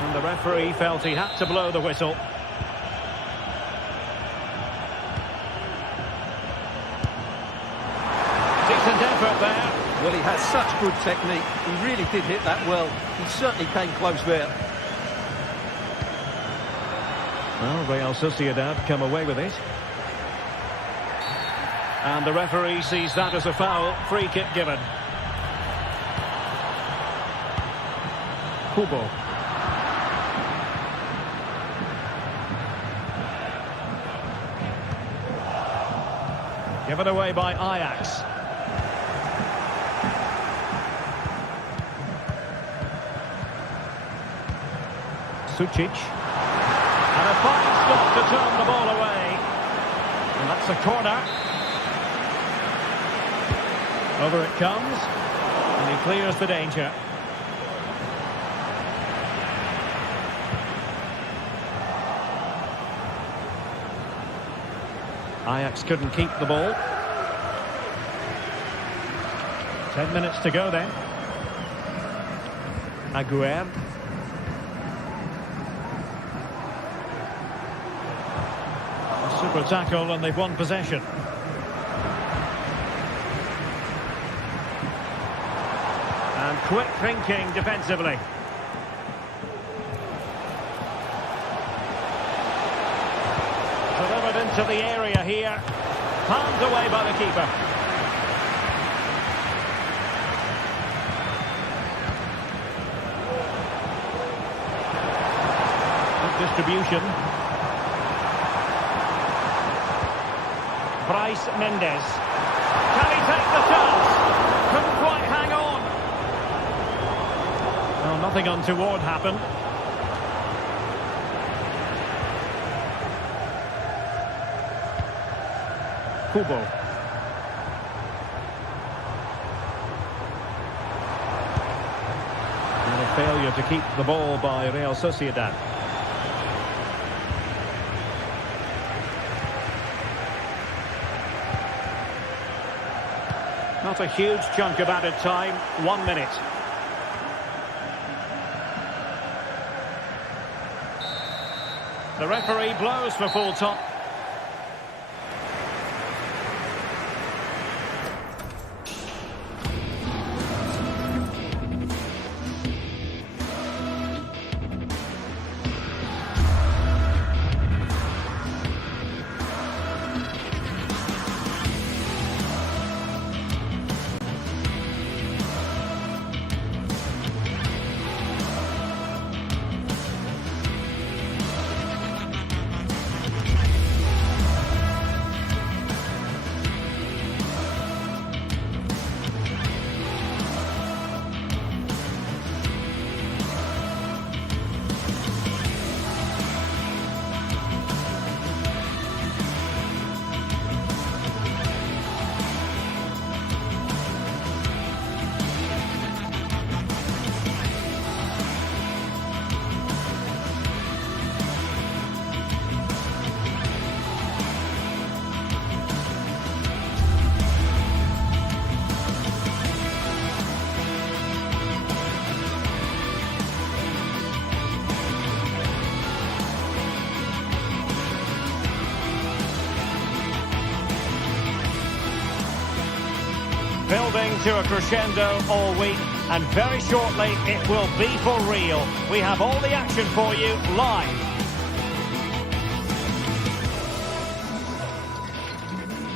And the referee felt he had to blow the whistle. Decent effort there. Well, he has such good technique. He really did hit that well. He certainly came close there. Well, Real Sociedad come away with it. And the referee sees that as a foul. Free kick given. Kubo. Given away by Ajax. Sucic. And a fine stop to turn the ball away. And that's a corner. Over it comes. And he clears the danger. Ajax couldn't keep the ball. 10 minutes to go then. Aguerd. A super tackle and they've won possession. And quick thinking defensively. Delivered into the area here. Palmed away by the keeper. Good distribution. Bryce Mendes. Can he take the chance? Couldn't quite hang on. Well, nothing untoward happened. Kubo. And a failure to keep the ball by Real Sociedad. Not a huge chunk of added time. 1 minute. The referee blows for full time. Building to a crescendo all week, and very shortly it will be for real. We have all the action for you live.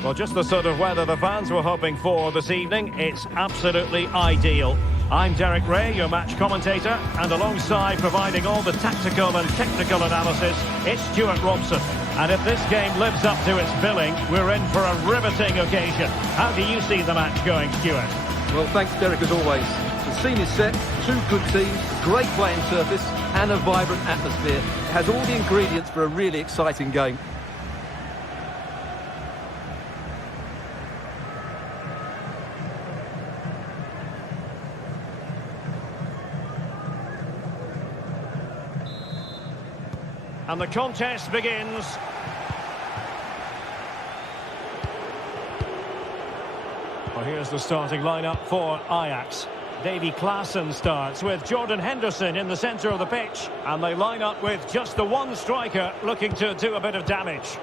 Well, just the sort of weather the fans were hoping for this evening. It's absolutely ideal. I'm Derek Ray, your match commentator, and alongside providing all the tactical and technical analysis, it's Stuart Robson. And if this game lives up to its billing, we're in for a riveting occasion. How do you see the match going, Stuart? Well, thanks, Derek, as always. The scene is set, two good teams, great playing surface, and a vibrant atmosphere. It has all the ingredients for a really exciting game. And the contest begins. Well, here's the starting lineup for Ajax. Davy Klaassen starts with Jordan Henderson in the centre of the pitch. And they line up with just the one striker looking to do a bit of damage.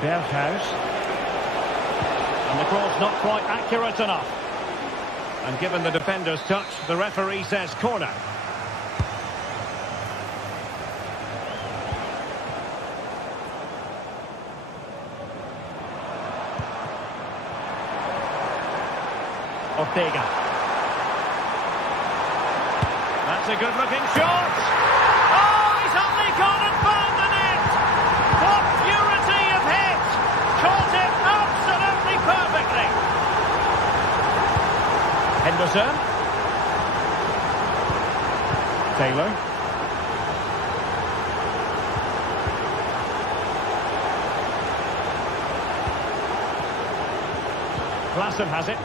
Berghuis. And the cross not quite accurate enough. And given the defender's touch, the referee says corner. Ortega. That's a good-looking shot. Oh, he's only gone and found the net. What purity of hit. Caught it absolutely perfectly. Henderson. Taylor. Klaassen has it.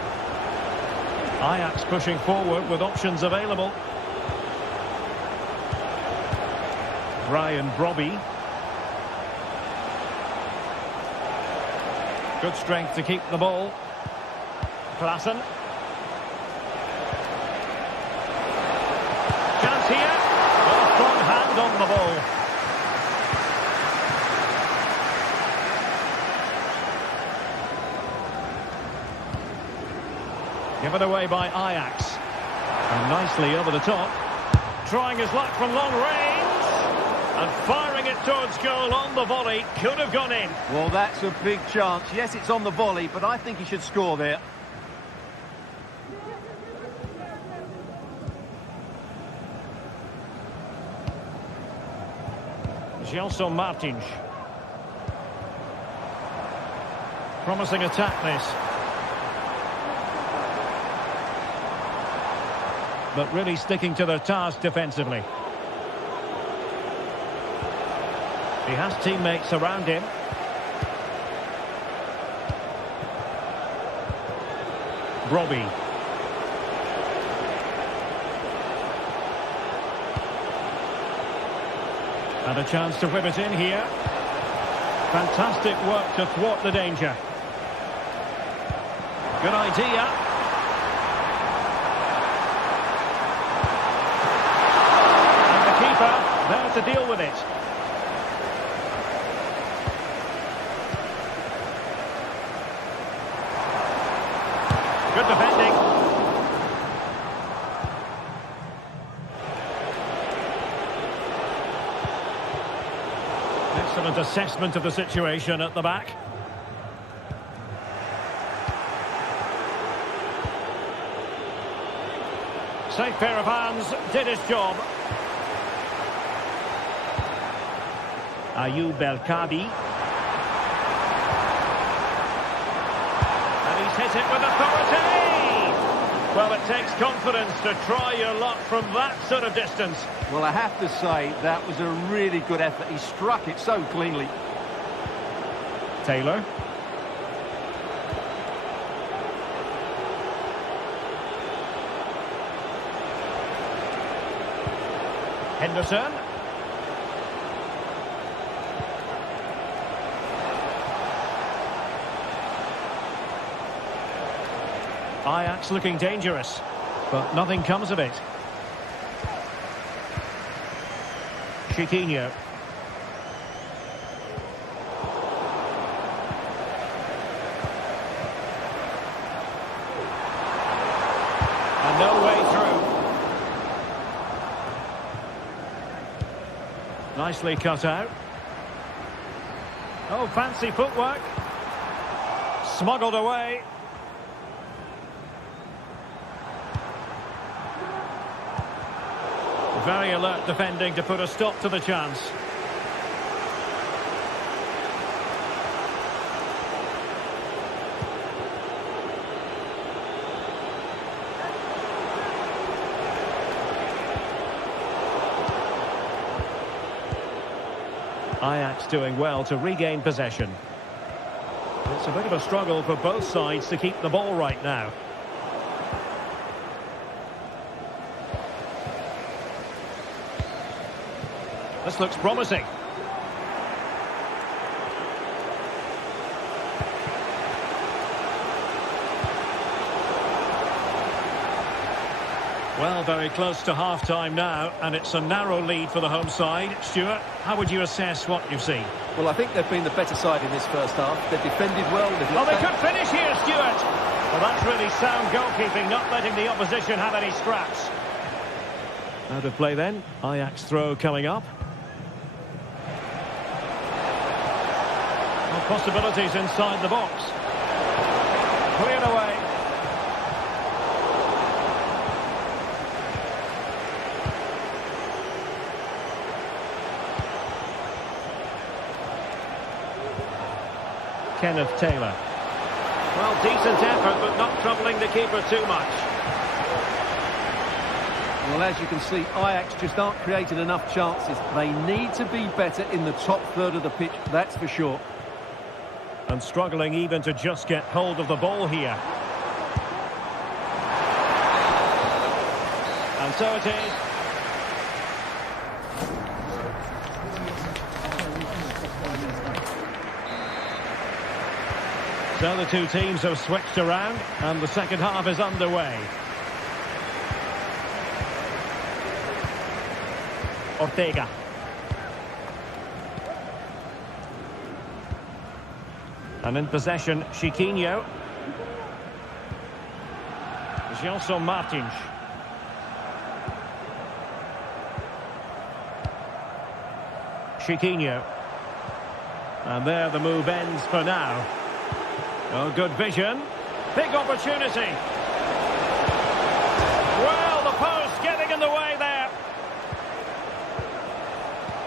Ajax pushing forward with options available. Brian Brobby. Good strength to keep the ball. Klaassen. Chance here. A strong hand on the ball. Given away by Ajax. And nicely over the top. Trying his luck from long range. And firing it towards goal on the volley. Could have gone in. Well, that's a big chance. Yes, it's on the volley, but I think he should score there. Gelson Martins. Promising attack this. But really sticking to their task defensively. He has teammates around him. Brobby. And a chance to whip it in here. Fantastic work to thwart the danger. Good idea. There to deal with it. Good defending. Excellent assessment of the situation at the back. Safe pair of hands, did his job. Ayoub El-Kabi. And he's hit it with authority! Well, it takes confidence to try your luck from that sort of distance. Well, I have to say, that was a really good effort. He struck it so cleanly. Taylor. Henderson. Ajax looking dangerous, but nothing comes of it. Chiquinho. And no way through. Nicely cut out. Oh, fancy footwork. Smuggled away. Very alert defending to put a stop to the chance. Ajax doing well to regain possession. It's a bit of a struggle for both sides to keep the ball right now. This looks promising. Well, very close to half-time now, and it's a narrow lead for the home side. Stuart, how would you assess what you've seen? Well, I think they've been the better side in this first half. They've defended well. Oh, they could finish here, Stuart. Well, that's really sound goalkeeping, not letting the opposition have any scraps. Out of play then. Ajax throw coming up. Well, possibilities inside the box. Cleared away. Kenneth Taylor. Well, decent effort, but not troubling the keeper too much. Well, as you can see, Ajax just aren't creating enough chances. They need to be better in the top third of the pitch, that's for sure. And struggling even to just get hold of the ball here. And so it is. So the two teams have switched around, and the second half is underway. Ortega. And in possession, Chiquinho. Gelson Martins. Chiquinho. And there the move ends for now. Oh, good vision. Big opportunity. Well, the post getting in the way there.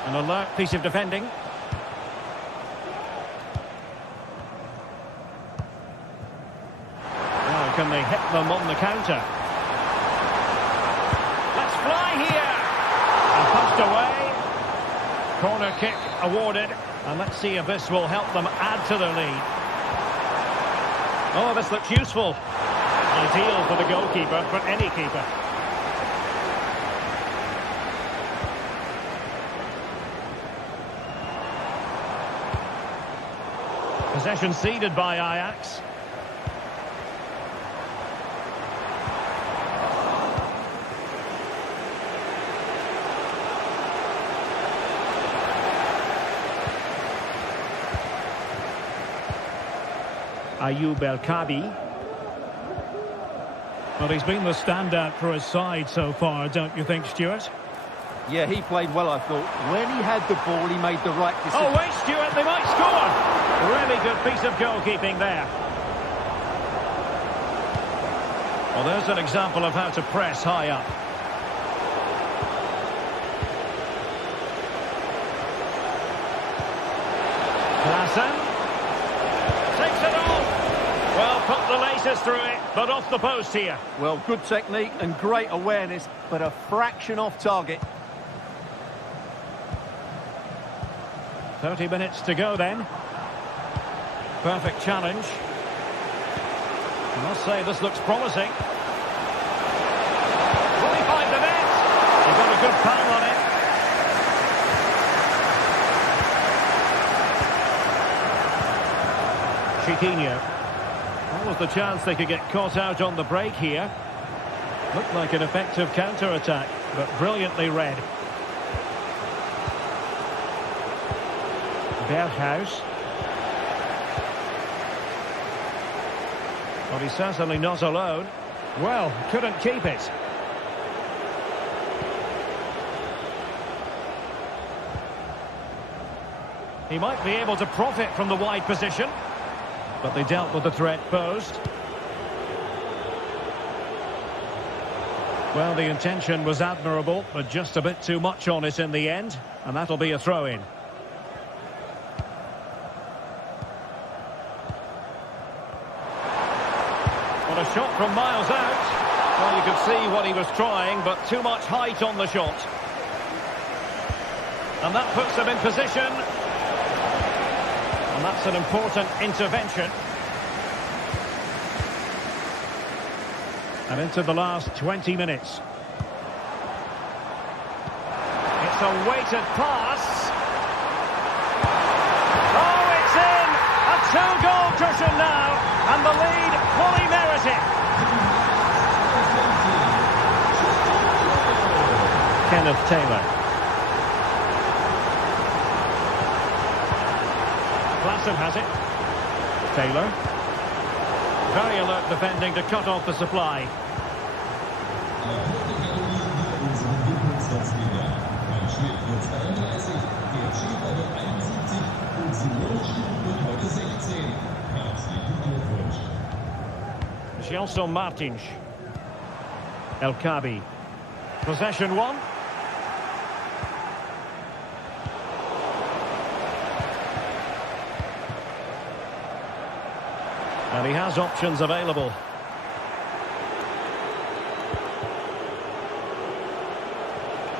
An alert piece of defending. Oh, can they hit them on the counter? Let's fly here. And punched away. Corner kick awarded. And let's see if this will help them add to their lead. Oh, this looks useful. Ideal for the goalkeeper, for any keeper. Possession ceded by Ajax. Ayoub El-Kabi. Well, he's been the standout for his side so far, don't you think, Stuart? Yeah, he played well, I thought. When he had the ball, he made the right decision. Oh, wait, Stuart, they might score! Really good piece of goalkeeping there. Well, there's an example of how to press high up. Klassen. Takes it off. Well, put the laces through it, but off the post here. Well, good technique and great awareness, but a fraction off target. 30 minutes to go then. Perfect challenge. I must say this looks promising. Will he find the net? He got a good foul on it. Chiquinho. What was the chance they could get caught out on the break here? Looked like an effective counter-attack, but brilliantly read. Berghuis. Well, he's certainly not alone. Well, couldn't keep it. He might be able to profit from the wide position, but they dealt with the threat posed. Well, the intention was admirable, but just a bit too much on it in the end, and that'll be a throw-in. Well, a shot from miles out. Well, you could see what he was trying, but too much height on the shot. And that puts them in position. And that's an important intervention. And into the last 20 minutes. It's a weighted pass. Oh, it's in! A two-goal cushion now, and the lead fully merited. Kenneth Taylor. Klassen has it. Taylor. Very alert defending to cut off the supply. Gelson Martins. El Kabi. Possession one. And he has options available.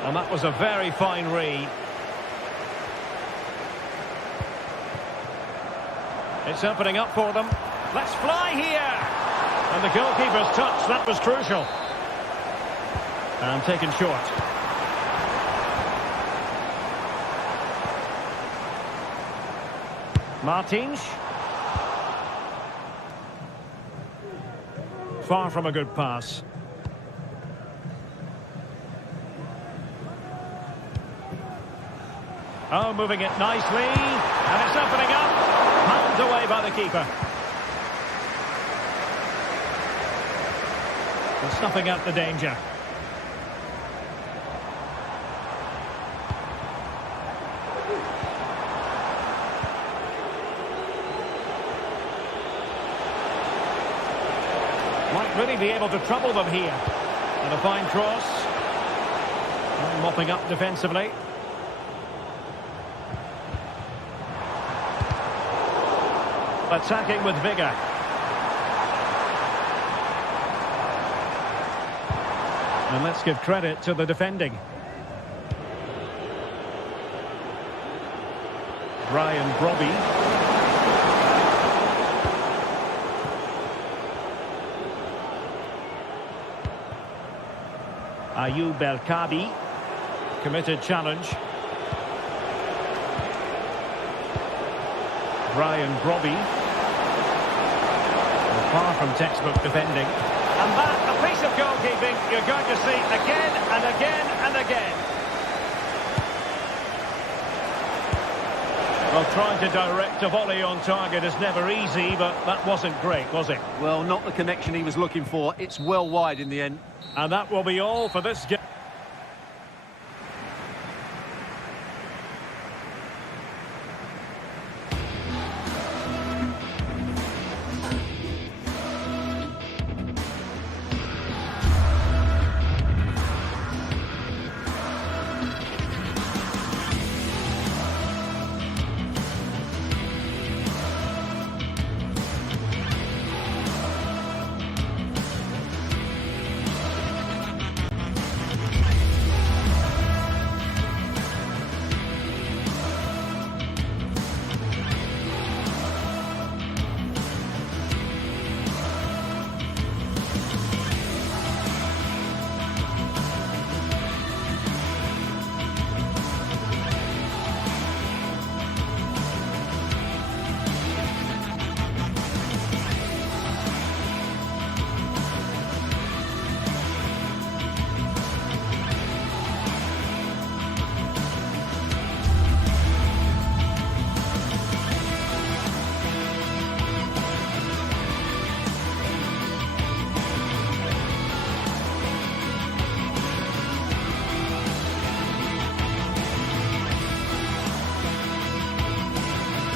And that was a very fine read. It's opening up for them. Let's fly here! And the goalkeeper's touch, that was crucial. And taken short. Martins. Far from a good pass. Oh, moving it nicely. And it's opening up. Pounded away by the keeper. And snuffing out the danger. Might really be able to trouble them here. And a fine cross. And mopping up defensively. Attacking with vigour. And let's give credit to the defending. Brian Brobby. Ayoub El Kabi. Committed challenge. Brian Brobby. Far from textbook defending. And that, a piece of goalkeeping you're going to see again and again and again. Well, trying to direct a volley on target is never easy, but that wasn't great, was it? Well, not the connection he was looking for. It's well wide in the end. And that will be all for this game.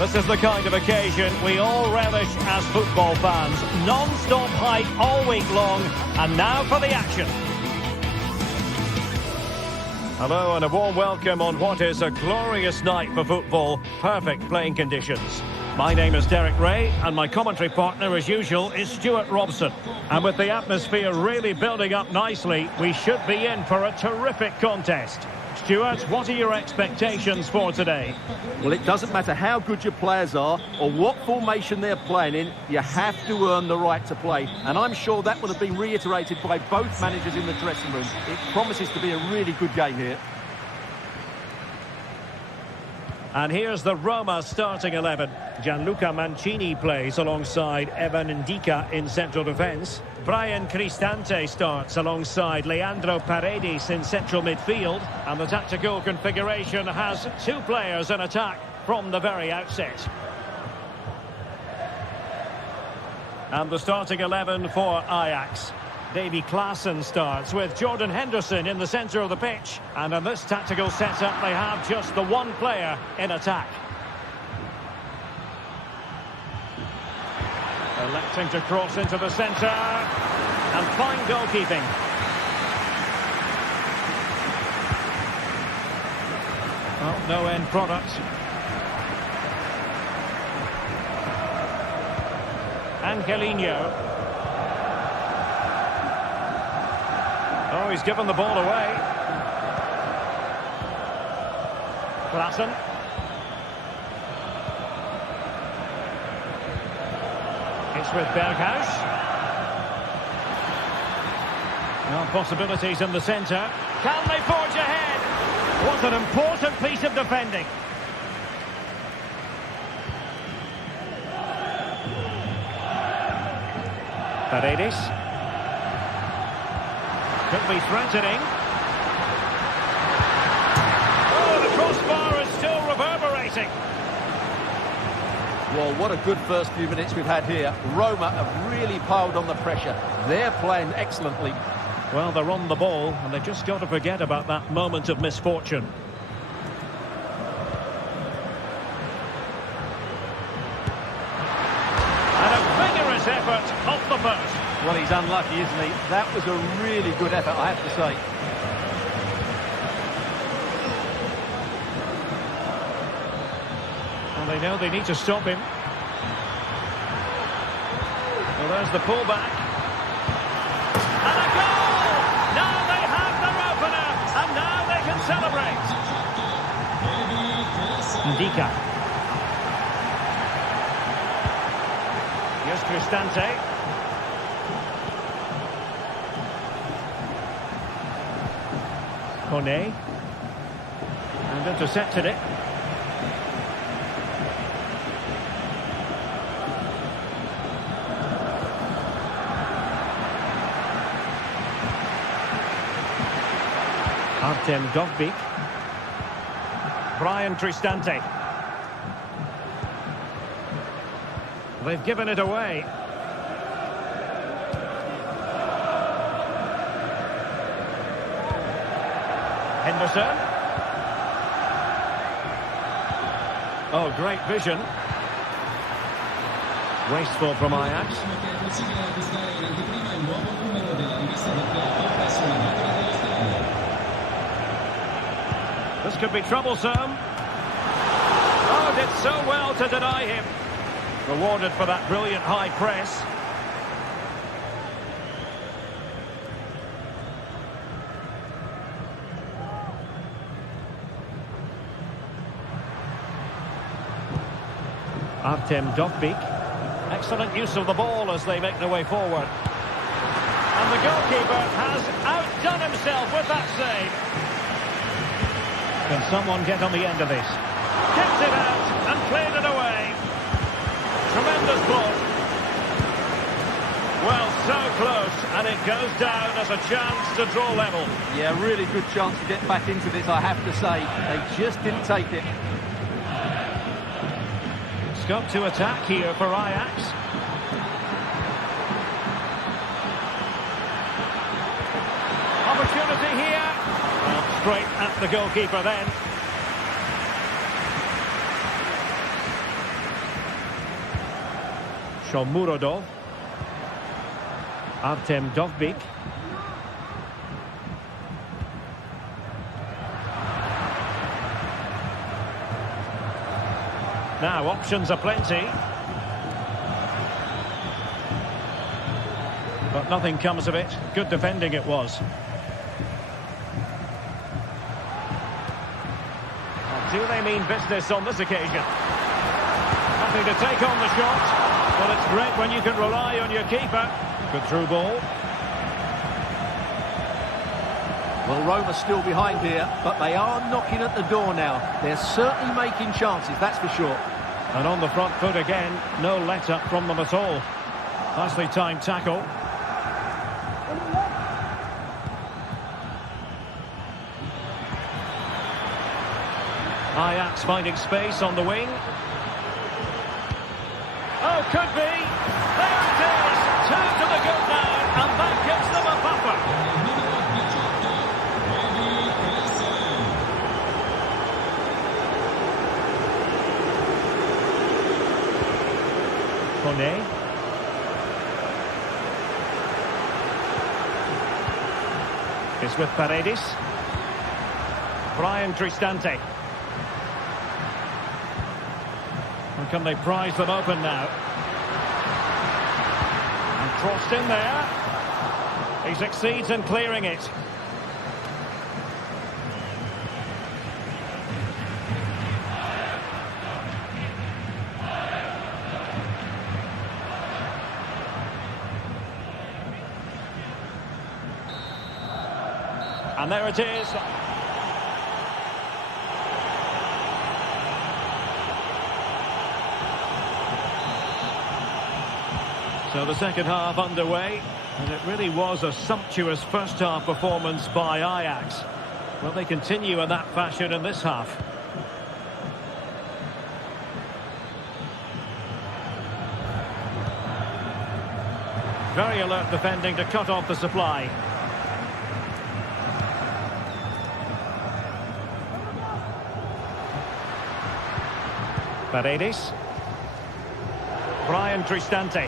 This is the kind of occasion we all relish as football fans. Non-stop hype all week long, and now for the action. Hello and a warm welcome on what is a glorious night for football. Perfect playing conditions. My name is Derek Ray, and my commentary partner, as usual, is Stuart Robson. And with the atmosphere really building up nicely, we should be in for a terrific contest. Stuart, what are your expectations for today? Well, it doesn't matter how good your players are or what formation they're playing in, you have to earn the right to play. And I'm sure that will have been reiterated by both managers in the dressing room. It promises to be a really good game here. And here's the Roma starting 11. Gianluca Mancini plays alongside Evan Ndika in central defence. Brian Cristante starts alongside Leandro Paredes in central midfield. And the tactical configuration has two players in attack from the very outset. And the starting 11 for Ajax. Davy Klaassen starts with Jordan Henderson in the centre of the pitch. And in this tactical setup, they have just the one player in attack. Electing to cross into the centre. And fine goalkeeping. Well, no end product. Angelino. Oh, he's given the ball away. Klaassen. It's with Berghuis. Now possibilities in the centre. Can they forge ahead? What an important piece of defending. Paredes. Could be threatening. Oh, the crossbar is still reverberating. Well, what a good first few minutes we've had here. Roma have really piled on the pressure. They're playing excellently. Well, they're on the ball, and they've just got to forget about that moment of misfortune. And a vigorous effort off the post. Well, he's unlucky, isn't he? That was a really good effort, I have to say. Well, they know they need to stop him. Well, there's the pullback. And a goal! Now they have their opener, and now they can celebrate. Ndika. Here's Cristante. Kone. And intercepted it. Artem Dovbyk. Brian Cristante. They've given it away. Henderson. Oh, great vision. Wasteful from Ajax. This could be troublesome. Oh, did so well to deny him. Rewarded for that brilliant high press. Artem Dovbyk. Excellent use of the ball as they make their way forward. And the goalkeeper has outdone himself with that save. Can someone get on the end of this? Kicked it out and played it away. Tremendous block. Well, so close, and it goes down as a chance to draw level. Yeah, really good chance to get back into this, I have to say. They just didn't take it. Got to attack here for Ajax. Opportunity here. Well, straight at the goalkeeper then. Shomurodov. Artem Dovbyk. Now, options are plenty. But nothing comes of it. Good defending it was. Do they mean business on this occasion? Nothing to take on the shot. Well, it's great when you can rely on your keeper. Good through ball. Well, Roma's still behind here, but they are knocking at the door now. They're certainly making chances, that's for sure. And on the front foot again, no let-up from them at all. Nicely timed tackle. Ajax finding space on the wing. Oh, could be. There it is. 2 to the good now, and that gives them a buffer. Kone. It's with Paredes. Brian Cristante. And can they prise them open now? And crossed in there. He succeeds in clearing it. And there it is. So the second half underway, and it really was a sumptuous first half performance by Ajax. Well, they continue in that fashion in this half. Very alert defending to cut off the supply. Paredes. Brian Cristante.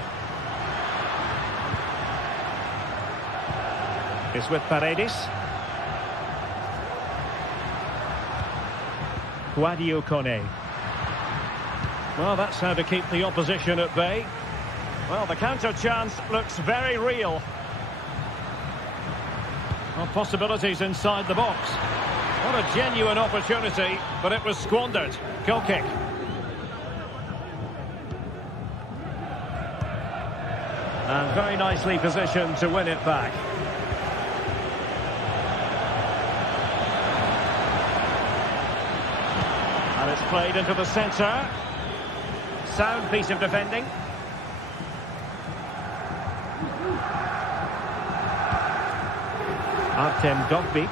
Is with Paredes. Guadio Kone. Well, that's how to keep the opposition at bay. Well, the counter chance looks very real. Well, possibilities inside the box. What a genuine opportunity, but it was squandered. Goal kick. And very nicely positioned to win it back. And it's played into the centre. Sound piece of defending. Artem Dovbyk.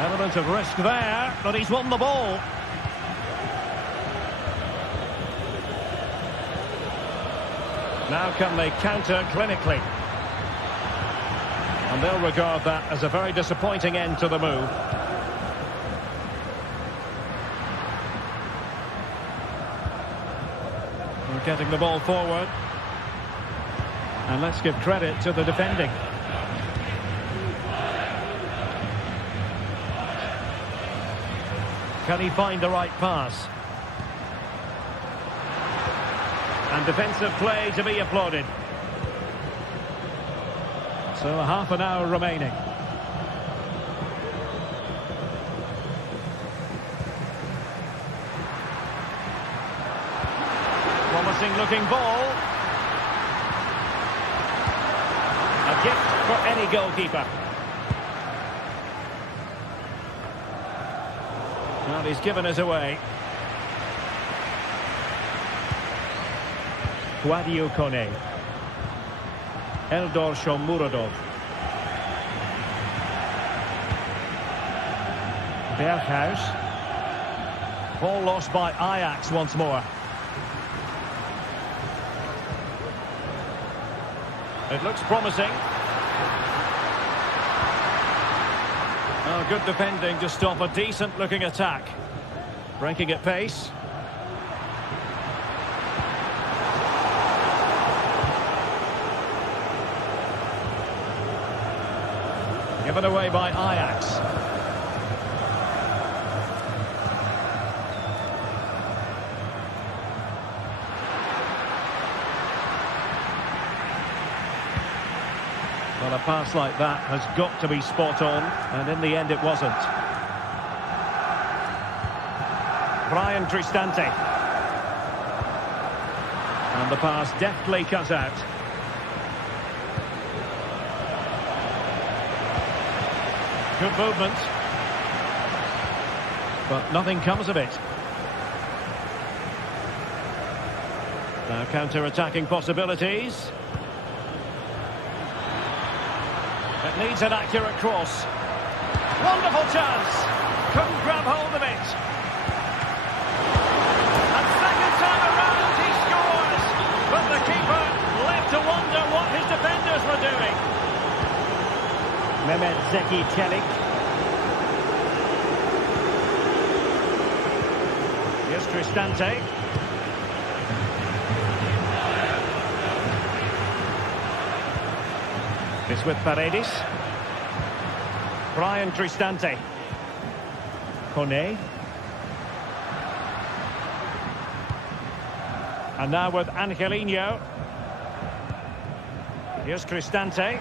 Element of risk there, but he's won the ball. Now can they counter clinically? And they'll regard that as a very disappointing end to the move. We're getting the ball forward. And let's give credit to the defending. Can he find the right pass? And defensive play to be applauded. So half an hour remaining. Promising looking ball. A gift for any goalkeeper. Well, he's given it away. Guadio Kone. Eldor Shomurodov. Berghuis. Ball lost by Ajax once more. It looks promising. Oh, good defending to stop a decent-looking attack. Breaking at pace. Given away by Ajax. Well, a pass like that has got to be spot on, and in the end it wasn't. Brian Cristante. And the pass deftly cut out. Good movement. But nothing comes of it. Now counter-attacking possibilities. It needs an accurate cross. Wonderful chance. Couldn't grab hold of it. And second time around he scores. But the keeper left to wonder what his defenders were doing. Mehmet Zeki Çelik. Here's Cristante. It's with Paredes. Brian Cristante. Kone. And now with Angelino. Here's Cristante.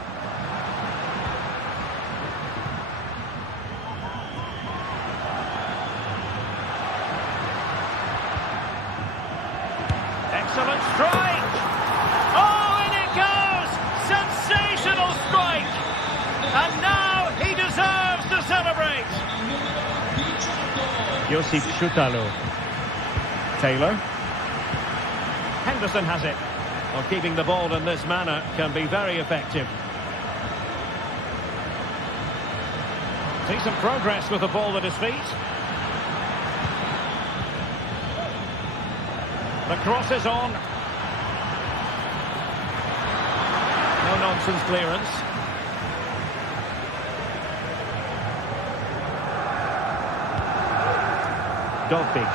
Excellent strike! Oh, in it goes! Sensational strike! And now he deserves to celebrate! Josip Szutalo. Taylor. Henderson has it. Well, keeping the ball in this manner can be very effective. See some progress with the ball at his feet. The cross is on. No-nonsense clearance. Dovbik.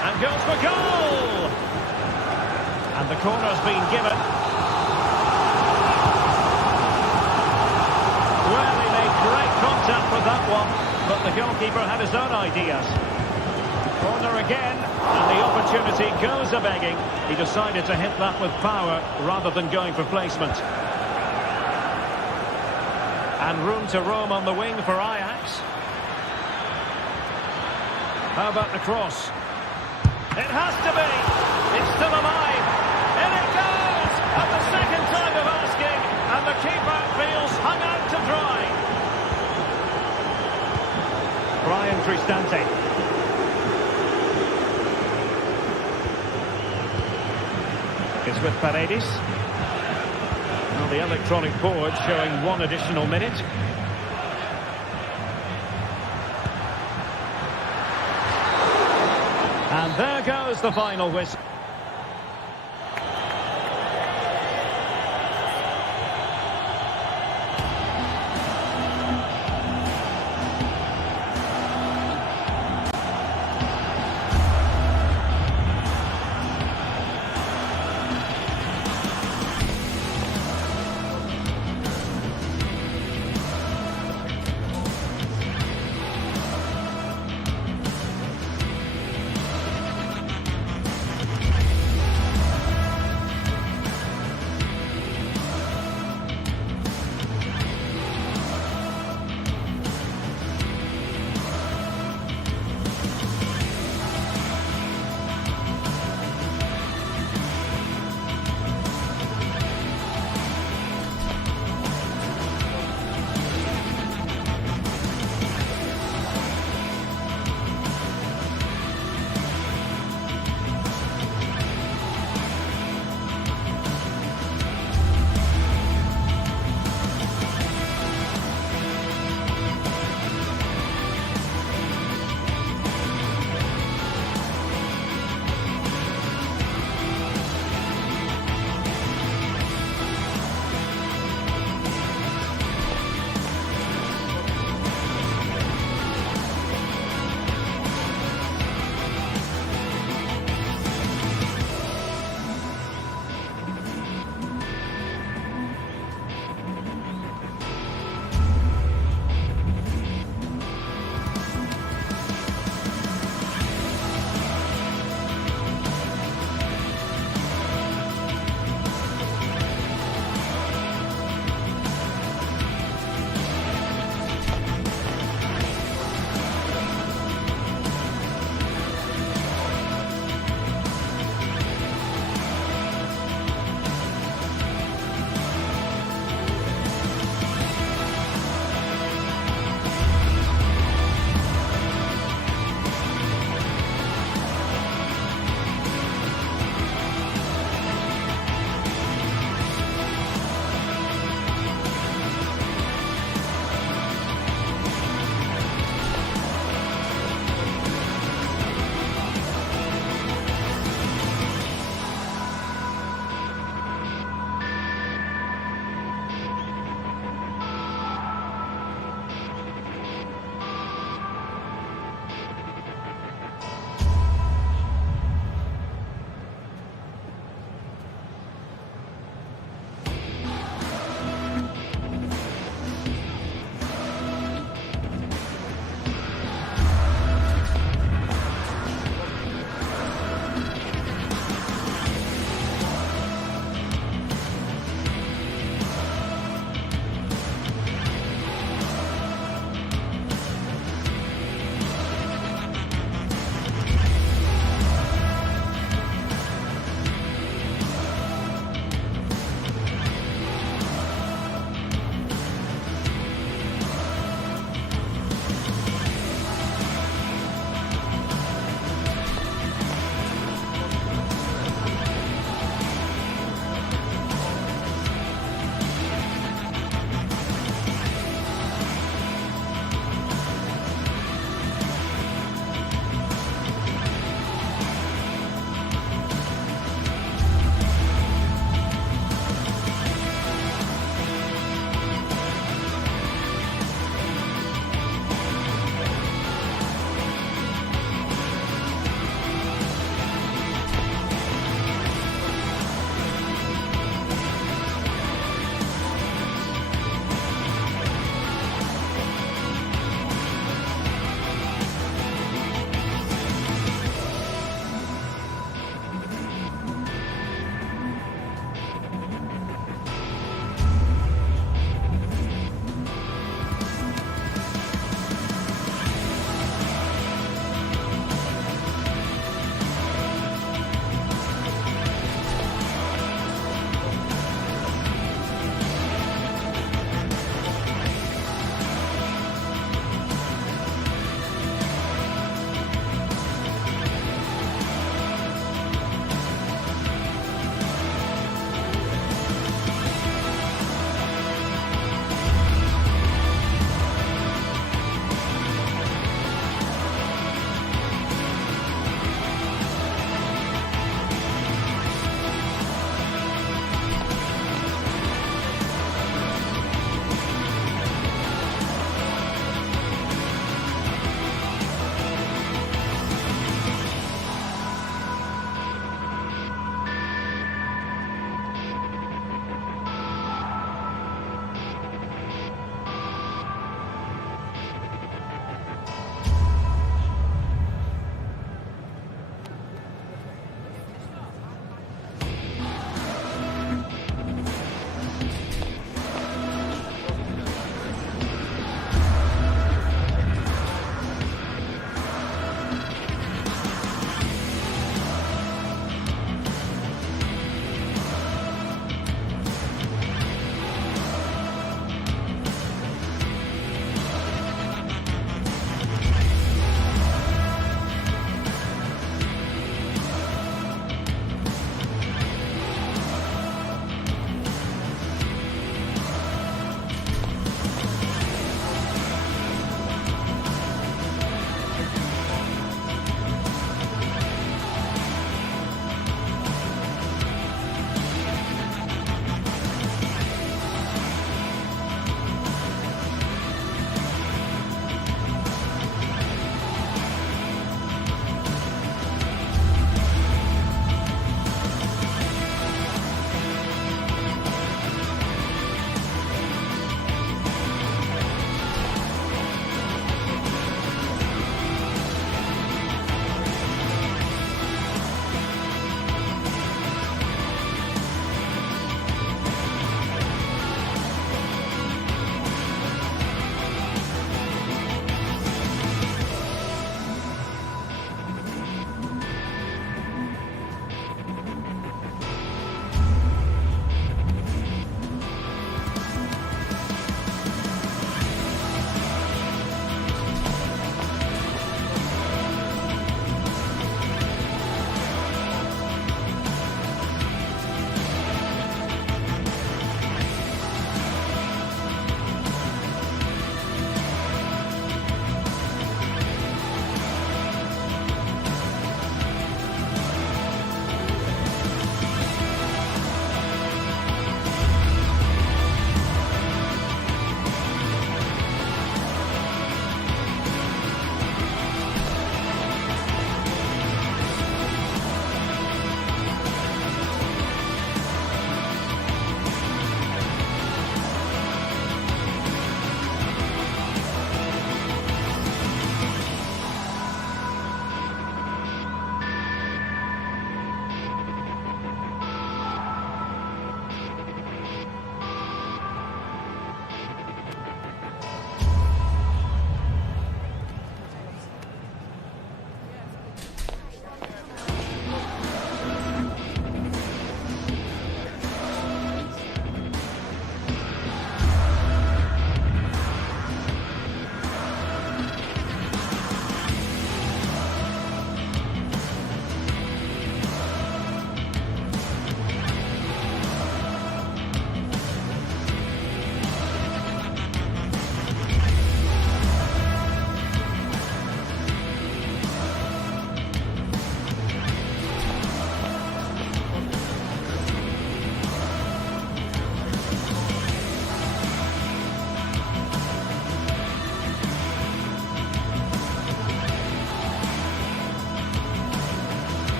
And goes for goal! And the corner's been given. Well, he made great contact with that one, but the goalkeeper had his own ideas. Corner again, and the opportunity goes a-begging. He decided to hit that with power rather than going for placement. And room to roam on the wing for Ajax. How about the cross? It has to be! It's still alive! In it goes! At the second time of asking, and the keeper feels hung out to dry. Brian Cristante. It's with Paredes. Well, the electronic board showing 1 additional minute. And there goes the final whistle.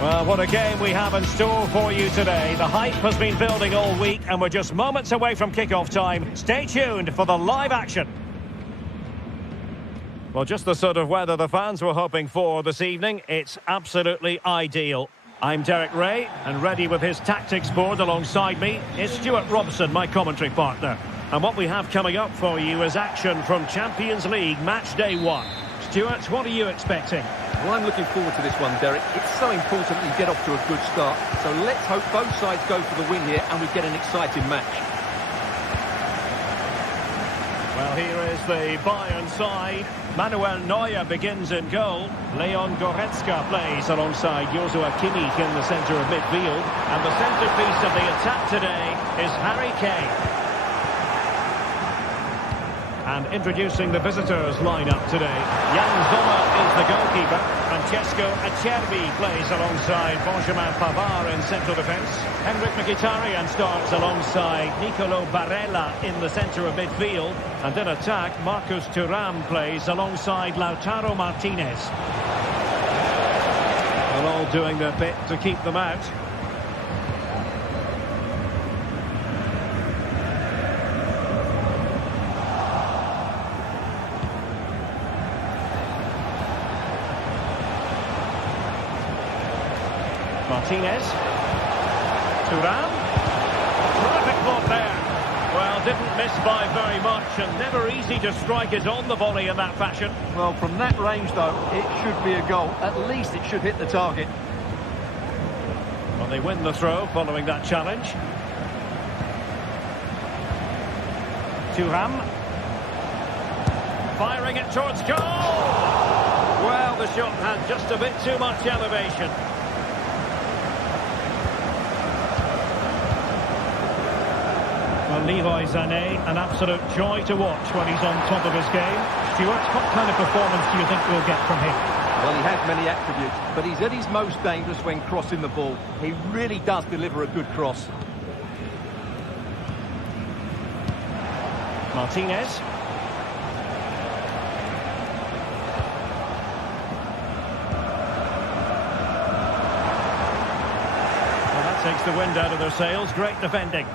Well, what a game we have in store for you today. The hype has been building all week and we're just moments away from kick-off time. Stay tuned for the live action. Well, just the sort of weather the fans were hoping for this evening. It's absolutely ideal. I'm Derek Ray, and ready with his tactics board alongside me is Stuart Robson, my commentary partner. And what we have coming up for you is action from Champions League match day 1. Stuart, what are you expecting? Well, I'm looking forward to this one, Derek. It's so important that you get off to a good start. So let's hope both sides go for the win here and we get an exciting match. Well, here is the Bayern side. Manuel Neuer begins in goal. Leon Goretzka plays alongside Joshua Kimmich in the centre of midfield. And the centrepiece of the attack today is Harry Kane. And introducing the visitors lineup today. Jan Sommer is the goalkeeper. Francesco Acerbi plays alongside Benjamin Pavard in central defence. Henrik Mkhitaryan starts alongside Nicolo Barella in the centre of midfield. And in attack, Marcus Thuram plays alongside Lautaro Martinez. They're all doing their bit to keep them out. Martinez. Thuram. Terrific block there. Well, didn't miss by very much and never easy to strike it on the volley in that fashion. Well, from that range, though, it should be a goal. At least it should hit the target. Well, they win the throw following that challenge. Thuram. Firing it towards goal. Well, the shot had just a bit too much elevation. Well, Leroy Sané, an absolute joy to watch when he's on top of his game. Stuart, what kind of performance do you think we'll get from him? Well, he has many attributes, but he's at his most dangerous when crossing the ball. He really does deliver a good cross. Martinez. Well, that takes the wind out of their sails. Great defending.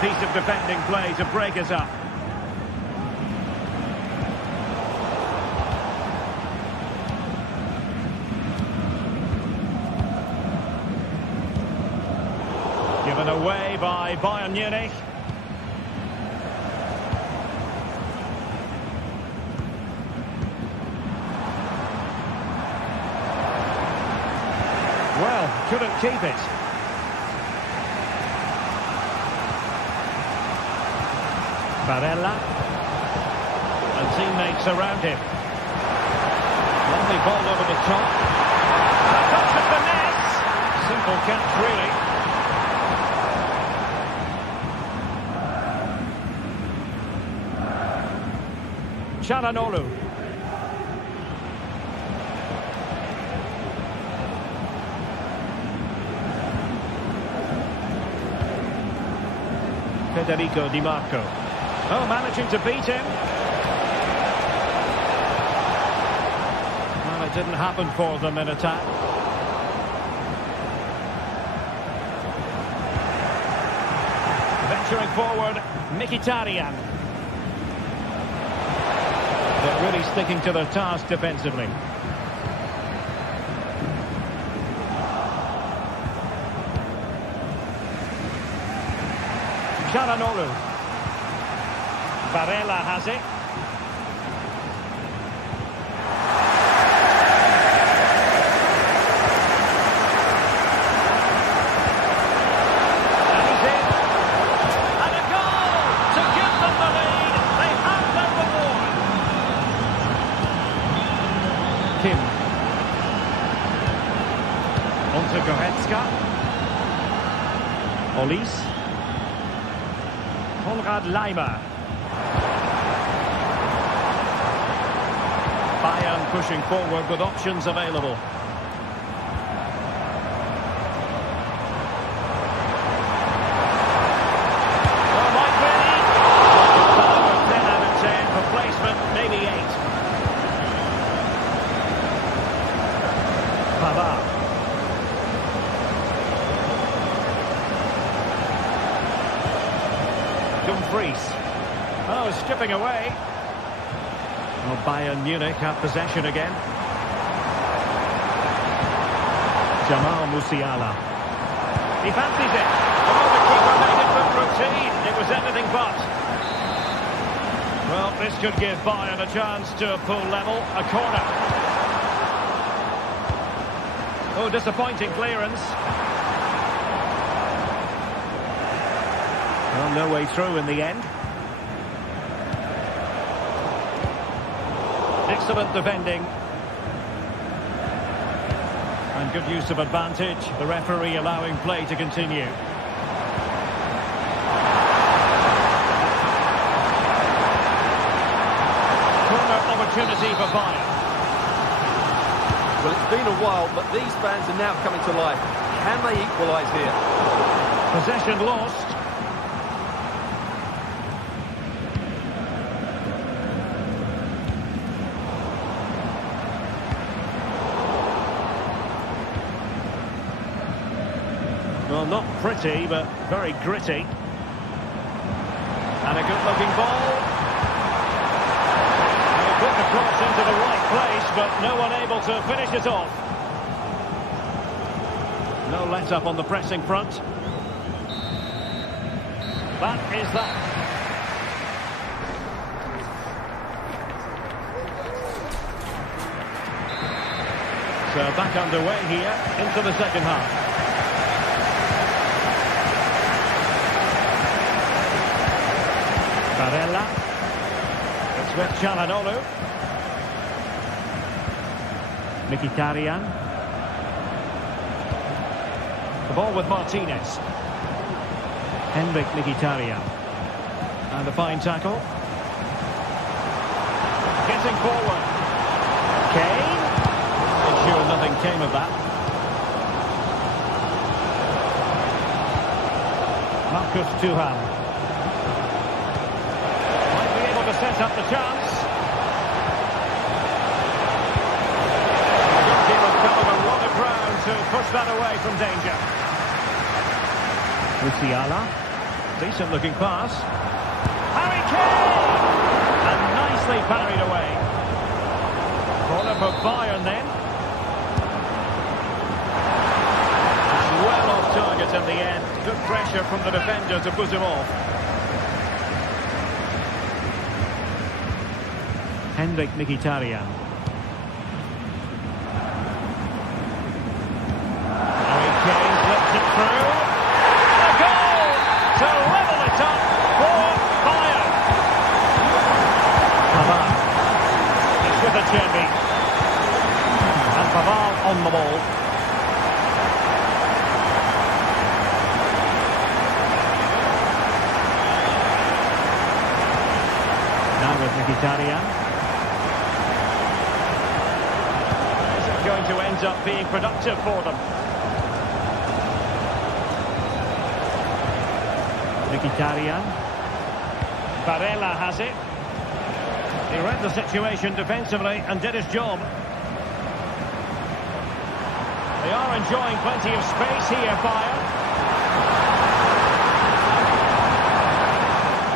Piece of defending play to break us up. Given away by Bayern Munich. Well, couldn't keep it. Barella, and teammates around him. Lovely ball over the top. Touch of the net. Simple catch, really. Çalhanoğlu. Federico Di Marco. Oh, managing to beat him. Well, it didn't happen for them in attack. Venturing forward, Mkhitaryan. They're really sticking to their task defensively. Çalhanoğlu. Barella has it. And he's in. And a goal to give them the lead. They have their reward. Kim. On to Goretzka. Olise. Konrad Laimer. Bayern pushing forward with options available. chipping away. Well, Bayern Munich have possession again. Jamal Musiala. He fancies it. Oh, the keeper made it look routine. It was anything but. Well, this could give Bayern a chance to pull level. A corner. Oh, disappointing clearance. Well, no way through in the end. Excellent defending. And good use of advantage. The referee allowing play to continue. Corner opportunity for Bayern. Well, it's been a while, but these fans are now coming to life. Can they equalise here? Possession lost. Well, not pretty, but very gritty. And a good-looking ball. He put the cross into the right place, but no one able to finish it off. No let-up on the pressing front. That is that. So back underway here into the second half. Barella. It's with Çalhanoğlu. Mkhitaryan. The ball with Martinez. Henrik Mkhitaryan. And a fine tackle. Getting forward. Kane. Sure nothing came of that. Marcus Thuram. Might be able to set up the chance. The keeper's covered a lot of ground to push that away from danger. Musiala. Decent looking pass. Harry Kane! And nicely parried away. Corner for Bayern then. And well off target in the end. Good pressure from the defender to put him off. Henrik Mkhitaryan. Harry Kane slips it through. A goal to level it up for Bayern. Pavard. It's with Acerbi. And Pavard on the ball. Now with Mkhitaryan. Is it going to end up being productive for them? Mkhitaryan. Barella has it. He read the situation defensively and did his job. They are enjoying plenty of space here, Bayern.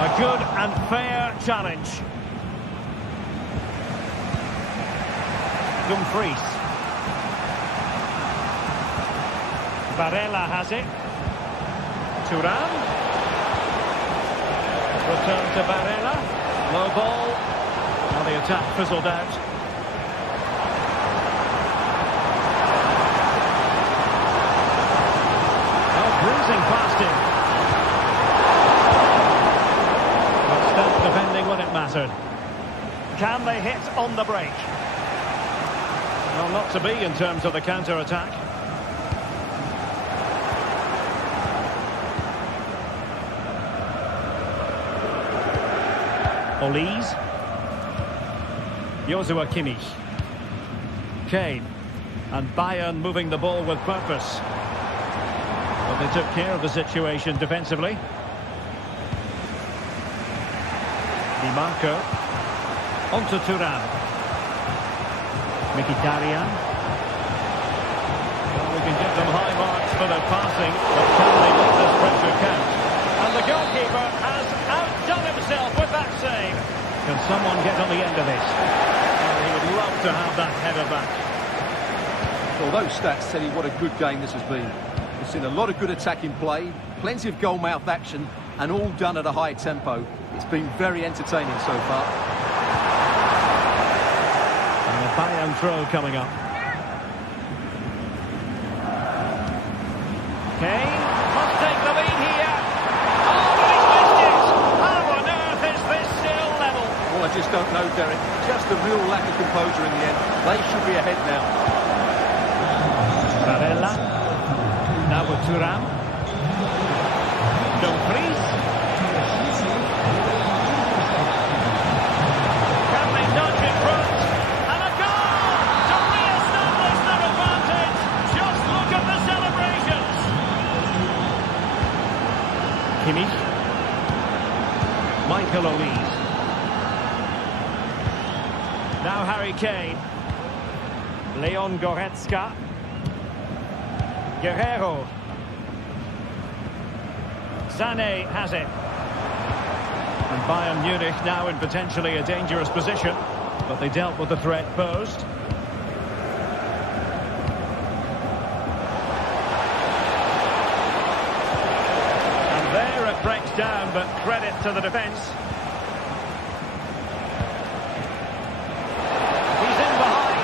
A good and fair challenge. Dumfries. Barella has it. Thuram. Return to Barella. Low ball. Now the attack fizzled out. Oh, bruising past him. But still defending when it mattered. Can they hit on the break? Well, not to be in terms of the counter-attack. Olise. Joshua Kimmich. Kane. And Bayern moving the ball with purpose. But they took care of the situation defensively. Di Marco. On to Thuram. Mkhitaryan. Well, we can give them high marks for their passing, but can they let this pressure count? And the goalkeeper has outdone himself with that save. Can someone get on the end of this? Oh, he would love to have that header back. Well, those stats tell you what a good game this has been. We've seen a lot of good attacking play, plenty of goal-mouth action, and all done at a high tempo. It's been very entertaining so far. And a Bayern throw coming up. Kane must take the lead here. Oh, but he's missed it! How on earth is this still level? Well, I just don't know, Derek. Just a real lack of composure in the end. They should be ahead now. Barella. Now with Thuram. Dumfries. Can they nudge in front? And a goal to re-establish their advantage. Just look at the celebrations. Kimmich. Michael Olise. Now Harry Kane. Leon Goretzka. Guerrero. Sané has it. And Bayern Munich now in potentially a dangerous position, but they dealt with the threat posed. And there it breaks down, but credit to the defence. He's in behind.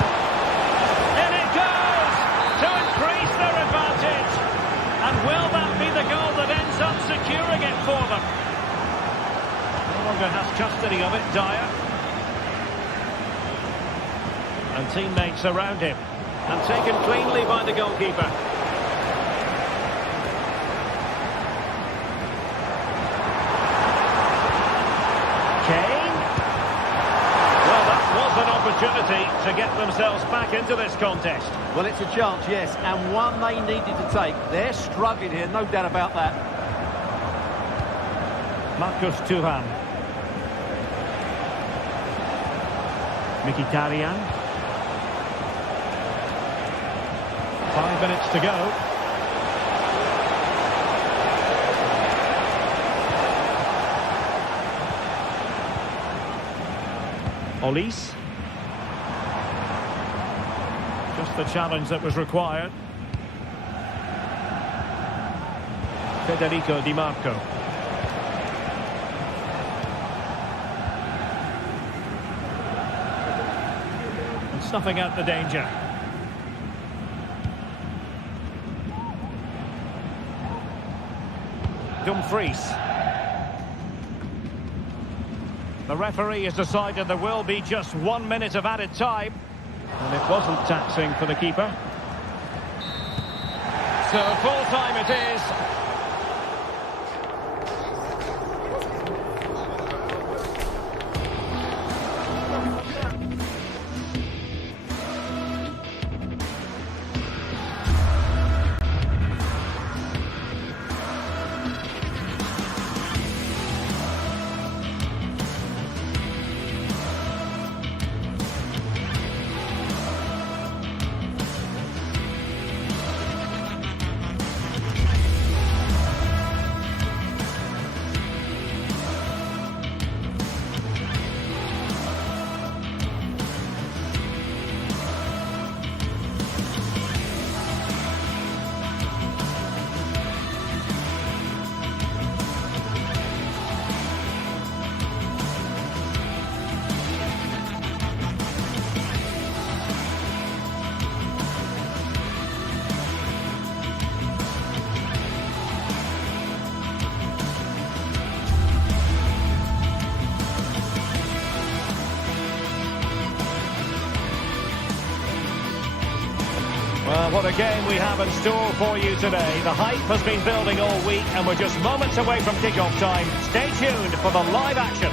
In it goes to increase their advantage. And will that be the goal that ends up securing it for them? No longer has custody of it, Dyer. And teammates around him. And taken cleanly by the goalkeeper. Kane. Well, that was an opportunity to get themselves back into this contest. Well, it's a chance, yes, and one they needed to take. They're struggling here, no doubt about that. Marcus Thuram. Mkhitaryan. 5 minutes to go. Olise. Just the challenge that was required. Federico Di Marco. And snuffing out the danger. Dumfries. The referee has decided there will be just 1 minute of added time. And it wasn't taxing for the keeper. So full time it is. Well, what a game we have in store for you today. The hype has been building all week and we're just moments away from kick-off time. Stay tuned for the live action.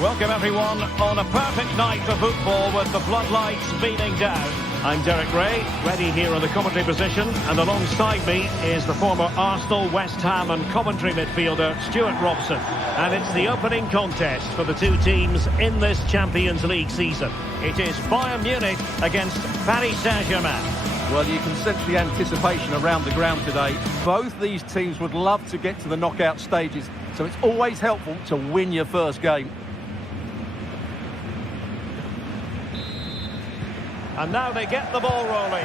Welcome everyone on a perfect night for football with the floodlights beaming down. I'm Derek Ray, ready here in the commentary position, and alongside me is the former Arsenal, West Ham and Coventry midfielder Stuart Robson. And it's the opening contest for the two teams in this Champions League season. It is Bayern Munich against Paris Saint-Germain. Well, you can sense the anticipation around the ground today. Both these teams would love to get to the knockout stages, so it's always helpful to win your first game. And now they get the ball rolling.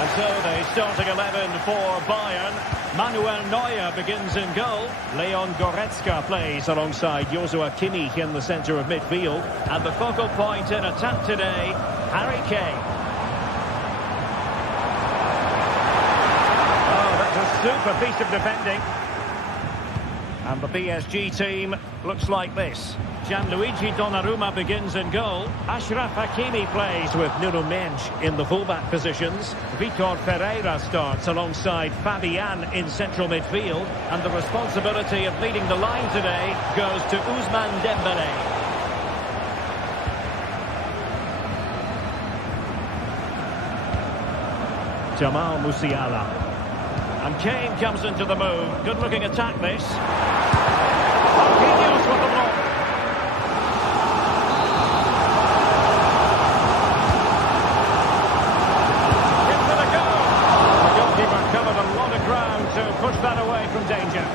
And so the starting 11 for Bayern. Manuel Neuer begins in goal. Leon Goretzka plays alongside Joshua Kimmich in the centre of midfield. And the focal point in attack today, Harry Kane. Oh, that's a super piece of defending. And the PSG team looks like this. Gianluigi Donnarumma begins in goal. Achraf Hakimi plays with Nuno Mendes in the fullback positions. Vitor Pereira starts alongside Fabian in central midfield. And the responsibility of leading the line today goes to Ousmane Dembélé. Jamal Musiala. And Kane comes into the move. Good-looking attack, this. Marquinhos with the block. Into the goal. The goalkeeper covered a lot of ground to push that away from danger.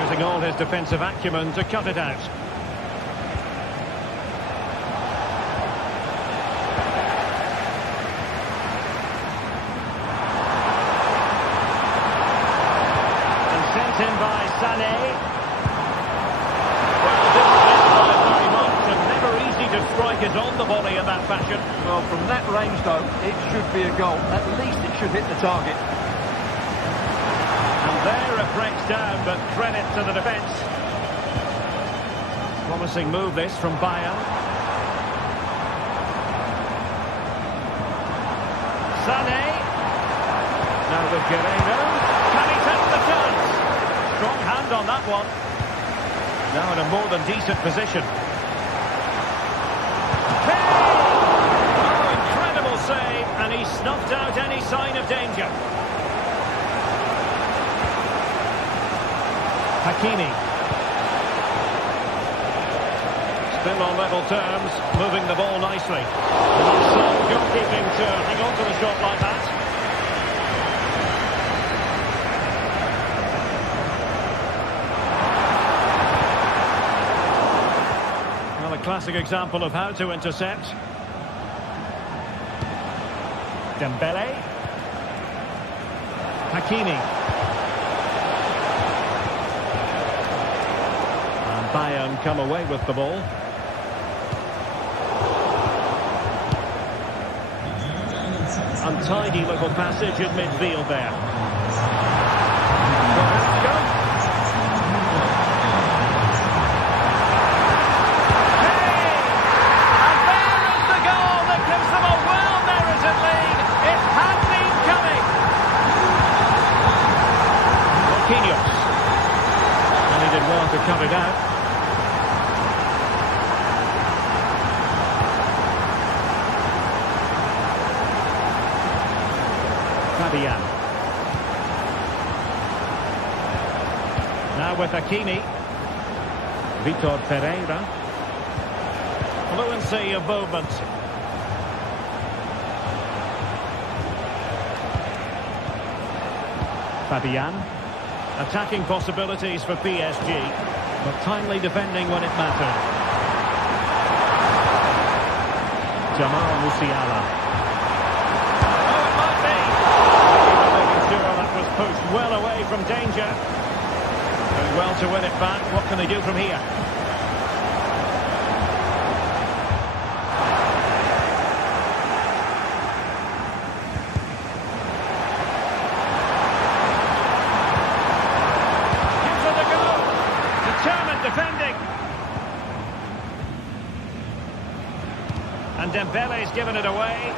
Using all his defensive acumen to cut it out. In by Sané. Well, didn't miss very much, and never easy to strike it on the volley in that fashion. Well, from that range, though, it should be a goal. At least it should hit the target. And there it breaks down, but credit to the defence. Promising move, this, from Bayern. Sané. Now with Guerreiro. Can he take the chance? Strong hand on that one. Now in a more than decent position. Kane! Oh, incredible save, and he snuffed out any sign of danger. Hakimi. Still on level terms, moving the ball nicely. That's goalkeeping to hang on to the shot like that. Classic example of how to intercept. Dembele. Hakimi. And Bayern come away with the ball. Untidy little passage in midfield there. And he did well to cut it out. Fabian. Now with Hakimi. Vitor Pereira. Fluency of movement. Fabian. Attacking possibilities for PSG, but timely defending when it mattered. Jamal Musiala. Oh, it might be! Making sure that was pushed well away from danger. Doing well to win it back. What can they do from here? Defending. And Dembele's given it away.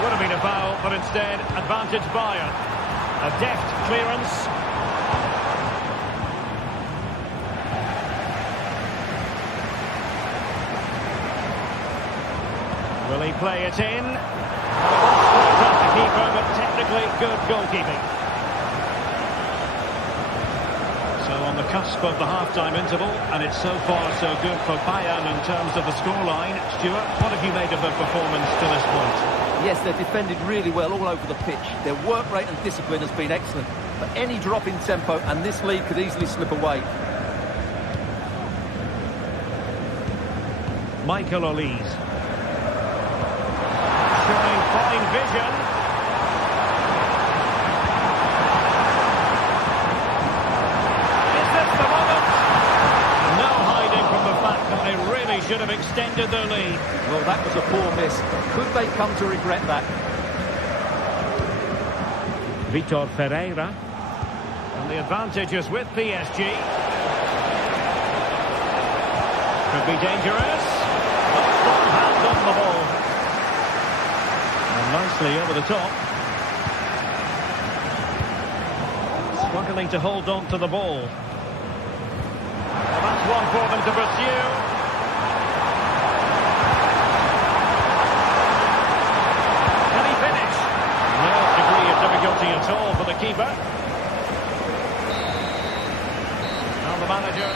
Would have been a foul, but instead advantage Bayern. A deft clearance. Will he play it in? Straight at the keeper, but technically good goalkeeping. So on the cusp of the half-time interval, and it's so far so good for Bayern in terms of the scoreline. Stuart, what have you made of their performance to this point? Yes, they've defended really well all over the pitch. Their work rate and discipline has been excellent. But any drop in tempo and this lead could easily slip away. Michael Olise. Showing fine vision. Is this the moment? No hiding from the fact that they really should have extended their lead. Well, that was a poor miss. Could they come to regret that? Vitor Ferreira. And the advantage is with PSG. Could be dangerous. Strong hand on the ball. And nicely over the top. Struggling to hold on to the ball. Well, that's one for them to pursue. Can he finish? No degree of difficulty at all for the keeper. Now the manager.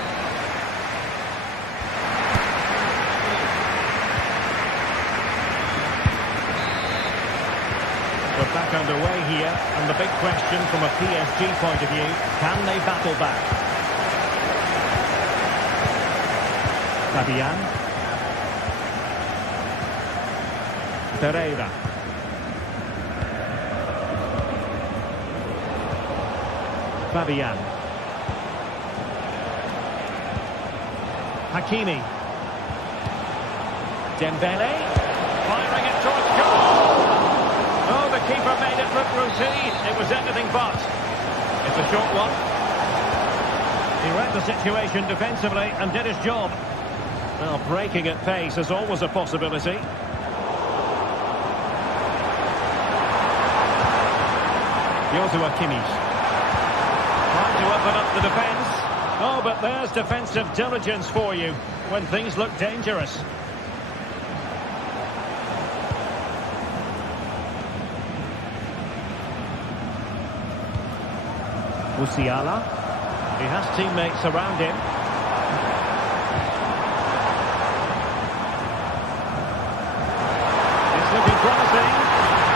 We're back underway here, and the big question from a PSG point of view, can they battle back? Fabian. Pereira. Fabian. Hakimi. Dembele. Firing it towards goal. Oh, the keeper made it look routine. It was anything but. It's a short one. He read the situation defensively and did his job. Well, breaking at pace is always a possibility. Joshua Kimmich. Trying to open up the defence. Oh, but there's defensive diligence for you when things look dangerous. Musiala. He has teammates around him. It's looking promising.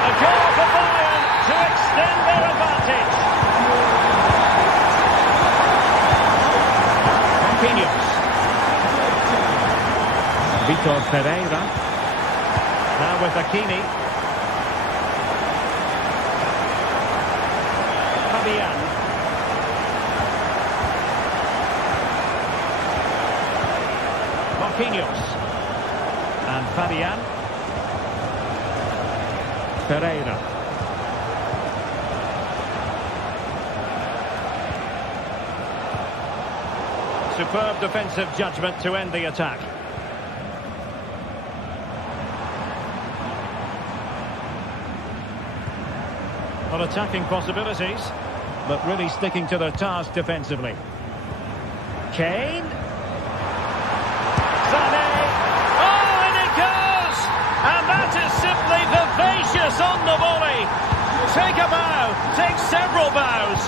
A goal for Bayern to extend their advantage. Marquinhos. Vitor Ferreira. Now with Hakimi. Fabian. Marquinhos. And Fabian. Pereira. Superb defensive judgment to end the attack. Well, attacking possibilities, but really sticking to their task defensively. Kane. Sané. Oh, and it goes! And that is simply vivacious on the volley. Take a bow, take several bows.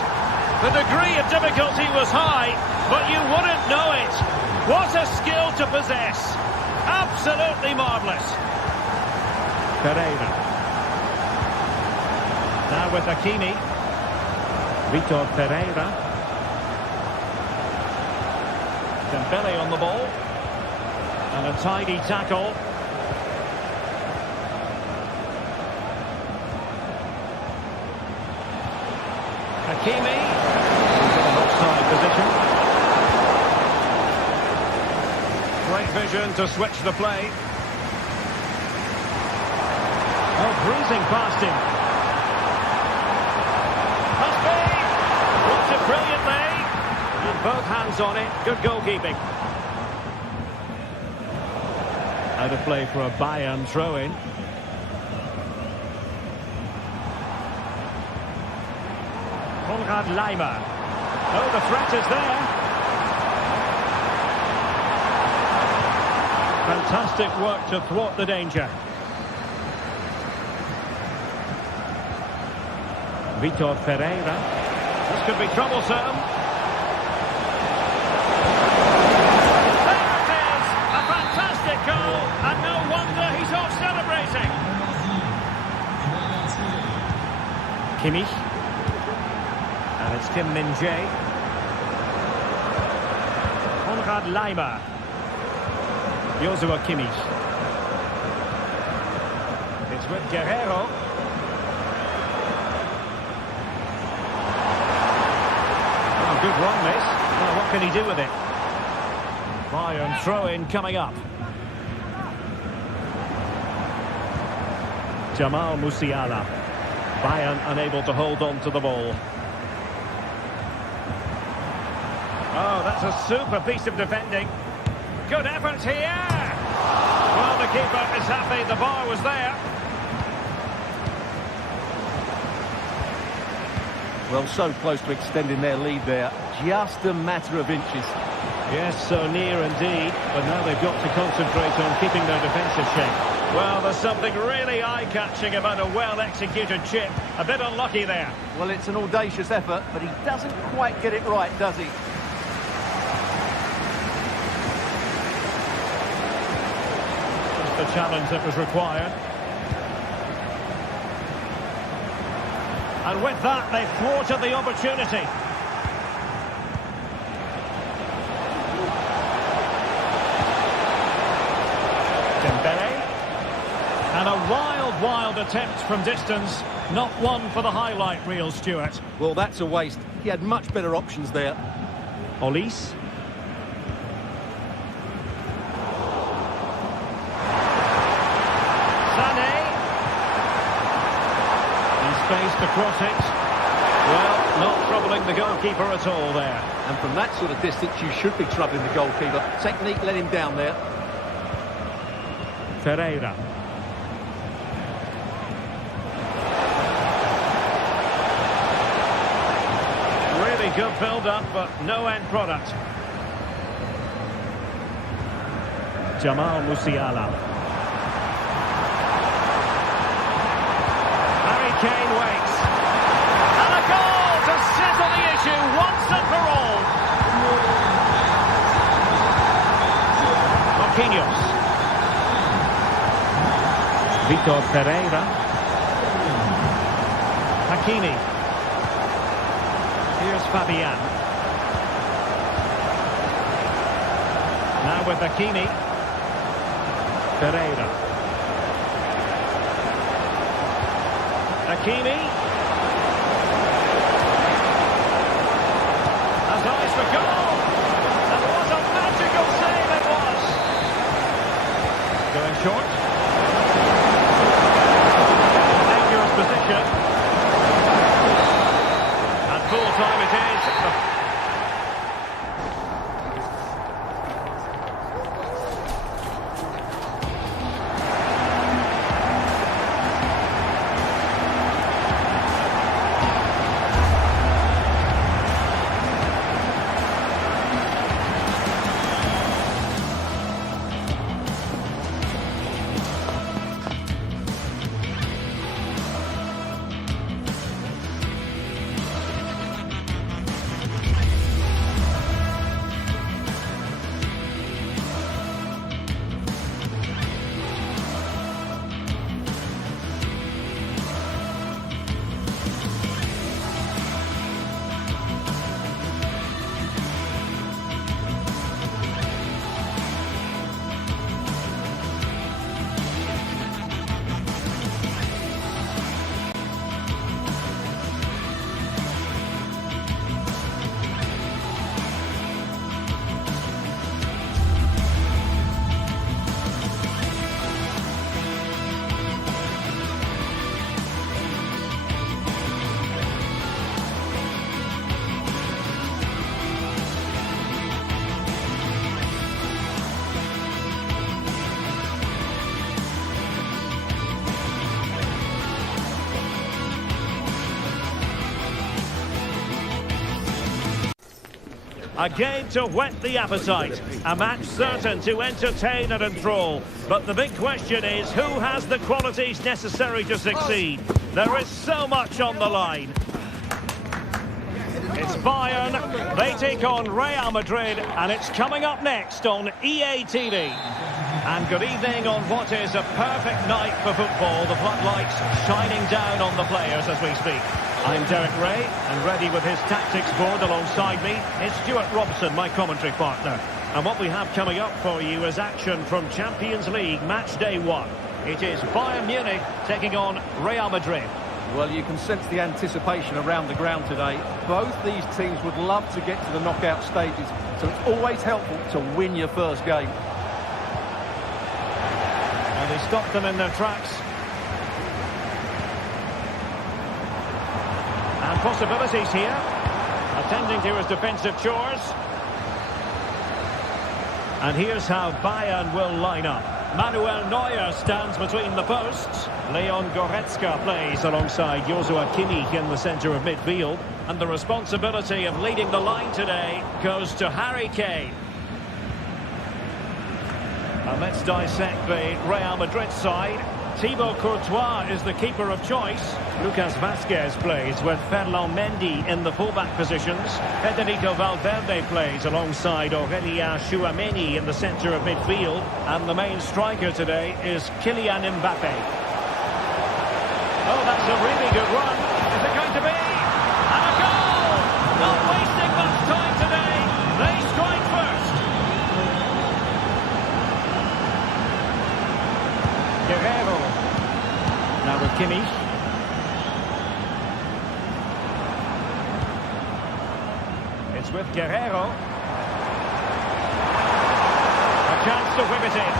The degree of difficulty was high, but you wouldn't know it. What a skill to possess. Absolutely marvellous. Pereira. Now with Hakimi. Vitor Pereira. Dembele on the ball. And a tidy tackle. Hakimi. In an offside position. Great vision to switch the play. Oh, breezing past him. Must be. Blocked it brilliantly. And both hands on it. Good goalkeeping. Out of play for a Bayern throw-in. Konrad Laimer. Oh, the threat is there. Fantastic work to thwart the danger. Vitor Pereira. This could be troublesome. There it is! A fantastic goal, and no wonder he's off celebrating. Kimmich. And it's Kim Min-jae. Konrad Laimer. Joshua Kimmich. It's with Guerrero. Oh, good run, miss. Well, what can he do with it? Bayern throw-in coming up. Jamal Musiala. Bayern unable to hold on to the ball. Oh, that's a super piece of defending. Good effort here. Well, the keeper is happy. The bar was there. Well, so close to extending their lead there. Just a matter of inches. Yes, so near indeed. But now they've got to concentrate on keeping their defensive shape. Well, there's something really eye-catching about a well-executed chip. A bit unlucky there. Well, it's an audacious effort, but he doesn't quite get it right, does he? Just the challenge that was required. And with that, they thwarted the opportunity. Dembele. And a wild attempt from distance. Not one for the highlight reel, Stuart. Well, that's a waste. He had much better options there. Olise. Sané. In space to cross it. Well, not troubling the goalkeeper at all there. And from that sort of distance, you should be troubling the goalkeeper. Technique let him down there. Pereira. Really good build-up, but no end product. Jamal Musiala. Harry Kane waits. And a goal to settle the issue once and for all. Marquinhos. Vitor Pereira. Hakimi. Here's Fabian. Now with Hakimi. Pereira. Hakimi. Has eyes for goal. And what a magical save it was. Going short. Dangerous position. And full time it is. A game to whet the appetite. A match certain to entertain and enthrall. But the big question is, who has the qualities necessary to succeed? There is so much on the line. Bayern. They take on Real Madrid, and it's coming up next on EA TV. And good evening on what is a perfect night for football. The floodlights shining down on the players as we speak. I'm Derek Ray, and ready with his tactics board alongside me is Stuart Robson, my commentary partner. And what we have coming up for you is action from Champions League match day 1. It is Bayern Munich taking on Real Madrid. Well, you can sense the anticipation around the ground today. Both these teams would love to get to the knockout stages, so it's always helpful to win your first game. And they stopped them in their tracks. And possibilities here. Attending to his defensive chores. And here's how Bayern will line up. Manuel Neuer stands between the posts. Leon Goretzka plays alongside Joshua Kimmich in the centre of midfield. And the responsibility of leading the line today goes to Harry Kane. And let's dissect the Real Madrid side. Thibaut Courtois is the keeper of choice. Lucas Vazquez plays with Ferland Mendy in the fullback positions. Federico Valverde plays alongside Aurelien Tchouameni in the centre of midfield. And the main striker today is Kylian Mbappe. Oh, that's a really good run. Is it going to be? And a goal! Not wasting much time today. They strike first. Guerrero. Now with Kimmich. It's with Guerrero. A chance to whip it in.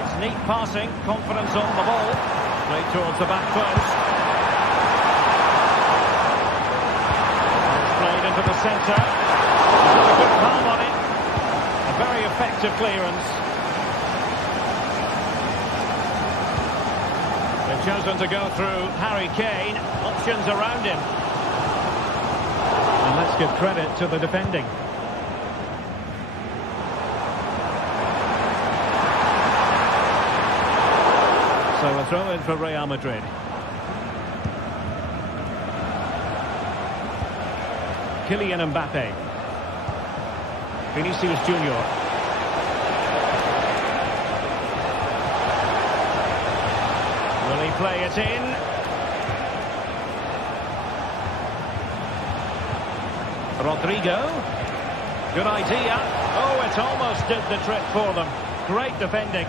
It's neat passing, confidence on the ball. Played towards the back post. It's played into the centre. There's a good palm on it. A very effective clearance. They've chosen to go through Harry Kane. Options around him. And let's give credit to the defending. So a throw in for Real Madrid. Kylian Mbappe. Vinicius Junior. Will he play it in? Rodrigo. Good idea. Oh, it almost did the trick for them. Great defending.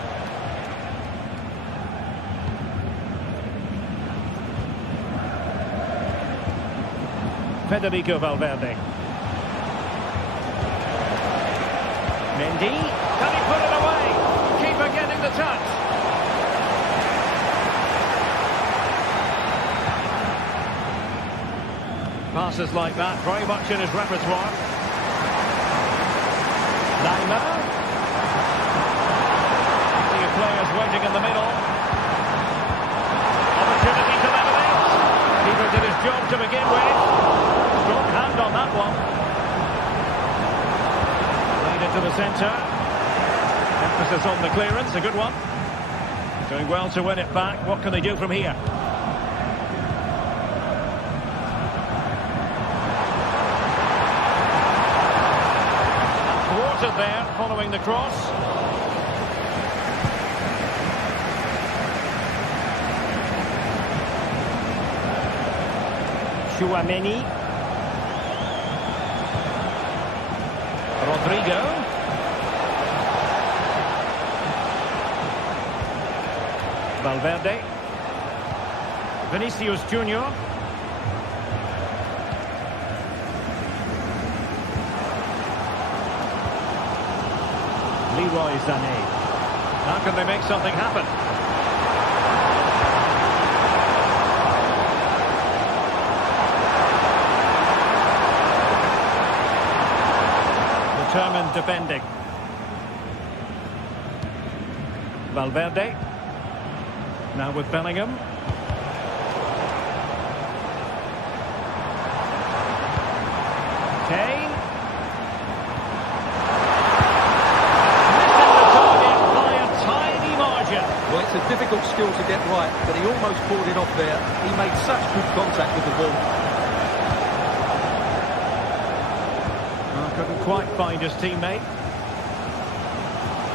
Federico Valverde. Mendy. Can he put it away? Keeper getting the touch. Passes like that, very much in his repertoire. Neymar. Plenty of players waiting in the middle. Opportunity to level it. Keeper did his job to begin with. Strong hand on that one. Played into the centre. Emphasis on the clearance, a good one. Doing well to win it back. What can they do from here? There, following the cross. Tchouameni. Rodrigo. Valverde. Vinicius Junior. Leroy Sané. How can they make something happen? Determined defending. Valverde. Now with Bellingham. Kane. Well, it's a difficult skill to get right, but he almost pulled it off there. He made such such good contact with the ball. Well, couldn't quite find his teammate.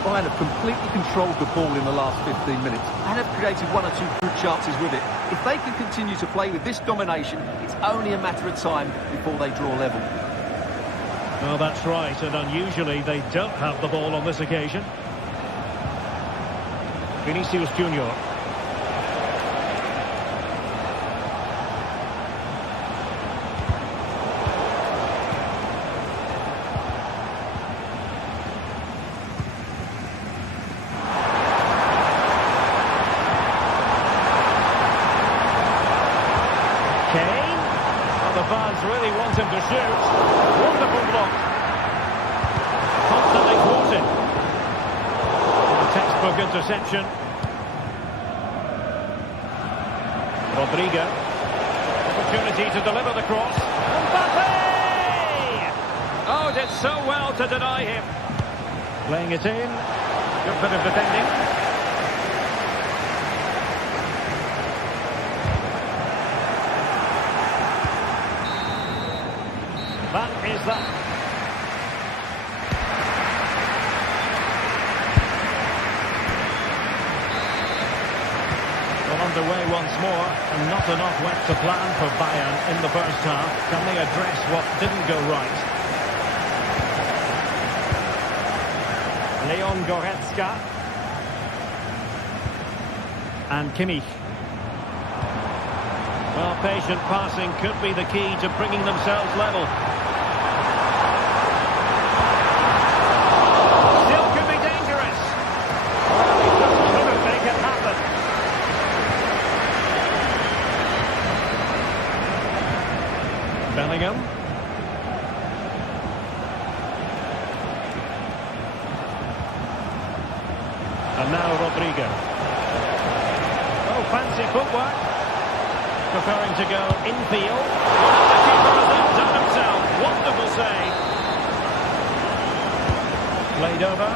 Bayern have completely controlled the ball in the last 15 minutes and have created one or two good chances with it. If they can continue to play with this domination, it's only a matter of time before they draw level. Well, that's right, and unusually they don't have the ball on this occasion. Vinicius Junior. The fans really want him to shoot. Wonderful block. Constantly thwarted. A textbook interception. Rodrigo. Opportunity to deliver the cross. Mbappe! Oh, did so well to deny him. Playing it in. Good bit of defending. That is that. Well, underway once more, and not enough left to plan for Bayern in the first half. Can they address what didn't go right? Leon Goretzka. And Kimmich. Well, patient passing could be the key to bringing themselves level. Still could be dangerous. Well, he just couldn't make it happen. Bellingham. And now Rodrigo. Oh, fancy footwork. Preferring to go infield. The keeper has outdone himself. Wonderful save. Played over.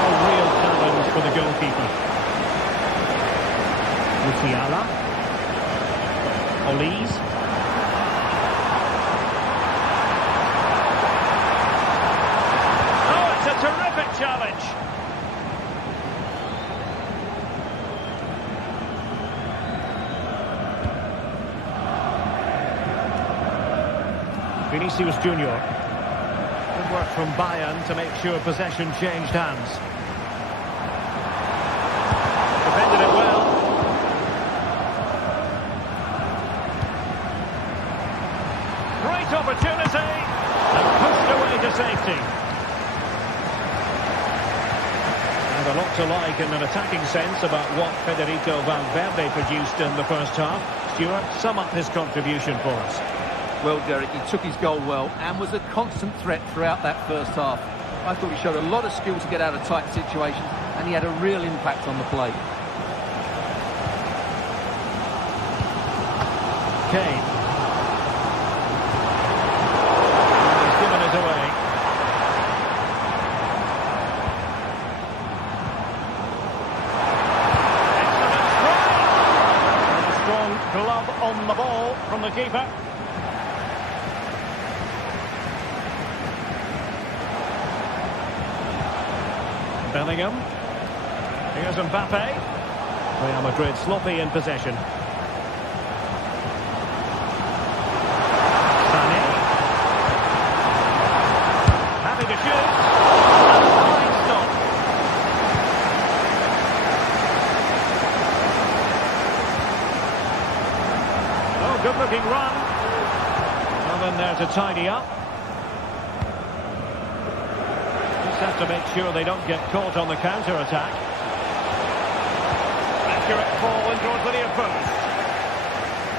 A real challenge for the goalkeeper. Musiala. Olise. Oh, it's a terrific challenge. Vinicius Junior. Good work from Bayern to make sure possession changed hands. Defended it well. Great opportunity. And pushed away to safety. And a lot to like in an attacking sense about what Federico Valverde produced in the first half. Stuart, sum up his contribution for us. Well, Derek, he took his goal well and was a constant threat throughout that first half. I thought he showed a lot of skill to get out of tight situations, and he had a real impact on the play. Kane. He's given it away. Excellent strike! A strong glove on the ball from the keeper. Bellingham. Here's Mbappe. Real Madrid sloppy in possession. Sané. Happy to shoot. And a fine stop. Oh, good looking run. Well in there to tidy up. Have to make sure they don't get caught on the counter-attack. Accurate ball in towards the near post.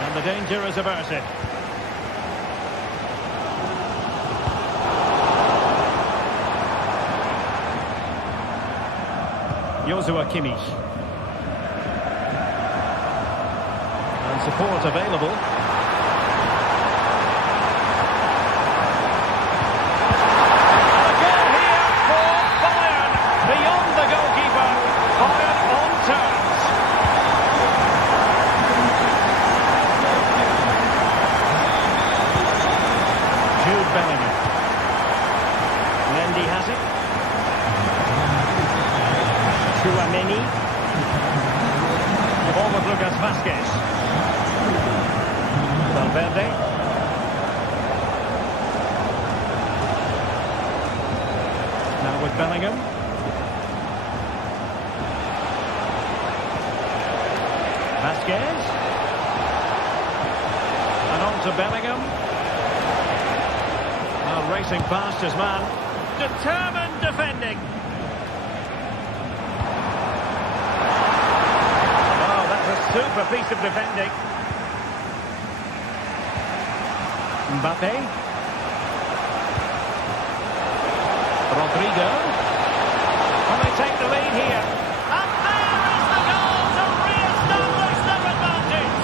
And the danger is averted. Joshua Kimmich. And support available. Valverde. Now with Bellingham. Vasquez. And on to Bellingham. Now racing past his man. Determined defending. Oh, that's a super piece of defending. Mbappe. Rodrigo. And they take the lead here. And there is the goal to re-establish their advantage.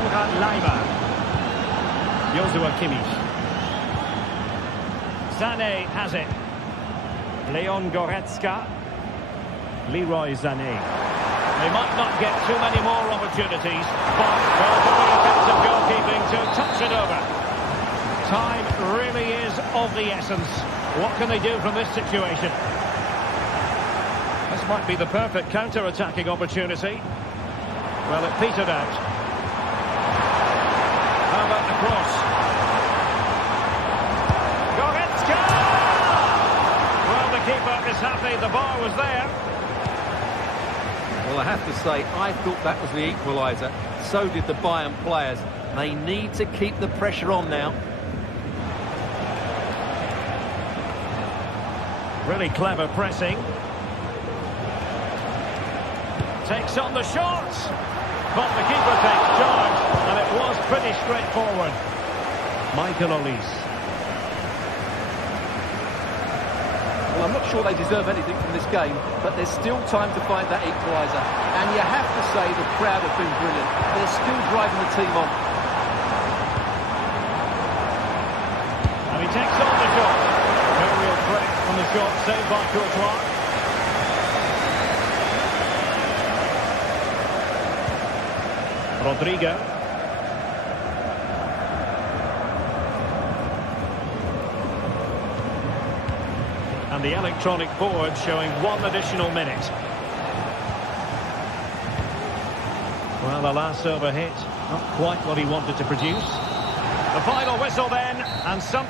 Olga Leiber. Joshua Kimmich. Sané has it. Leon Goretzka. Leroy Sané. They might not get too many more opportunities, but very effective goalkeeping to touch it over. Time really is of the essence. What can they do from this situation? This might be the perfect counter-attacking opportunity. Well, it petered out. How about the cross? Goretzka! Well, the keeper is happy. The bar was there. Well, I have to say, I thought that was the equaliser. So did the Bayern players. They need to keep the pressure on now. Really clever pressing. Takes on the shot. But the keeper takes charge. And it was pretty straightforward. Michael Olise. Well, I'm not sure they deserve anything from this game, but there's still time to find that equaliser. And you have to say the crowd have been brilliant. They're still driving the team on. And he takes on the shot. No real threat on the shot, saved by Courtois. Rodrigo. And the electronic board showing 1 additional minute. Well, the last over hit, not quite what he wanted to produce. The final whistle then, and some...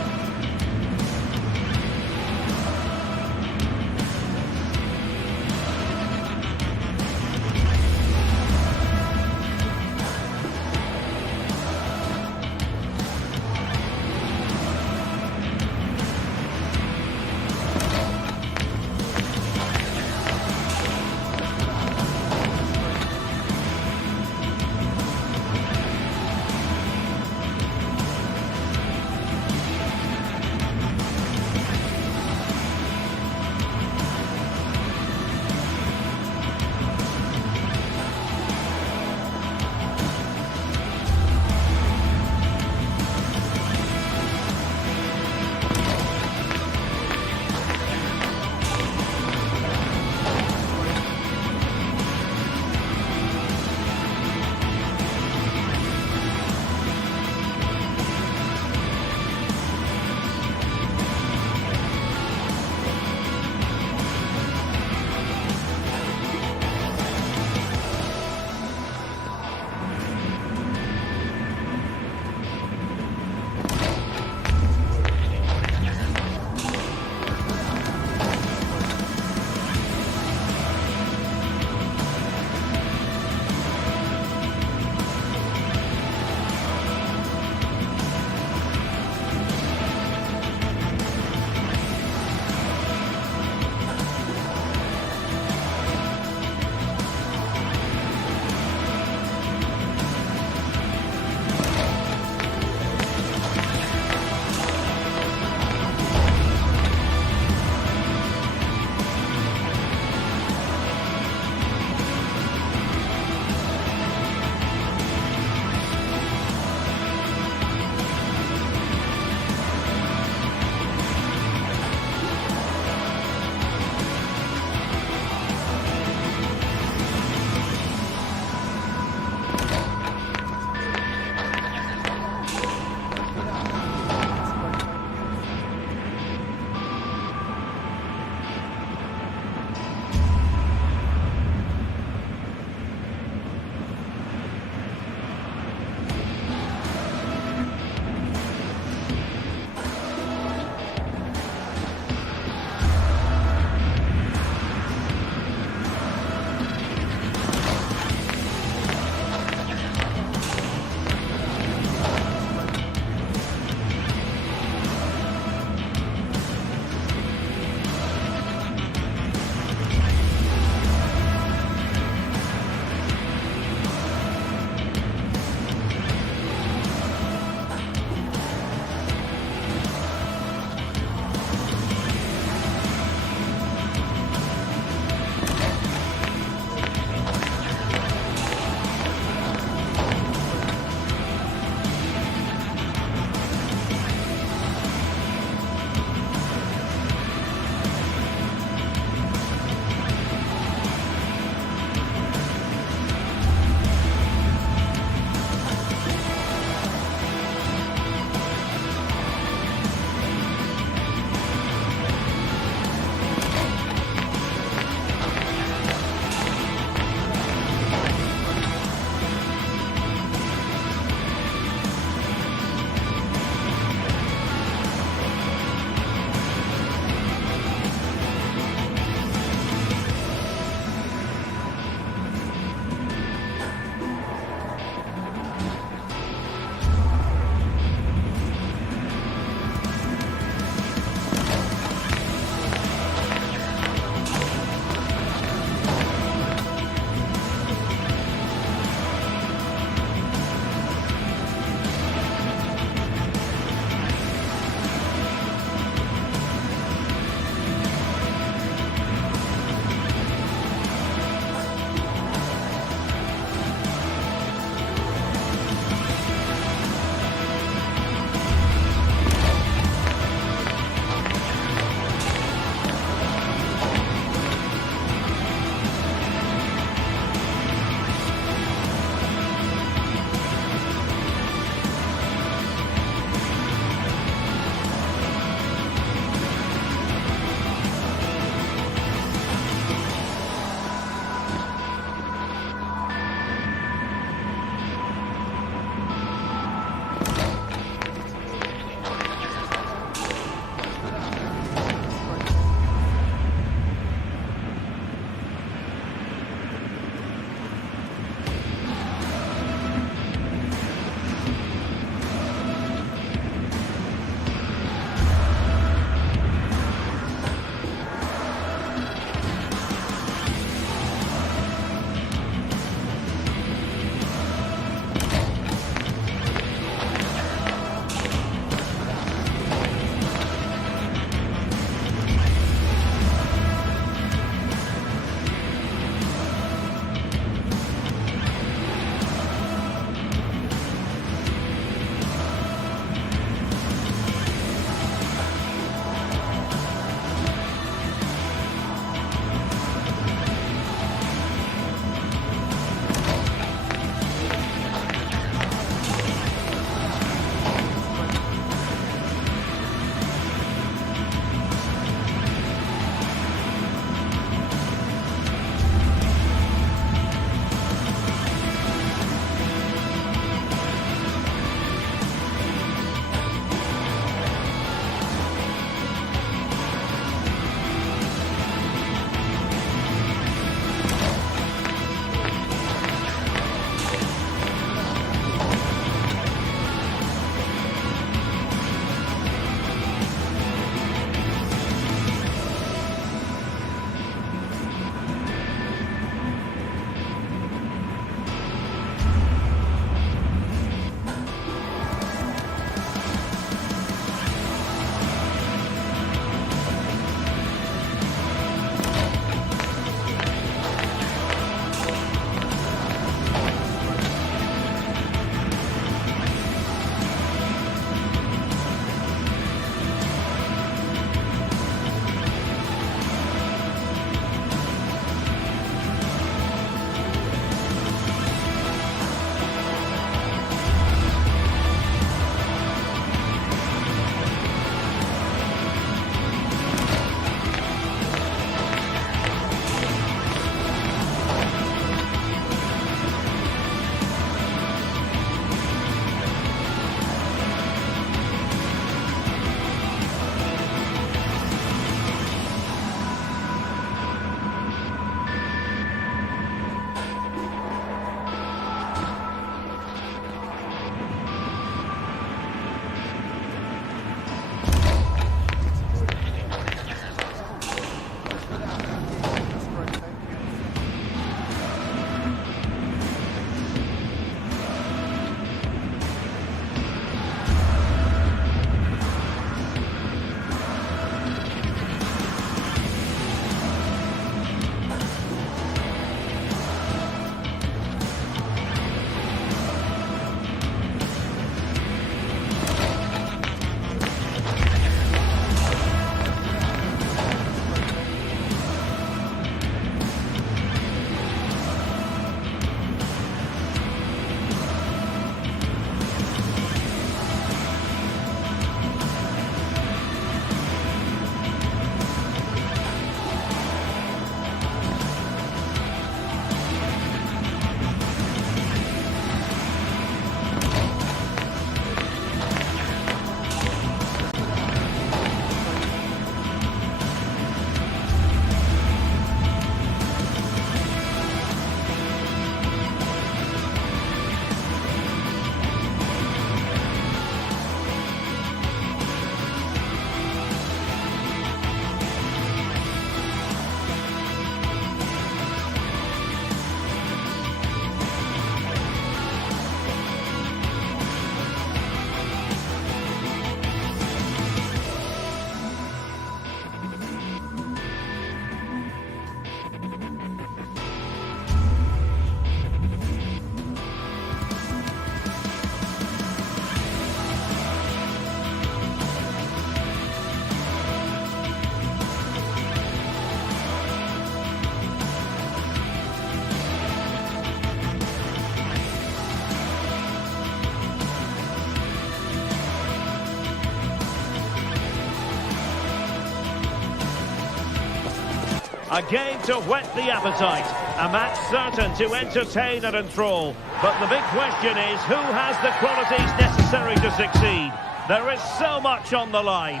A game to whet the appetite. A match certain to entertain and enthrall. But the big question is, who has the qualities necessary to succeed? There is so much on the line.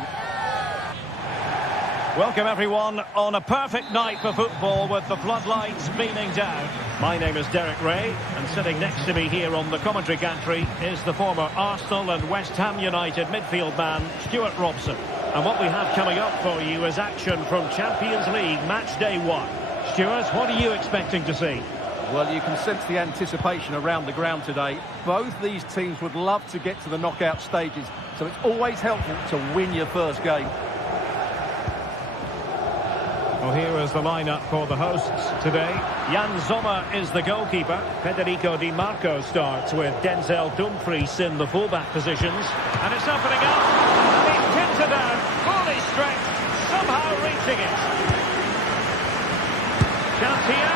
Welcome everyone on a perfect night for football with the floodlights beaming down. My name is Derek Ray, and sitting next to me here on the commentary gantry is the former Arsenal and West Ham United midfield man, Stuart Robson. And what we have coming up for you is action from Champions League match day 1. Stuart, what are you expecting to see? Well, you can sense the anticipation around the ground today. Both these teams would love to get to the knockout stages, so it's always helpful to win your first game. Well, here is the lineup for the hosts today. Jan Sommer is the goalkeeper. Federico Di Marco starts with Denzel Dumfries in the fullback positions. And it's opening up. And he's pinned it down. Fully stretched. Somehow reaching it. Chance here.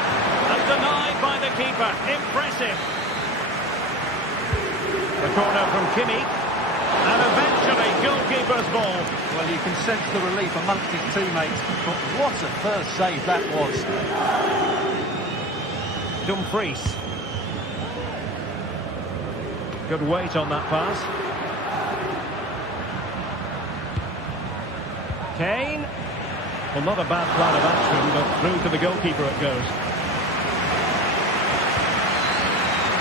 And denied by the keeper. Impressive. The corner from Kimmich. And eventually, goalkeeper's ball. Well, you can sense the relief amongst his teammates. But what a first save that was. Dumfries. Good weight on that pass. Kane. Well, not a bad plan of action, but through to the goalkeeper it goes.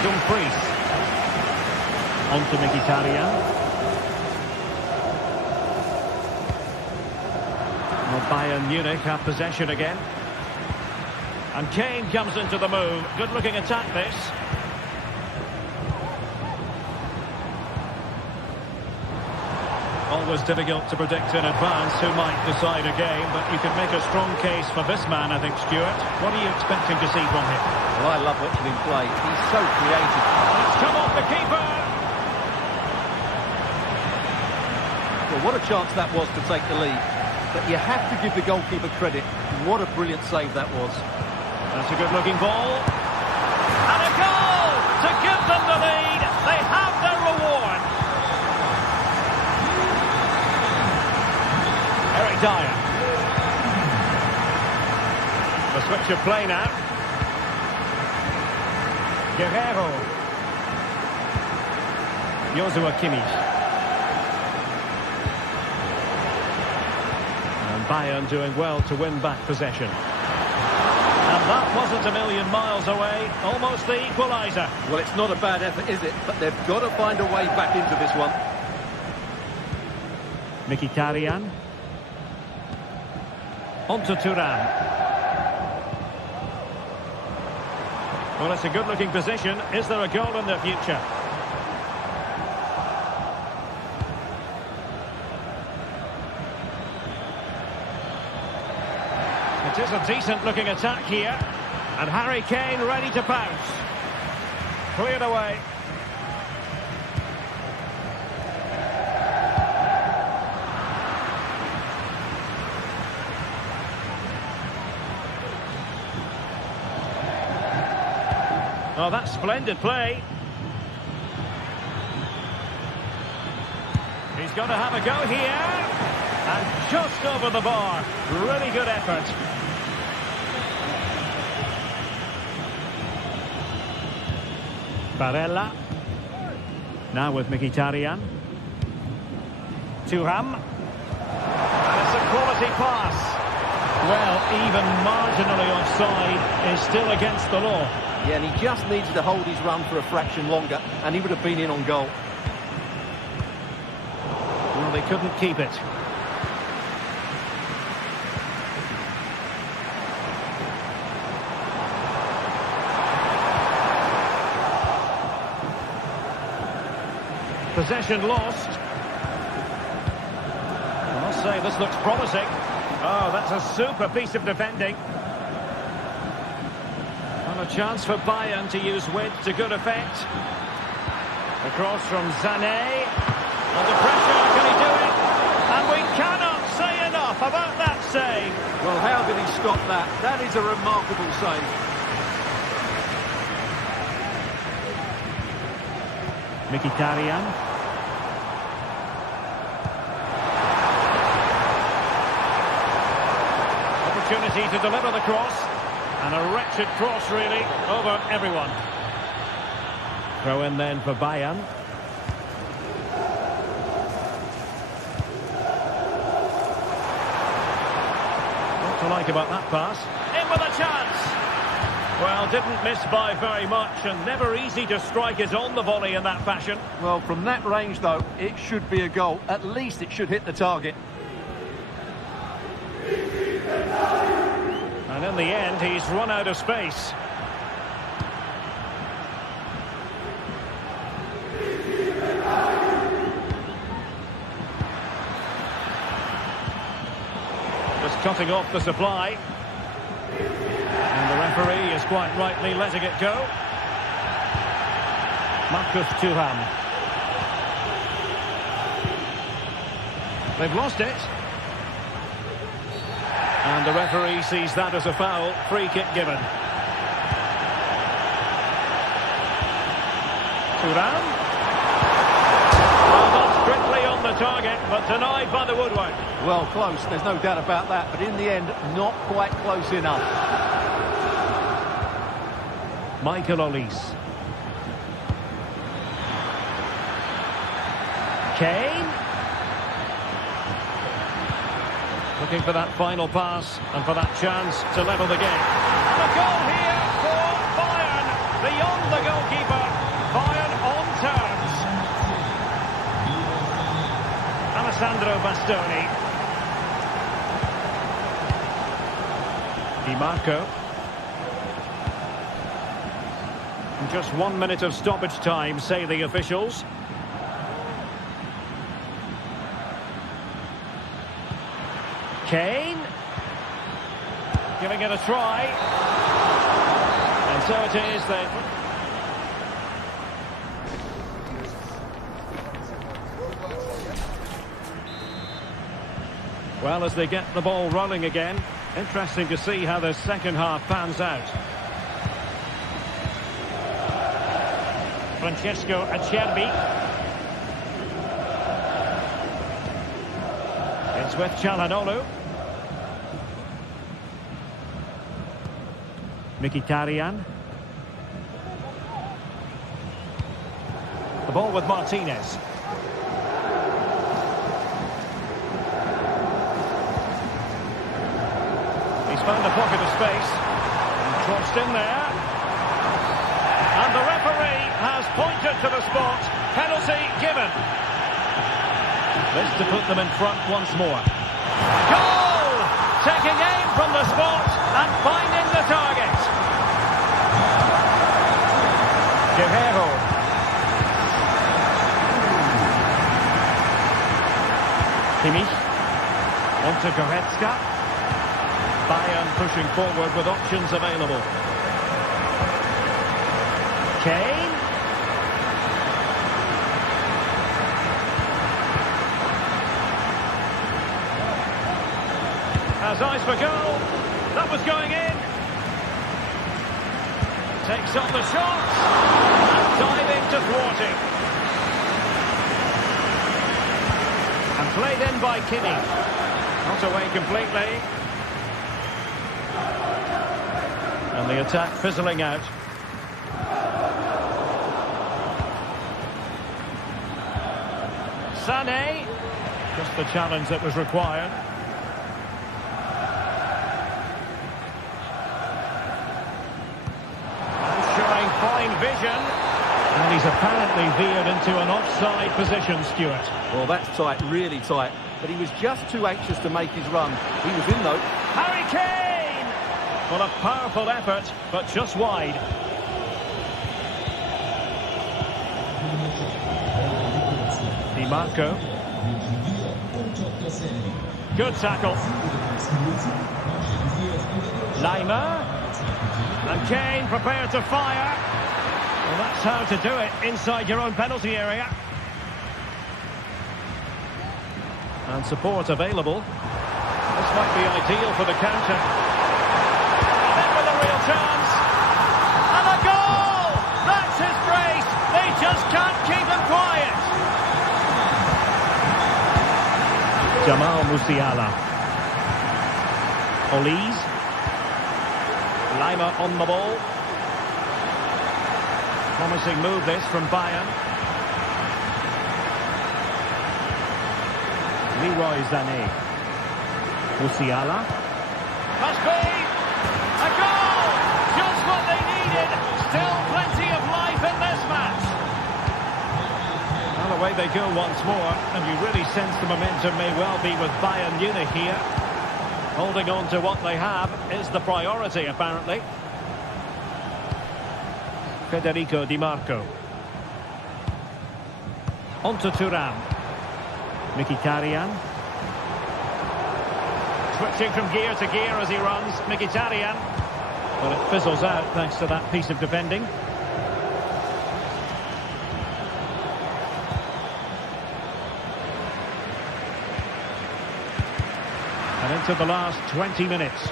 Dumfries. On to Mkhitaryan. Bayern Munich have possession again. And Kane comes into the move. Good-looking attack, this. Always difficult to predict in advance who might decide a game, but you can make a strong case for this man, I think, Stuart. What are you expecting to see from him? Well, I love watching him play. He's so creative. It's come off the keeper! Well, what a chance that was to take the lead. But you have to give the goalkeeper credit. What a brilliant save that was. That's a good-looking ball. And a goal to give them the lead. They have their reward. Eric Dyer. The switch of play now. Guerrero. Joshua Kimmich. Bayern doing well to win back possession. And that wasn't a million miles away. Almost the equaliser. Well, it's not a bad effort, is it? But they've got to find a way back into this one. Mkhitaryan. On to Thuram. Well, it's a good-looking position. Is there a goal in the future? It is a decent-looking attack here. And Harry Kane ready to pounce. Cleared away. Oh, that's splendid play. He's going to have a go here. And just over the bar. Really good effort. Barella. Now with Mkhitaryan. Thuram. And it's a quality pass. Well, even marginally offside is still against the law. Yeah, and he just needs to hold his run for a fraction longer, and he would have been in on goal. Well, they couldn't keep it. Possession lost. I must say, this looks promising. Oh, that's a super piece of defending. And a chance for Bayern to use width to good effect. Across from Sané. Under pressure, can he do it? And we cannot say enough about that save. Well, how did he stop that? That is a remarkable save. Mkhitaryan. opportunity to deliver the cross. And a wretched cross, really, over everyone. Throw in then for Bayern. What to like about that pass? In with a chance! Well, didn't miss by very much, and never easy to strike it on the volley in that fashion. Well, from that range, though, it should be a goal. At least it should hit the target. And in the end, he's run out of space. Just cutting off the supply. And the referee is quite rightly letting it go. Marcus Thuram. They've lost it. And the referee sees that as a foul. Free kick given. Thuram. Well, not strictly on the target, but denied by the woodwork. Well, close, there's no doubt about that, but in the end, not quite close enough. Michael Olise. Kane. Looking for that final pass and for that chance to level the game. And a goal here for Bayern. Beyond the goalkeeper. Bayern on terms. Alessandro Bastoni. Di Marco. Just 1 minute of stoppage time, say the officials. Kane. Giving it a try. And so it is that... Well, as they get the ball rolling again, interesting to see how the second half pans out. Francesco Acerbi. It's with Çalhanoğlu. Mkhitaryan. The ball with Martinez. He's found a pocket of space. And crossed in there. And the referee has pointed to the spot. Penalty given. This to put them in front once more. Goal! Taking aim from the spot and finding the target. Guerrero. Kimmich. On to Goretzka. Bayern pushing forward with options available. Kane. Has eyes for goal. That was going in. Takes on the shot. And diving to thwarting. And played in by Kimmich. Not away completely. And the attack fizzling out. Sané. Just the challenge that was required. And showing fine vision. And he's apparently veered into an offside position, Stuart. Well, that's tight, really tight. But he was just too anxious to make his run. He was in, though. Harry Kane! Well, a powerful effort, but just wide. Di Marco. Good tackle. Lima. And Kane prepared to fire. Well, that's how to do it inside your own penalty area. And support available. This might be ideal for the counter. Then with a real chance. And a goal! That's his brace. They just can't keep him quiet. Jamal Musiala. Olise. Lima on the ball. Promising move this from Bayern. Leroy Sané. Musiala. Must be a goal! Just what they needed. Still plenty of life in this match. Well, away they go once more, and you really sense the momentum may well be with Bayern Munich here. Holding on to what they have is the priority, apparently. Federico Di Marco. On to Thuram. Mkhitaryan. Switching from gear to gear as he runs. Mkhitaryan. But it fizzles out thanks to that piece of defending. And into the last 20 minutes.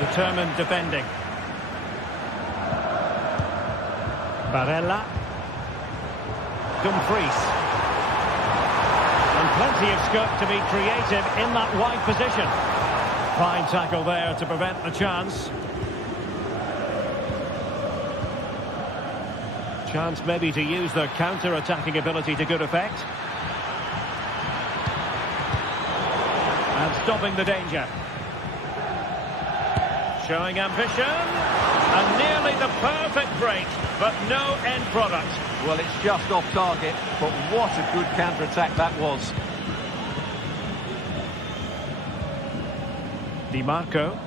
Determined defending. Barella. Dumfries. And plenty of scope to be creative in that wide position. Fine tackle there to prevent the chance. Chance maybe to use their counter-attacking ability to good effect. And stopping the danger. Showing ambition. And nearly the perfect break, but no end product. Well, it's just off target, but what a good counter-attack that was. Di Marco.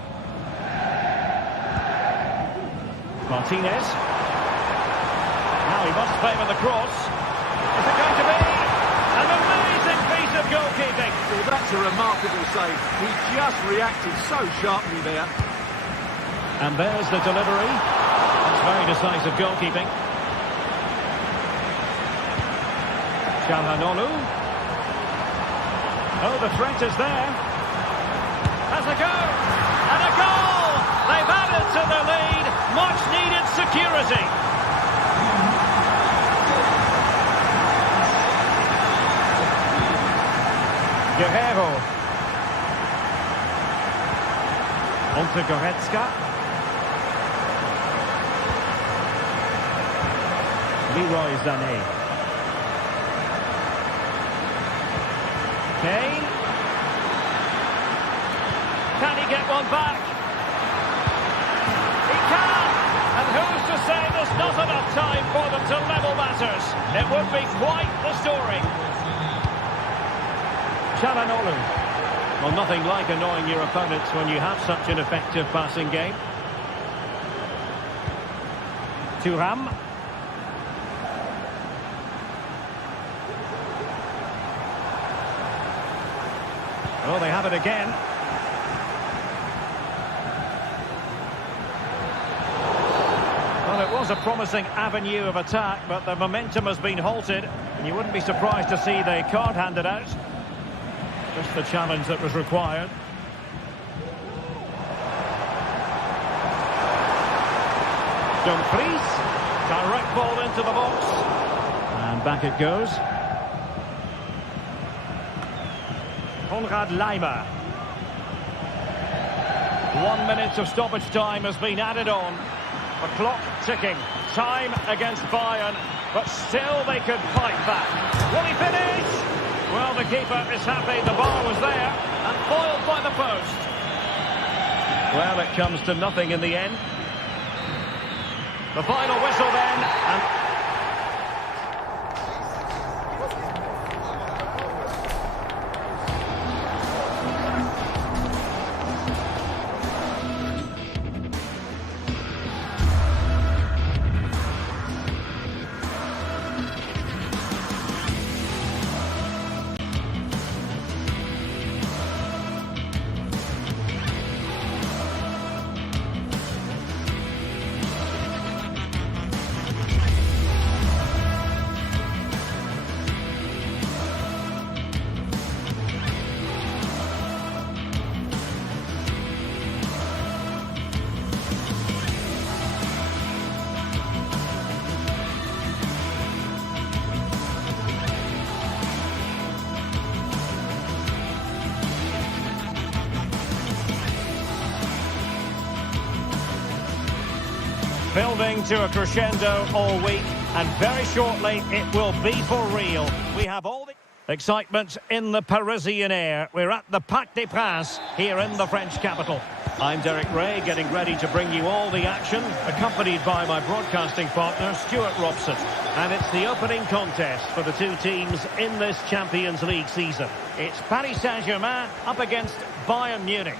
Martinez. Now he must favour the cross. Is it going to be? An amazing piece of goalkeeping. Well, that's a remarkable save. He just reacted so sharply there. And there's the delivery. That's very decisive goalkeeping. Calhanoglu. Oh, the threat is there. Has a go. And a goal! They've added to the lead. Much needed security. Guerrero. On to Goretzka. Leroy Sané. Kane. Can he get one back? He can! And who's to say there's not enough time for them to level matters? It would be quite the story. Calhanoglu. Well, nothing like annoying your opponents when you have such an effective passing game. Thuram. Oh, they have it again. Well, it was a promising avenue of attack, but the momentum has been halted, and you wouldn't be surprised to see they can't hand it out. Just the challenge that was required. Dumfries. Direct ball into the box. And back it goes. Konrad Lima. 1 minute of stoppage time has been added on. The clock ticking. Time against Bayern, but still they could fight back. Will he finish? Well, the keeper is happy the bar was there and foiled by the post. Well, it comes to nothing in the end. The final whistle then, and Building to a crescendo all week, and very shortly it will be for real. We have all the excitement in the Parisian air. We're at the Parc des Princes here in the French capital. I'm Derek Ray, getting ready to bring you all the action, accompanied by my broadcasting partner, Stuart Robson. And it's the opening contest for the two teams in this Champions League season. It's Paris Saint-Germain up against Bayern Munich.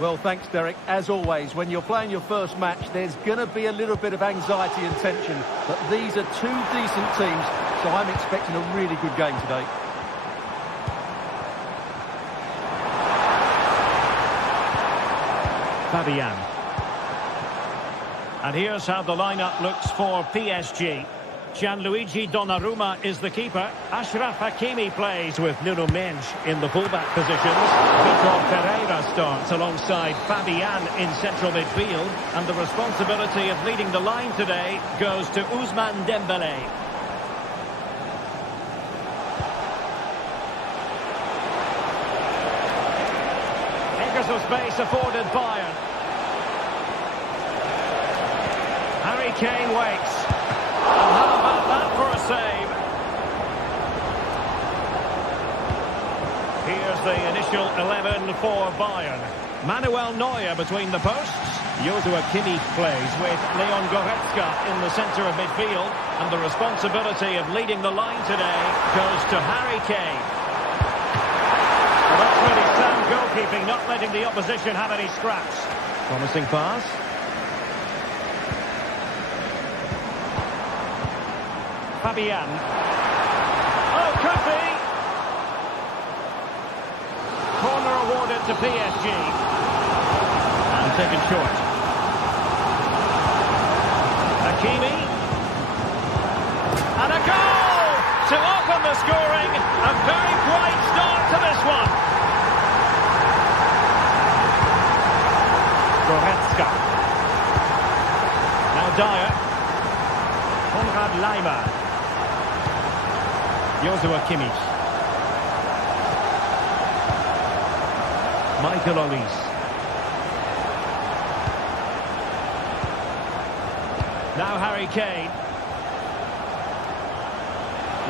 Well, thanks, Derek. As always, when you're playing your first match, there's going to be a little bit of anxiety and tension. But these are two decent teams, so I'm expecting a really good game today. Fabian. And here's how the lineup looks for PSG. Gianluigi Donnarumma is the keeper. Achraf Hakimi plays with Nuno Mendes in the fullback positions. Vitor Pereira starts alongside Fabian in central midfield. And the responsibility of leading the line today goes to Ousmane Dembélé. Acres of space afforded Bayern. Harry Kane waits. And how about that for a save? Here's the initial 11 for Bayern. Manuel Neuer between the posts. Joshua Kimmich plays with Leon Goretzka in the centre of midfield. And the responsibility of leading the line today goes to Harry Kane. Well, that's really sound goalkeeping, not letting the opposition have any scraps. Promising pass. Fabian. Oh, could be. Corner awarded to PSG. And taken short. Hakimi. And a goal to open the scoring. A very bright start to this one. Goretzka. Now Dyer. Konrad Laimer. Joshua Kimmich. Michael Olise. Now Harry Kane.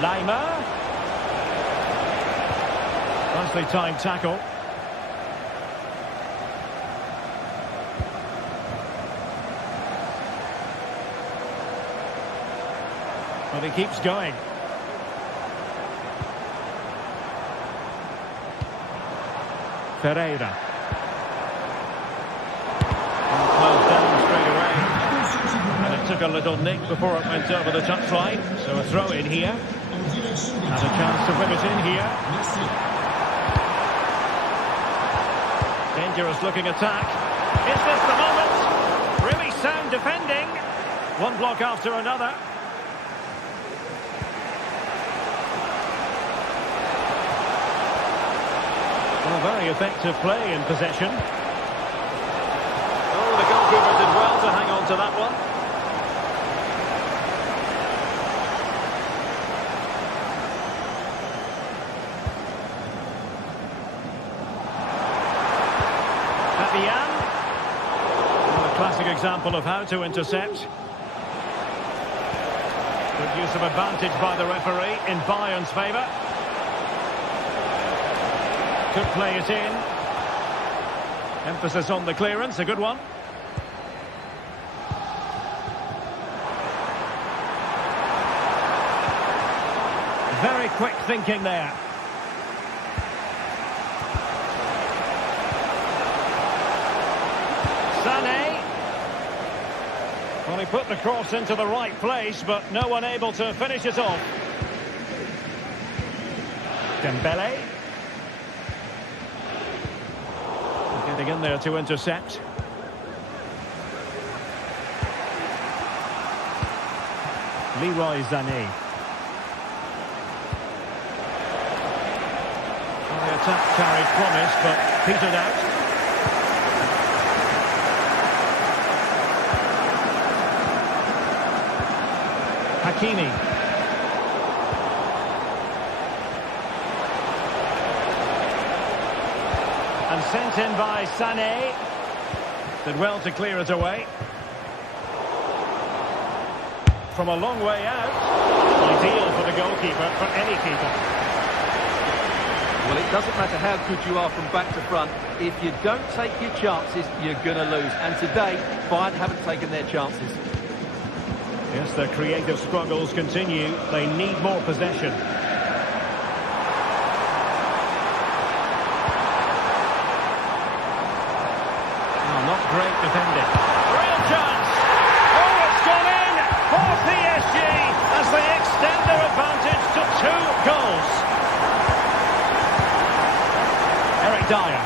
Laimer. Nicely timed tackle. But he keeps going. Pereira. Closed down straight away. And it took a little nick before it went over the touchline. So a throw in here. And a chance to whip it in here. Dangerous looking attack. Is this the moment? Really sound defending. One block after another. Well, very effective play in possession. Oh, the goalkeeper did well to hang on to that one. Fabian. Well, a classic example of how to intercept. Good use of advantage by the referee in Bayern's favour. Could play it in. Emphasis on the clearance, a good one. Very quick thinking there. Sané. Well, he put the cross into the right place, but no one able to finish it off. Dembélé. Getting in there to intercept. Leroy Sané. Well, the attack carried promise, but petered out. Hakimi. And sent in by Sané. Did well to clear it away. from a long way out. Ideal for the goalkeeper, for any keeper. Well, it doesn't matter how good you are from back to front. If you don't take your chances, you're going to lose. And today, Bayern haven't taken their chances. Yes, their creative struggles continue. They need more possession. Oh, not great defending. Real chance! Oh, it's gone in for PSG as they extend their advantage to 2 goals. Eric Dyer.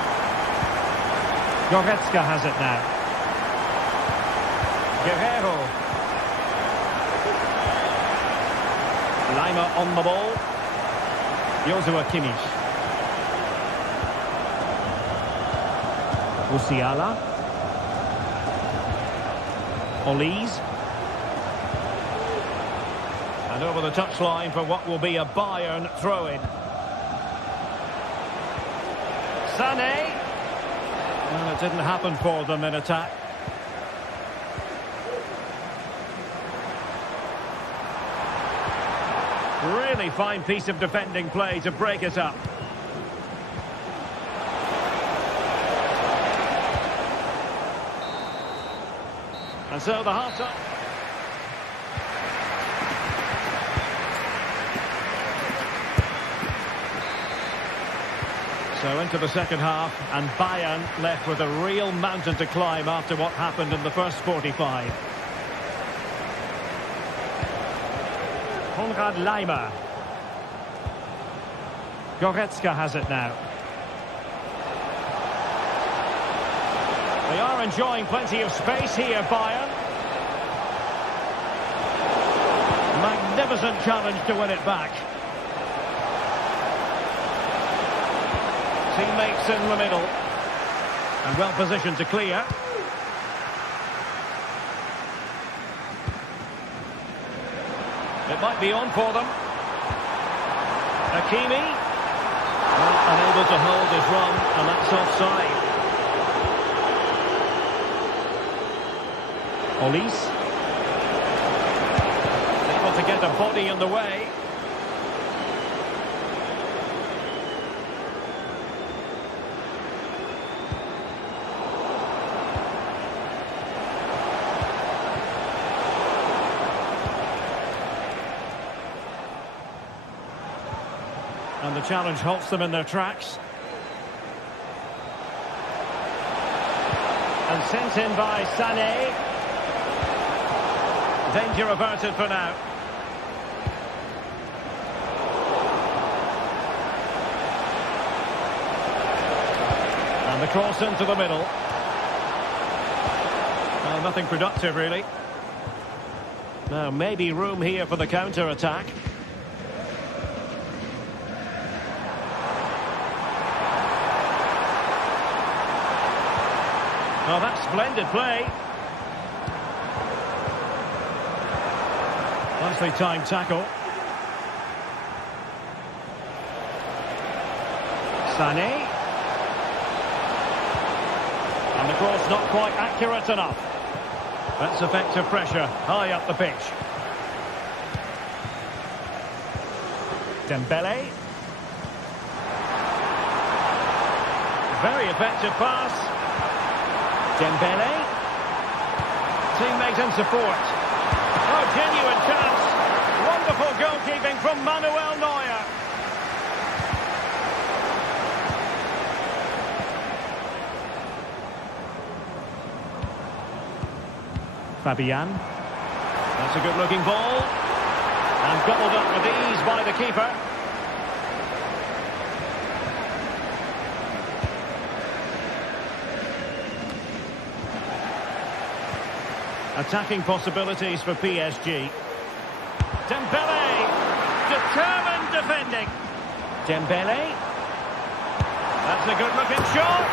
Goretzka has it now. Guerrero. Lima on the ball. Joshua Kimmich. Musiala. Olise. And over the touchline for what will be a Bayern throw-in. Sané. Well, it didn't happen for them in attack. Really fine piece of defending play to break it up. And so the half-time. So into the second half, and Bayern left with a real mountain to climb after what happened in the first 45. Konrad Laimer. Goretzka has it now. They are enjoying plenty of space here, Bayern. Magnificent challenge to win it back. Teammates in the middle. And well positioned to clear. It might be on for them. Hakimi. Well, unable to hold his run, and that's offside. Olise. Able to get a body in the way. And the challenge halts them in their tracks. And sent in by Sané. Danger averted for now. And the cross into the middle. Well, nothing productive, really. Now, maybe room here for the counter-attack. Oh, that's splendid play. Nicely timed tackle. Sané. And the cross not quite accurate enough. That's effective pressure high up the pitch. Dembele. Very effective pass. Dembele. Teammate in support. Oh, genuine chance. Wonderful goalkeeping from Manuel Neuer. Fabian. That's a good-looking ball. And gobbled up with ease by the keeper. Attacking possibilities for PSG. Dembele, determined defending. Dembele. That's a good-looking shot.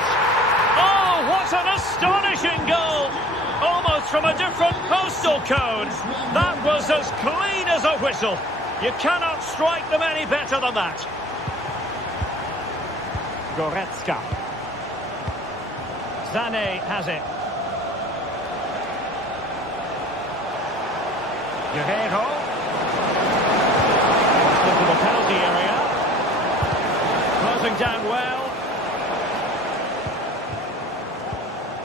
Oh, what an astonishing goal! Almost from a different postal code. That was as clean as a whistle. You cannot strike them any better than that. Goretzka. Sané has it. Guerrero. Into the penalty area. Closing down well.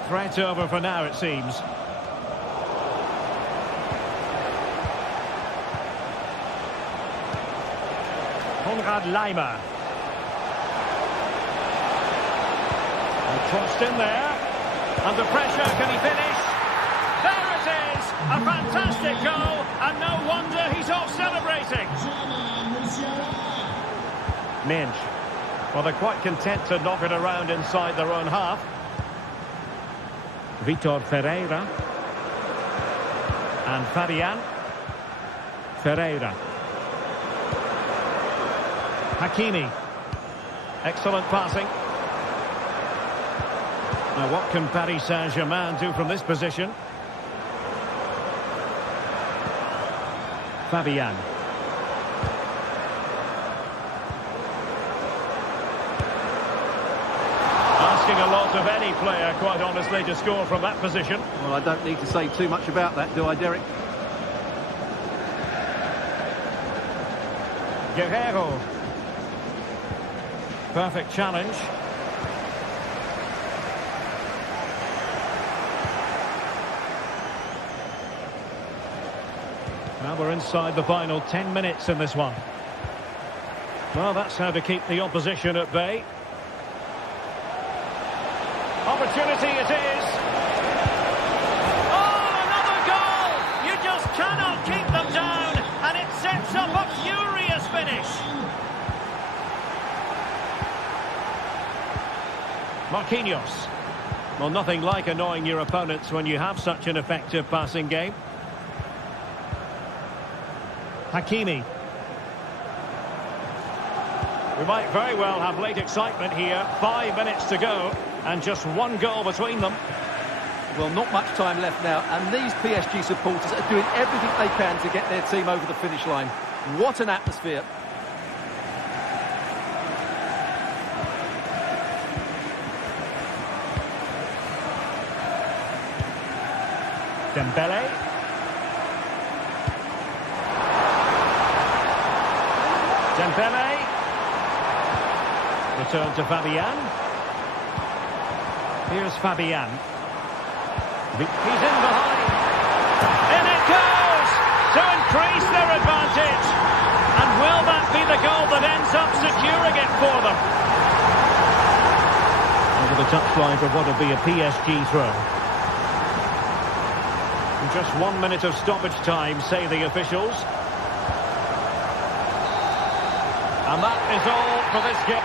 Threat over for now, it seems. Konrad Laimer. Crossed in there. Under pressure, can he finish? There it is! A fantastic goal, and no wonder he's off celebrating. Minch. Well, they're quite content to knock it around inside their own half. Vitor Ferreira. And Fabian. Ferreira. Hakimi. Excellent passing. Now, what can Paris Saint-Germain do from this position? Fabian. Asking a lot of any player, quite honestly, to score from that position. Well, I don't need to say too much about that, do I, Derek? Guerrero. Perfect challenge. Now we're inside the final 10 minutes in this one. Well, that's how to keep the opposition at bay. Opportunity it is. Oh, another goal! You just cannot keep them down, and it sets up a furious finish. Marquinhos. Well, nothing like annoying your opponents when you have such an effective passing game. Hakimi. We might very well have late excitement here. 5 minutes to go, and just one goal between them. Well, not much time left now, and these PSG supporters are doing everything they can to get their team over the finish line. What an atmosphere. Dembele. Dembele. Return to Fabian. Here's Fabian. He's in behind. In it goes! To increase their advantage. And will that be the goal that ends up securing it for them? Over the touchline for what will be a PSG throw. In just 1 minute of stoppage time, say the officials. And that is all for this game.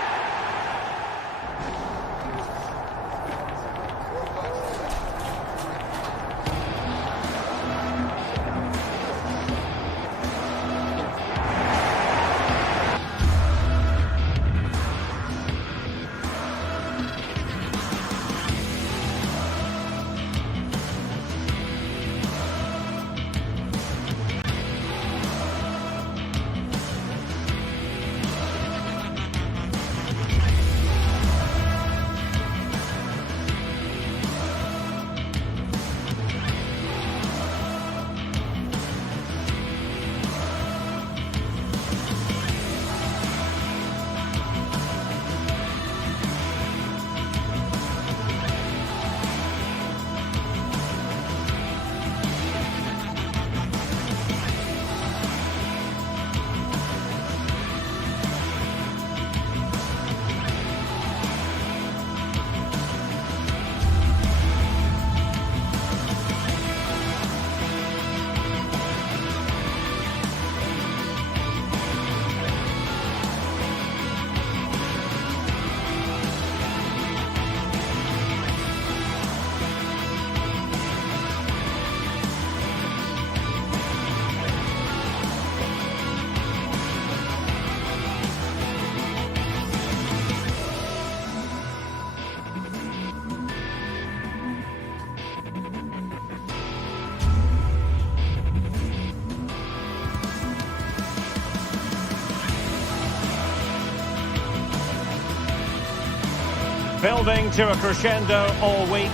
Building to a crescendo all week.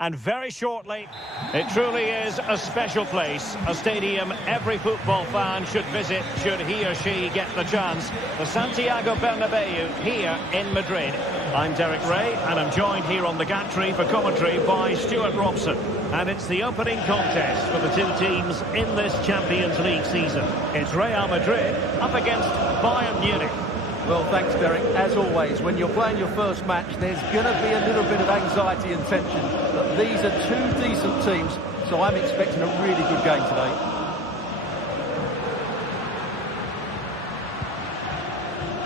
and very shortly, it truly is a special place, a stadium every football fan should visit should he or she get the chance. The Santiago Bernabeu here in Madrid. I'm Derek Ray, and I'm joined here on the gantry for commentary by Stuart Robson. And it's the opening contest for the two teams in this Champions League season. It's Real Madrid up against Bayern Munich. Well, thanks, Derek. As always, when you're playing your first match, there's going to be a little bit of anxiety and tension. But these are two decent teams, so I'm expecting a really good game today.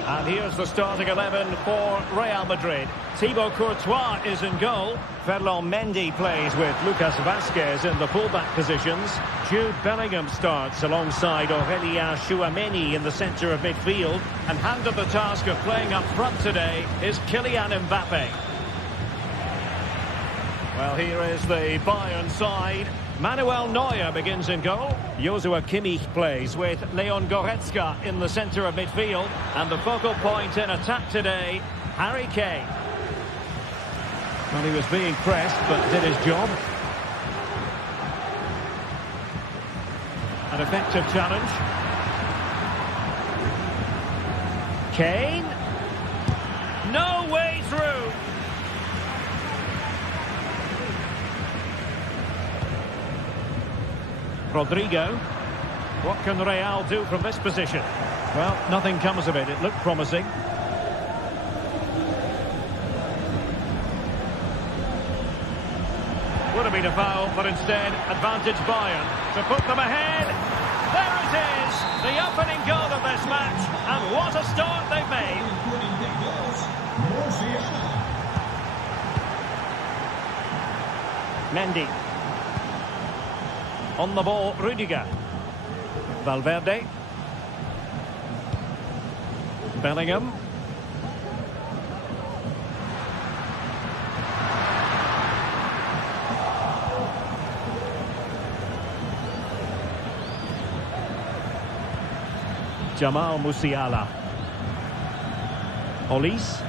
And here's the starting 11 for Real Madrid. Thibaut Courtois is in goal. Ferland Mendy plays with Lucas Vazquez in the fullback positions. Jude Bellingham starts alongside Aurélien Tchouaméni in the centre of midfield. And handed the task of playing up front today is Kylian Mbappe. Well, here is the Bayern side. Manuel Neuer begins in goal. Joshua Kimmich plays with Leon Goretzka in the centre of midfield. And the focal point in attack today, Harry Kane. Well, he was being pressed, but did his job. An effective challenge. Kane. No way through. Rodrigo. What can Real do from this position? Well, nothing comes of it. It looked promising. Would have been a foul, but instead, advantage Bayern to put them ahead. There it is, the opening goal of this match, and what a start they've made. Mendy. On the ball, Rudiger. Valverde. Bellingham. Jamal Musiala. Olise.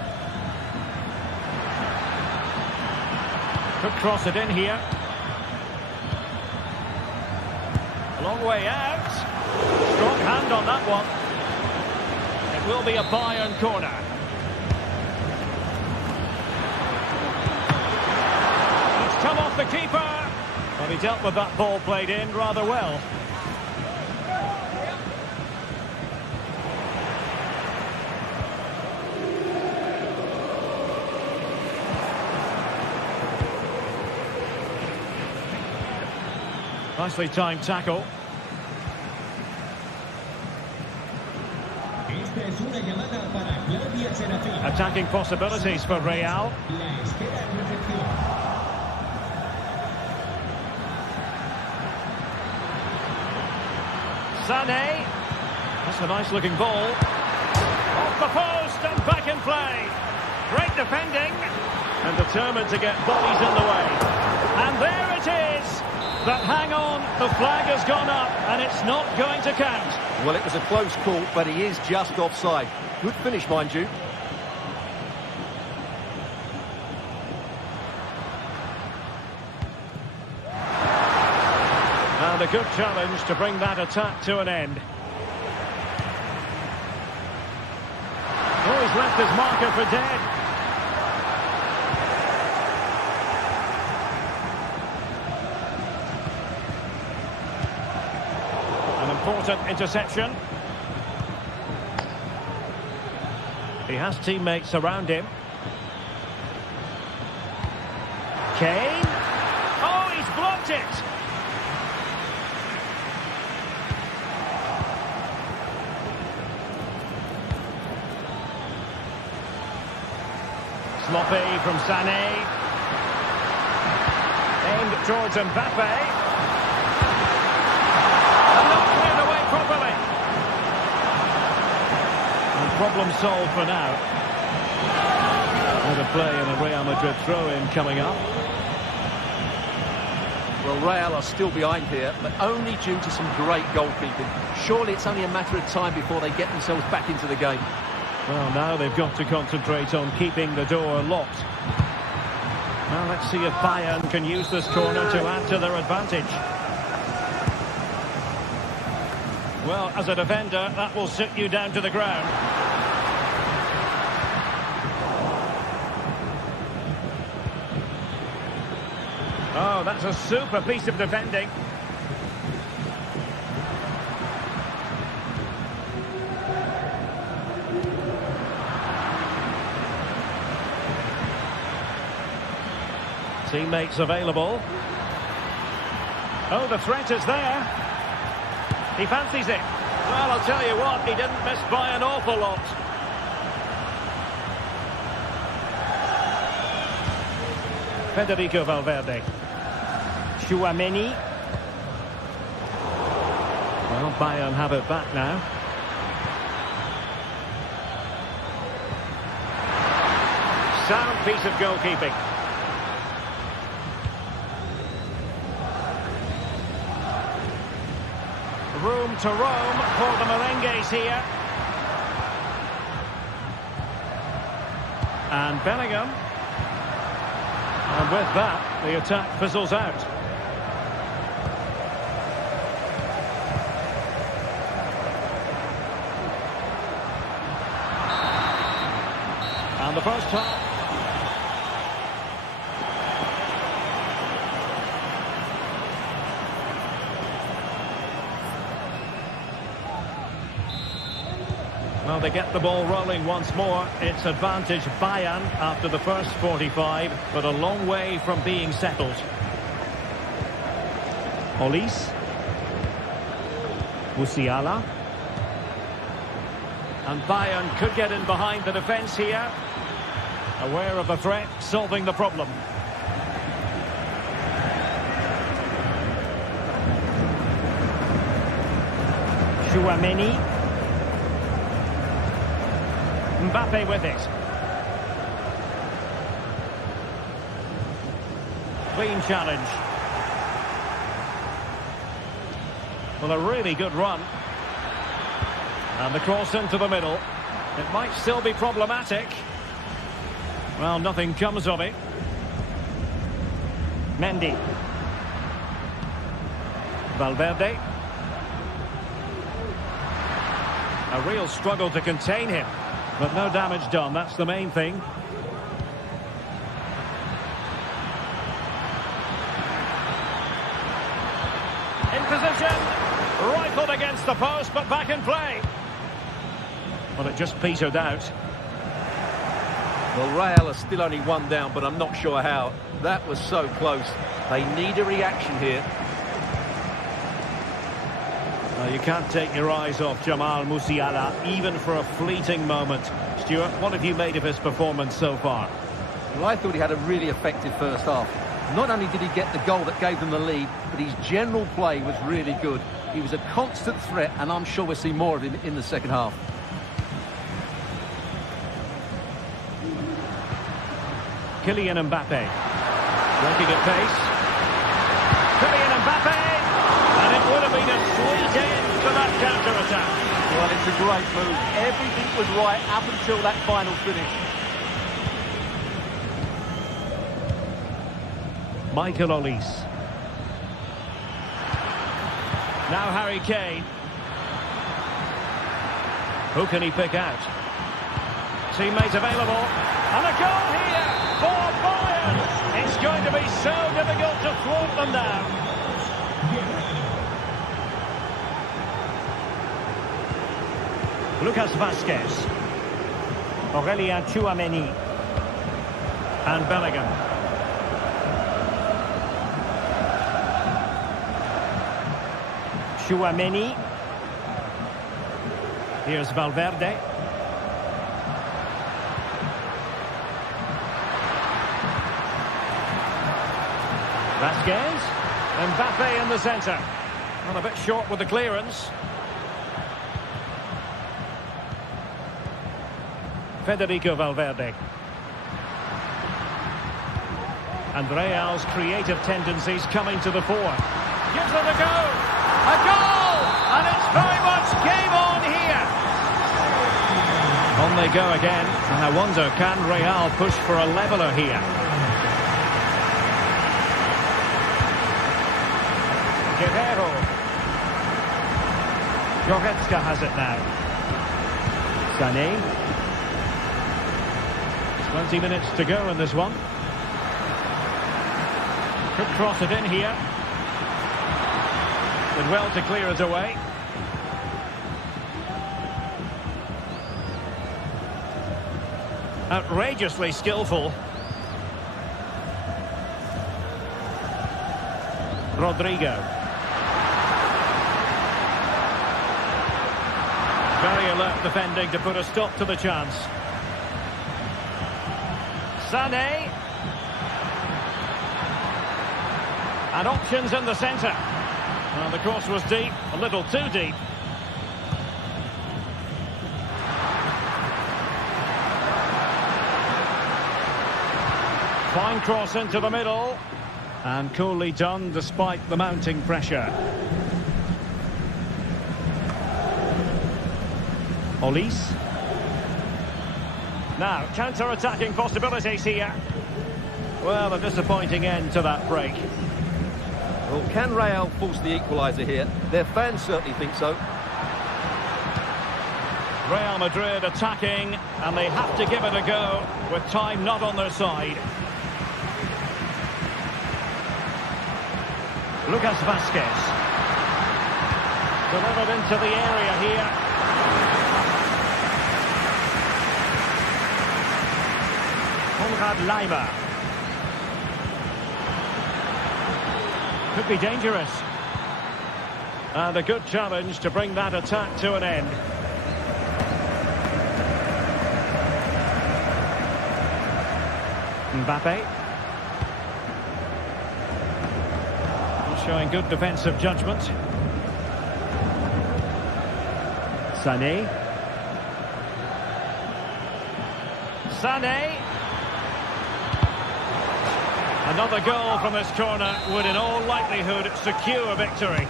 Could cross it in here. A long way out. Strong hand on that one. It will be a Bayern corner. It's come off the keeper. Well, he dealt with that ball played in rather well. Nicely timed tackle. Attacking possibilities for Real. Sané. That's a nice looking ball. Off the post and back in play. Great defending. And determined to get bodies in the way. And there it is. But hang on, the flag has gone up and it's not going to count. Well, it was a close call, but he is just offside. Good finish, mind you. And a good challenge to bring that attack to an end. Oh, he's left his marker for dead. Important interception. He has teammates around him. Kane. Oh, he's blocked it. Sloppy from Sané. Aimed towards Mbappe. Properly. And problem solved for now. With a play and a Real Madrid throw-in coming up. Well, Real are still behind here, but only due to some great goalkeeping. Surely it's only a matter of time before they get themselves back into the game. Well, now they've got to concentrate on keeping the door locked. Well, let's see if Bayern can use this corner to add to their advantage. Well, as a defender, that will sit you down to the ground. Oh, that's a super piece of defending. Teammates available. Oh, the threat is there. He fancies it. Well, I'll tell you what, he didn't miss by an awful lot. Federico Valverde. Tchouaméni. Well, Bayern have it back now. Sound piece of goalkeeping. Room to roam for the merengues here. And Bellingham. And with that, the attack fizzles out. And the first half. Well, they get the ball rolling once more. It's advantage Bayern after the first 45, but a long way from being settled. Olise. Musiala. And Bayern could get in behind the defence here. Aware of the threat, solving the problem. Tchouaméni. Mbappe with it. Clean challenge. Well, a really good run. And the cross into the middle. It might still be problematic. Well, nothing comes of it. Mendy. Valverde. A real struggle to contain him. But no damage done, that's the main thing. In position. Rifled against the post, but back in play. Well, it just petered out. Well, Real are still only one down, but I'm not sure how. That was so close. They need a reaction here. Well, you can't take your eyes off Jamal Musiala, even for a fleeting moment. Stuart, what have you made of his performance so far? Well, I thought he had a really effective first half. Not only did he get the goal that gave them the lead, but his general play was really good. He was a constant threat, and I'm sure we'll see more of him in the second half. Kylian Mbappe. Breaking at pace. Kylian Mbappe! And it would have been a sweet end to that counter-attack. Well, it's a great move. Everything was right up until that final finish. Michael Olise. Now Harry Kane. Who can he pick out? Teammate available. And a goal here for Bayern. It's going to be so difficult to thwart them down. Lucas Vazquez. Aurélien Tchouaméni. And Bellingham. Tchouaméni. Here's Valverde. Vazquez. Mbappe in the centre. Not a bit short with the clearance. Federico Valverde. And Real's creative tendencies coming to the fore. Gives it a go. A goal! And it's very much game on here. On they go again. And I wonder, can Real push for a leveller here? Guerrero. Goretzka has it now. Sané. 20 minutes to go in this one. Could cross it in here. Did well to clear it away. Outrageously skillful. Rodrigo. Very alert defending to put a stop to the chance. Sané. And options in the centre. Well, the cross was deep, a little too deep. Fine cross into the middle. And coolly done despite the mounting pressure. Olise. Now, counter-attacking possibilities here. Well, a disappointing end to that break. Well, can Real force the equaliser here? Their fans certainly think so. Real Madrid attacking, and they have to give it a go with time not on their side. Lucas Vázquez. Delivered into the area here. Konrad Laimer. Could be dangerous. And a good challenge to bring that attack to an end. Mbappe. Showing good defensive judgment. Sané. Sané. Another goal from this corner would in all likelihood secure victory.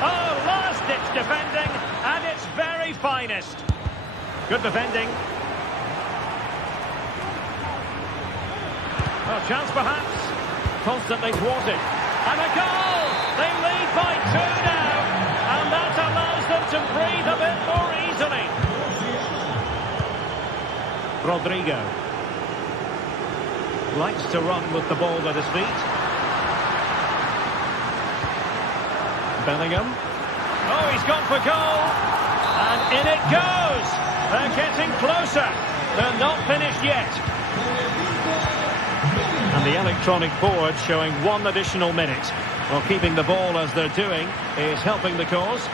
Oh, last-ditch defending at its very finest. Good defending. A chance perhaps. Constantly thwarted. And a goal! They lead by 2 now. And that allows them to breathe a bit more easily. Rodrigo. Likes to run with the ball at his feet. Bellingham. Oh, he's gone for goal. And in it goes. They're getting closer. They're not finished yet. And the electronic board showing 1 additional minute. Well, keeping the ball as they're doing is helping the cause.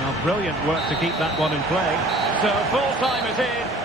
Well, brilliant work to keep that one in play. So full time it is.